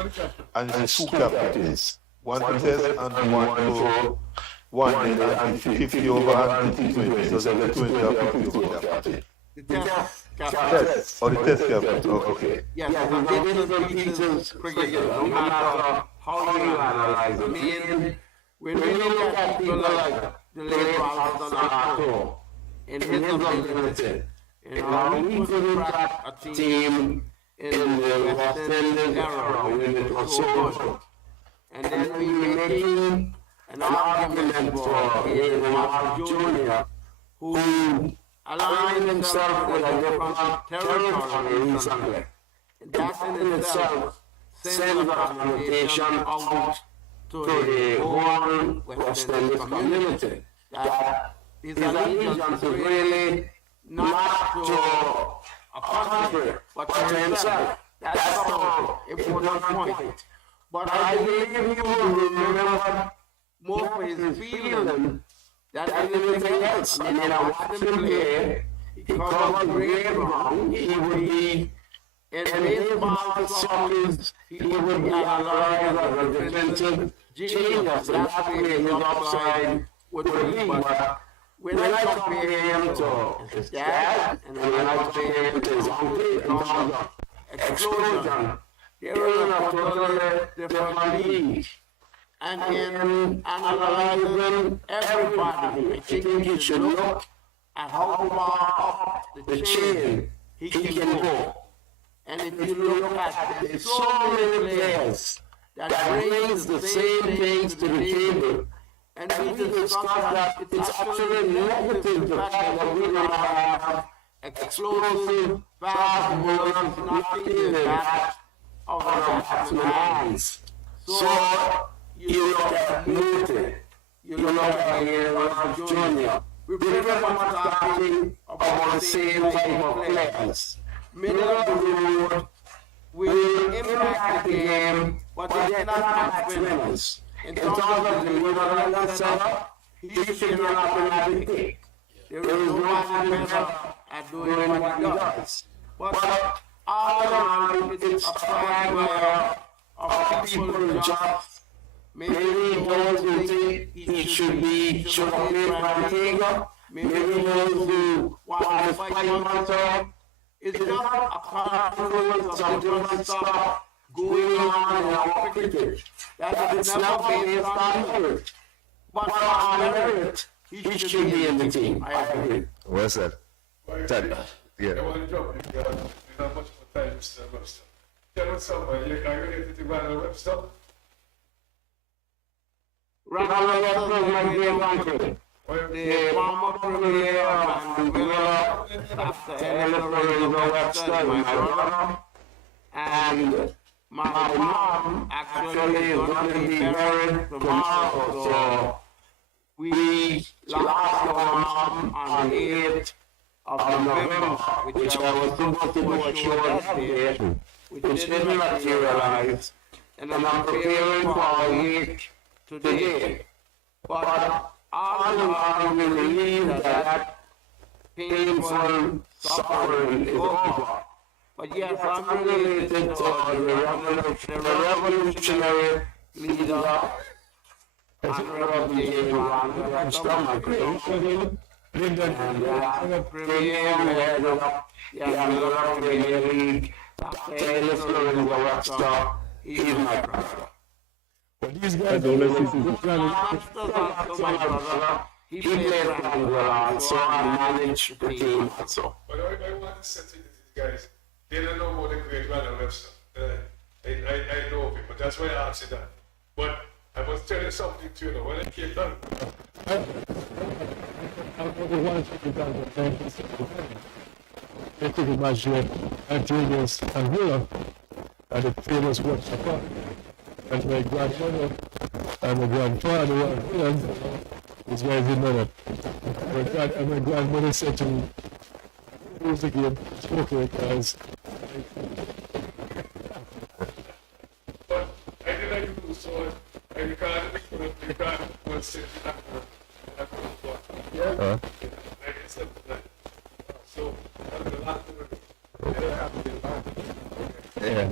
And it's two captains. One to test and one for 1 day and 50 over and T20. So the 20 or 50 over captain. The test captain. Test, or the test captain. Okay. Yes, the bits and pieces cricketer, no matter how you analyze them. When we look at people like the late Ralston Arthur, in his ability, he couldn't track a team in the West Indies era when it was so good. And then we making an argument for Mark Jr., who aligned himself with a different territory recently. That in itself sends a communication out to the whole West Indies community that his allegiance is really not to a country, but to himself. That's an important point. But I believe he will remember more for his feeling than anything else. I mean, I watched him play. He covered great ground. He would be in baseball circles. He would be analyzed as a defensive genius. That's where his upside would be. But when I compare him to his dad, and when I compare him to his uncle in terms of explosion, they're in a totally different league. And in analyzing everybody, I think you should look at how far up the chain he can go. And if you look at it, there's so many players that brings the same things to the table. And we discussed that it's actually negative the fact that we don't have explosive fast bowlers knocking in the bat of the batsman's hands. So you look at Newton, you look at Mandela Jr. We're pretty much talking about the same type of players. Middle of the road will impact the game, but they cannot match winners. In terms of the Netherlands setup, he should not have been picked. There is no man better at doing what he does. But all around, it's a quagmire of people just maybe those who think he should have played Montego, maybe those who want to fight Montego. It's just a confluence of different stuff going on in our cricket. That is never based on merit. But on merit, he should be in the team. I agree. Well said. Ted, yeah. I want to jump in because we have much more time, Mr. Webster. Tell us something. You can relate to Ronald Webster? Ronald Webster is my great uncle. The former premier of Mandela, Dr. Ellis Webster is my brother. And my mom actually is going to be buried tomorrow, so we lost our mom on the 8th of November, which I was supposed to do a show that day, which didn't materialize, and I'm preparing for a week today. But all in all, we believe that painful suffering is over. But yes, I'm related to the revolutionary leader, Honorable James Stomach, and Premier head of the Mandela Premier League, Taylor Flynn, the rockstar, he's my brother. But these guys He played Mandela, so I managed the team also. But I want to say to these guys, they don't know about the great Ronald Webster. I know of him, but that's why I asked you that. But I must tell you something too, when I came down. They took a match here at Julius and Wheeler at the famous Watch Park. And my grandmother and my grandfather were friends. These guys didn't know that. And my grandmother said to me, "Who's the game? Okay, guys." But I didn't like to do so. I can't sit Uh-huh. I accept that. So, that's the last one. Yeah.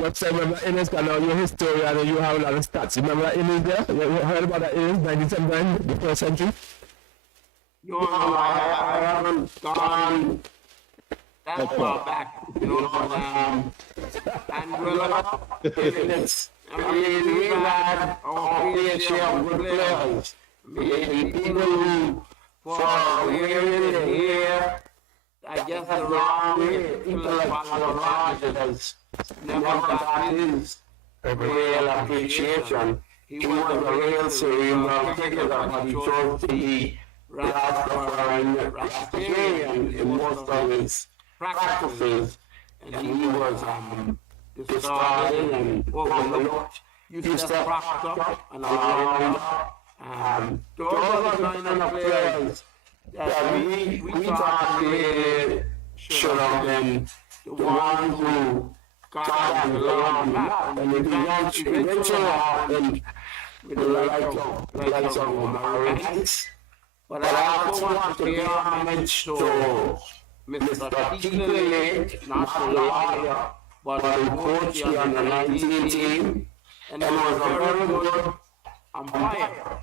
What's that? Remember Innes got now your historian and you have a lot of stats. Remember that Innes there? You heard about that Innes, 1979, the first century? No, I haven't gone that far back, and I mean, we've had our fair share of good players. Maybe people who, for wearing here, I guess the wrong way, people like Paul Rogers never got his real appreciation. He was a real cerebral figure, but he chose to be Rastafarian in most of his practices, and he was discarded and overlooked. Used to propped up and around. Those are the kind of players that we thought really should have been the ones who got the long map, and eventually happened with the likes of Omar Banks. But I also want to pay homage to Mr. Tigley, not the lawyer, but the coach on the 19 team, and he was a very good umpire.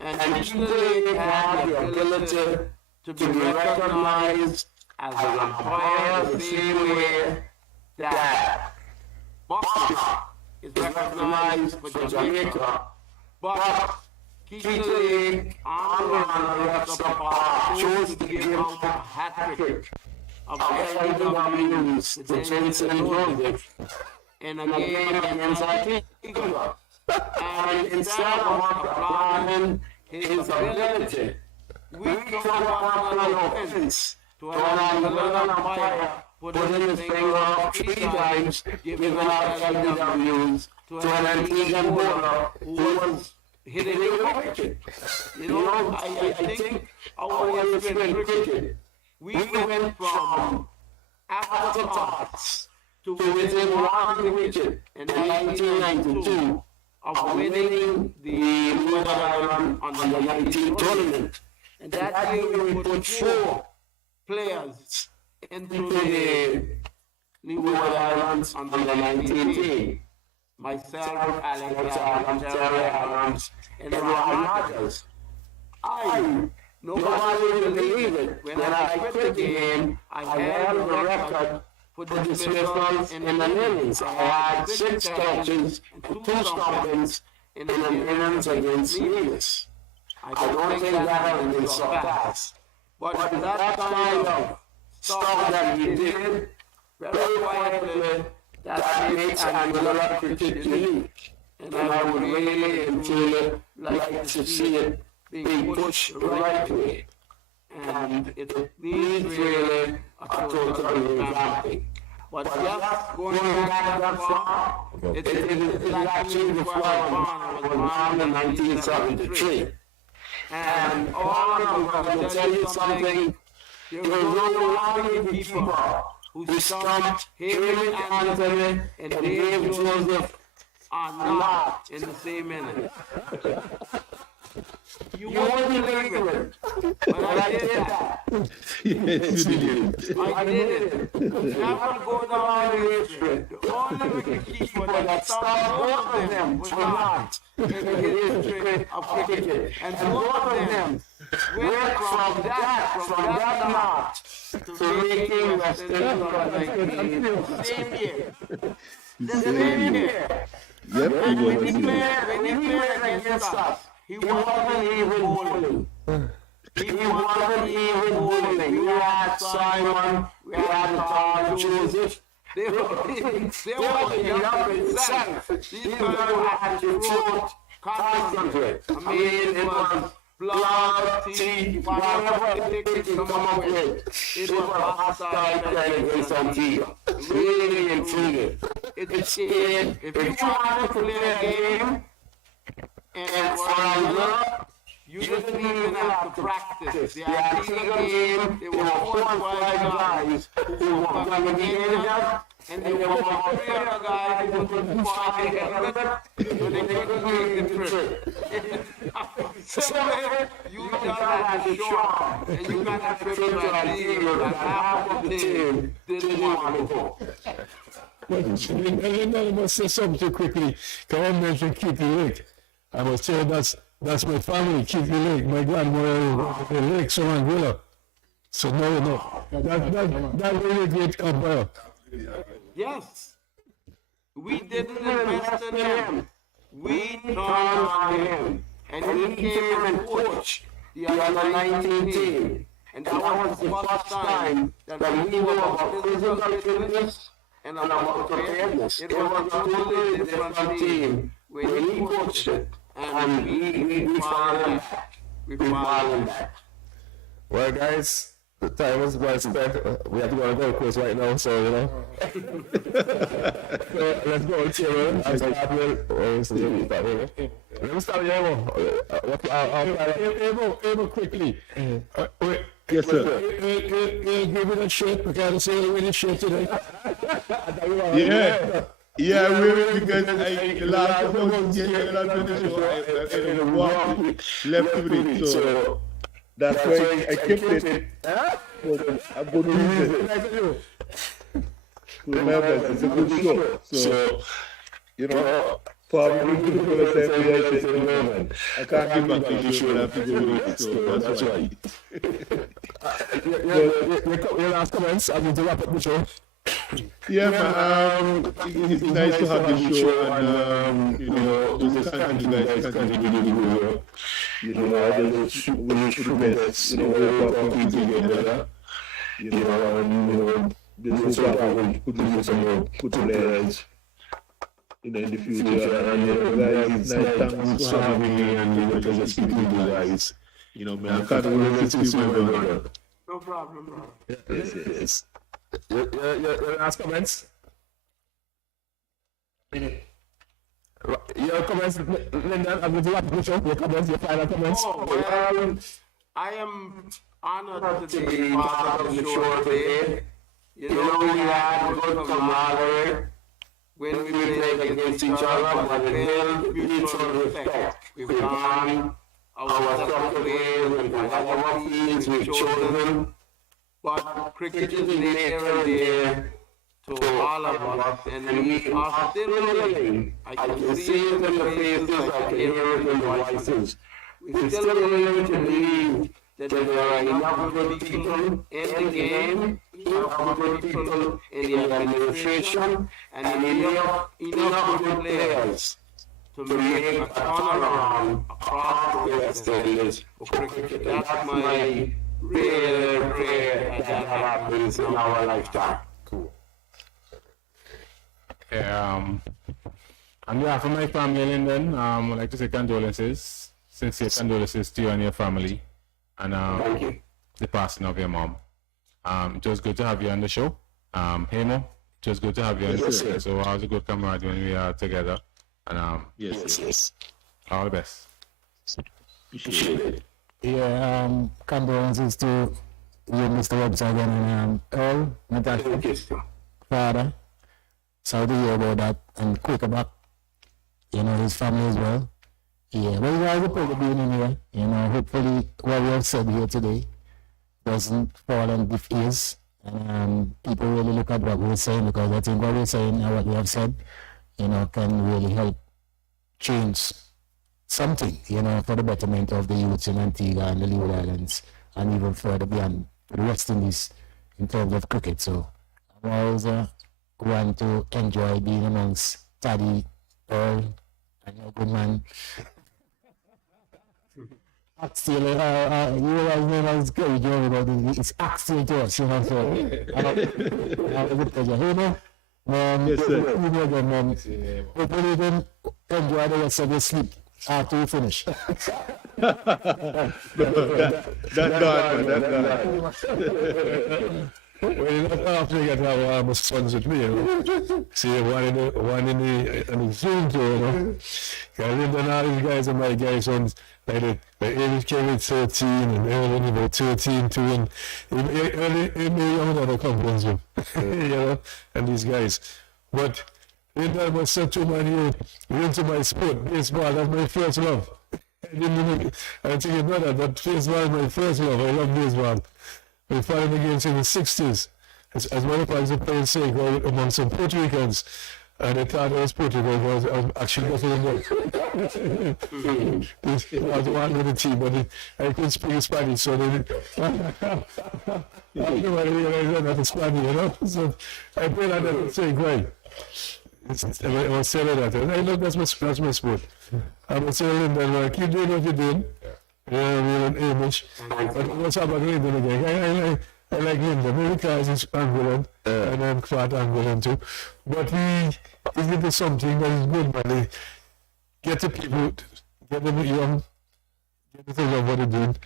And Tigley had the ability to be recognized as an umpire the same way that boxing is recognized for Jamaica. But Tigley, on the rest of the park, chose to give out a hat-trick of LW's, the Jensen and Joseph, in a game against Antigua. And instead of applauding his ability, we took one offense to an Angolan umpire putting his finger up 3 times, giving out LW's to an Antiguan bowler who was hitting a wicket. I think our history in cricket, we went from afterthoughts to within 1 wicket in 1992 of winning the Leeward Island under 19 tournament. And that year we put 4 players into the Leeward Islands under 19 team. Myself, Alex Adams, Terry Adams, and Ron Rogers. Nobody will believe it. When I quit the game, I held the record for dismissals in an innings. I had 6 catches and 2 stoppings in an innings against Venus. I don't think that has been surpassed. But that kind of stuff that he did, very quietly, that makes Angola cricket unique. And I would really and truly like to see it being pushed the right way. And it needs really a total revamping. But yes, going back that far, it is actually before I was born in 1973. And all of them, I'm going to tell you something, there was only a lot of people who stumped Harry Anthony and Dave Joseph are not in the same minute. You won't believe it, but I did that. Yes, you did. I did it. Never go down in history. The only wicketkeeper that stopped both of them was not in the history of cricket. And both of them went from that knot to making West Indies on 19 same year. The same year. Yep, And you when he played against us, he wasn't even bowling. He wasn't even bowling. We had Simon, we had Tom Joseph. They were enough itself. These guys had to throw constantly. I mean, it was blood, teeth, whatever they could come up with. It was a hostile play against Antigua. Really intriguing. It's if you wanted to play a game, and for a year, you didn't even have to practice. The Antigua game, there were 4 or 5 guys who were coming in, and there were about 3 other guys who couldn't find the helmet, so they couldn't make the trip. So you just had to show up, and you got a trip to Antigua, and half of the team didn't want to go. I must say something quickly. Come on, mention Kitty Lake. I must say that's my family, Kitty Lake. My grandmother the Lake, so Mandela. So no. That really great umpire. Yes. We didn't invest in him. We turned on him. And he came and coached the other 19 team. And that was the first time that we were about physical fitness and about preparedness. It was a totally different team when he coached it. And we followed him back. We followed him back. Well, guys, the time is well spent. We have to go on a Gold Coast right now, so, you know. So, let's go to Table. I'll start with... Let me start with Able, quickly. Yes, sir. Give it a shake. We gotta say we need shake today. Yeah, because the last time I was here, I walked left with it, so that's why I kept it. I'm going to use it. Remember, it's a good show. So, you know, probably for the same way I said, I can't give back to the show, I have to go with it, so that's why. Your last comments, I'm going to wrap up the show. Yeah, man, it's nice to have the show, and you know, those kind of guys continue to do. You know, I just wish for the best. You know, we're working together. You know, and you know, this is what I will put in some more good players. You know, in the future, and you know, guys, nice thanks for having me, and you know, just speaking to you guys. You know, man, I can't wait to see my brother. No problem, bro. Yes. Your last comments? Your comments, Lyndon, I'm going to wrap up your comments, your final comments. Oh, well, I am honored to be part of the show today. You know, we had a good camaraderie when we played against each other, but it built mutual respect. We've gone our separate ways and whatever fields we've chosen. But cricket is near and dear to all of us, and we are still willing. I can see it in the faces, I can hear it in the voices. We're still willing to believe that there are enough good people in the game, enough good people in the administration, and enough good players to make a turnaround across the West Indies for cricket. That's my real prayer that happens in our lifetime. Cool. On behalf of my family, Lyndon, I'd like to say condolences, sincere condolences to you and your family, and Thank you. the passing of your mom. It was good to have you on the show. Hey Mo, It was good to have you on the Yes, show. sir. So I was a good camaraderie when we are together. And Yes. all the best. Appreciate it. Yeah, condolences to you, Mr. Webster, again, and Earl, Natasha, father. Sorry to hear about that, and Quakerback, his family as well. Yeah, well, you guys are probably being in here, hopefully what we have said here today doesn't fall on deaf ears, and people really look at what we're saying, because I think what we're saying and what we have said, can really help change something, for the betterment of the youths in Antigua and the Leeward Islands, and even further beyond the West Indies in terms of cricket. So I always want to enjoy being amongst Taddy, Earl, and your good man. Axel, you realize name as Kerry Joe, but it's Axel to us, so I have a good pleasure. Hey, Yes, sir. Again, man. Hopefully you can enjoy the rest of your sleep after you finish. That's gone. Well, not after you get our sons with me, See, one in the Zoom tour, I lived on all these guys and my guys' sons. Like Amos came with 13 and Earl about 13 too, and he made another conference room, and these guys. But then I was said to man, you into my sport, baseball, that's my first love. I think you know that baseball is my first love. I love baseball. We followed the games in the 60s. As one of us was playing soccer among some Puerto Ricans, and they thought I was Puerto Rican. I was actually better than them. I was one with the team, but I couldn't speak Spanish, so they everybody realized I'm not Spanish, So I played at that saying, great. I was saying that. And I know that's my sport. I was saying that keep doing what you're doing. We're an image. But what's up about Lyndon again? I like Lyndon, maybe because he's Angolan, and I'm quite Angolan too. But he's into something that is good, man. Get the people, get them young, get them to love what they're doing,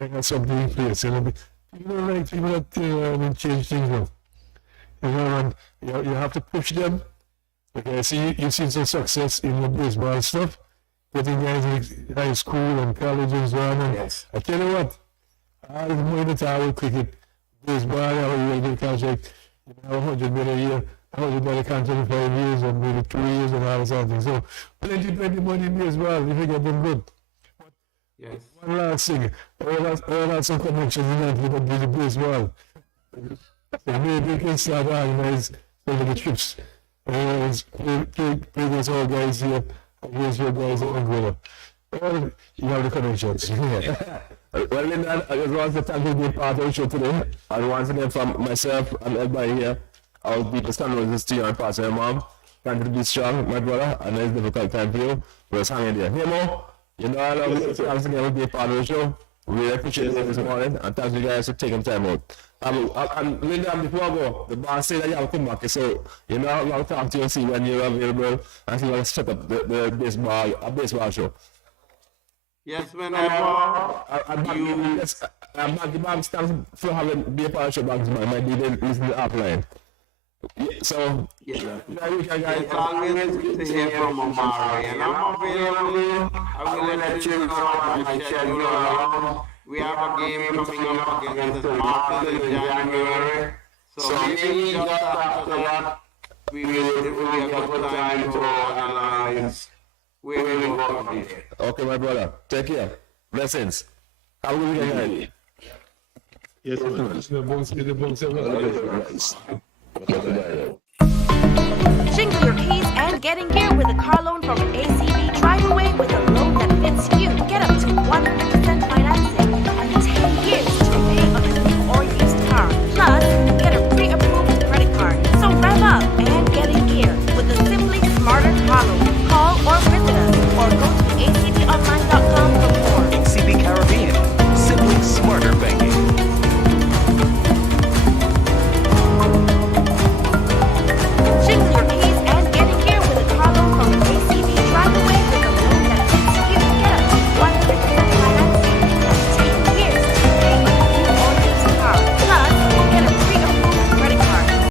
and have something in place. People don't like people that change things now. And you have to push them. Okay, I see you've seen some success in the baseball stuff, getting guys in high school and college and so on. Yes. I tell you what, I was more in the town with cricket, baseball, I have a really good contract, $100 million a year, $100 million contract in 5 years, and maybe 2 years and all that sort of thing. So plenty money in baseball if you get them good. Yes. One last thing, I had some connections in that with the baseball. So maybe you can start organize some of the trips. Play against all guys here, against your guys in Angola. Well, you have the connections. Well, Linda, I just want to thank you for being part of the show today. I want to name from myself and everybody here, our deepest condolences to you and Pastor your mom. Thank you to be strong, my brother, and it's a difficult time for you. We're just hanging there. Hey, Mo, I love you. Thanks again for being part of the show. We really appreciate it this morning, and thanks you guys for taking time out. And Linda, before I go, the boss said that you have to come back, so I'll talk to you and see when you're available and see when I set up the baseball show. Yes, whenever you... Thanks for having be a part of the show, Bags, man. My DJ listen to the offline. So, yeah, it's always good to hear from Omari, and I'm available. I will let you know what my schedule around. We have a game coming up against the Martins in January. So maybe just after that, it will be a good time to analyze where we go from here. Okay, my brother. Take care. Blessings. Have a good weekend. Yes, man. Jingle your keys and get in gear with a car loan from AC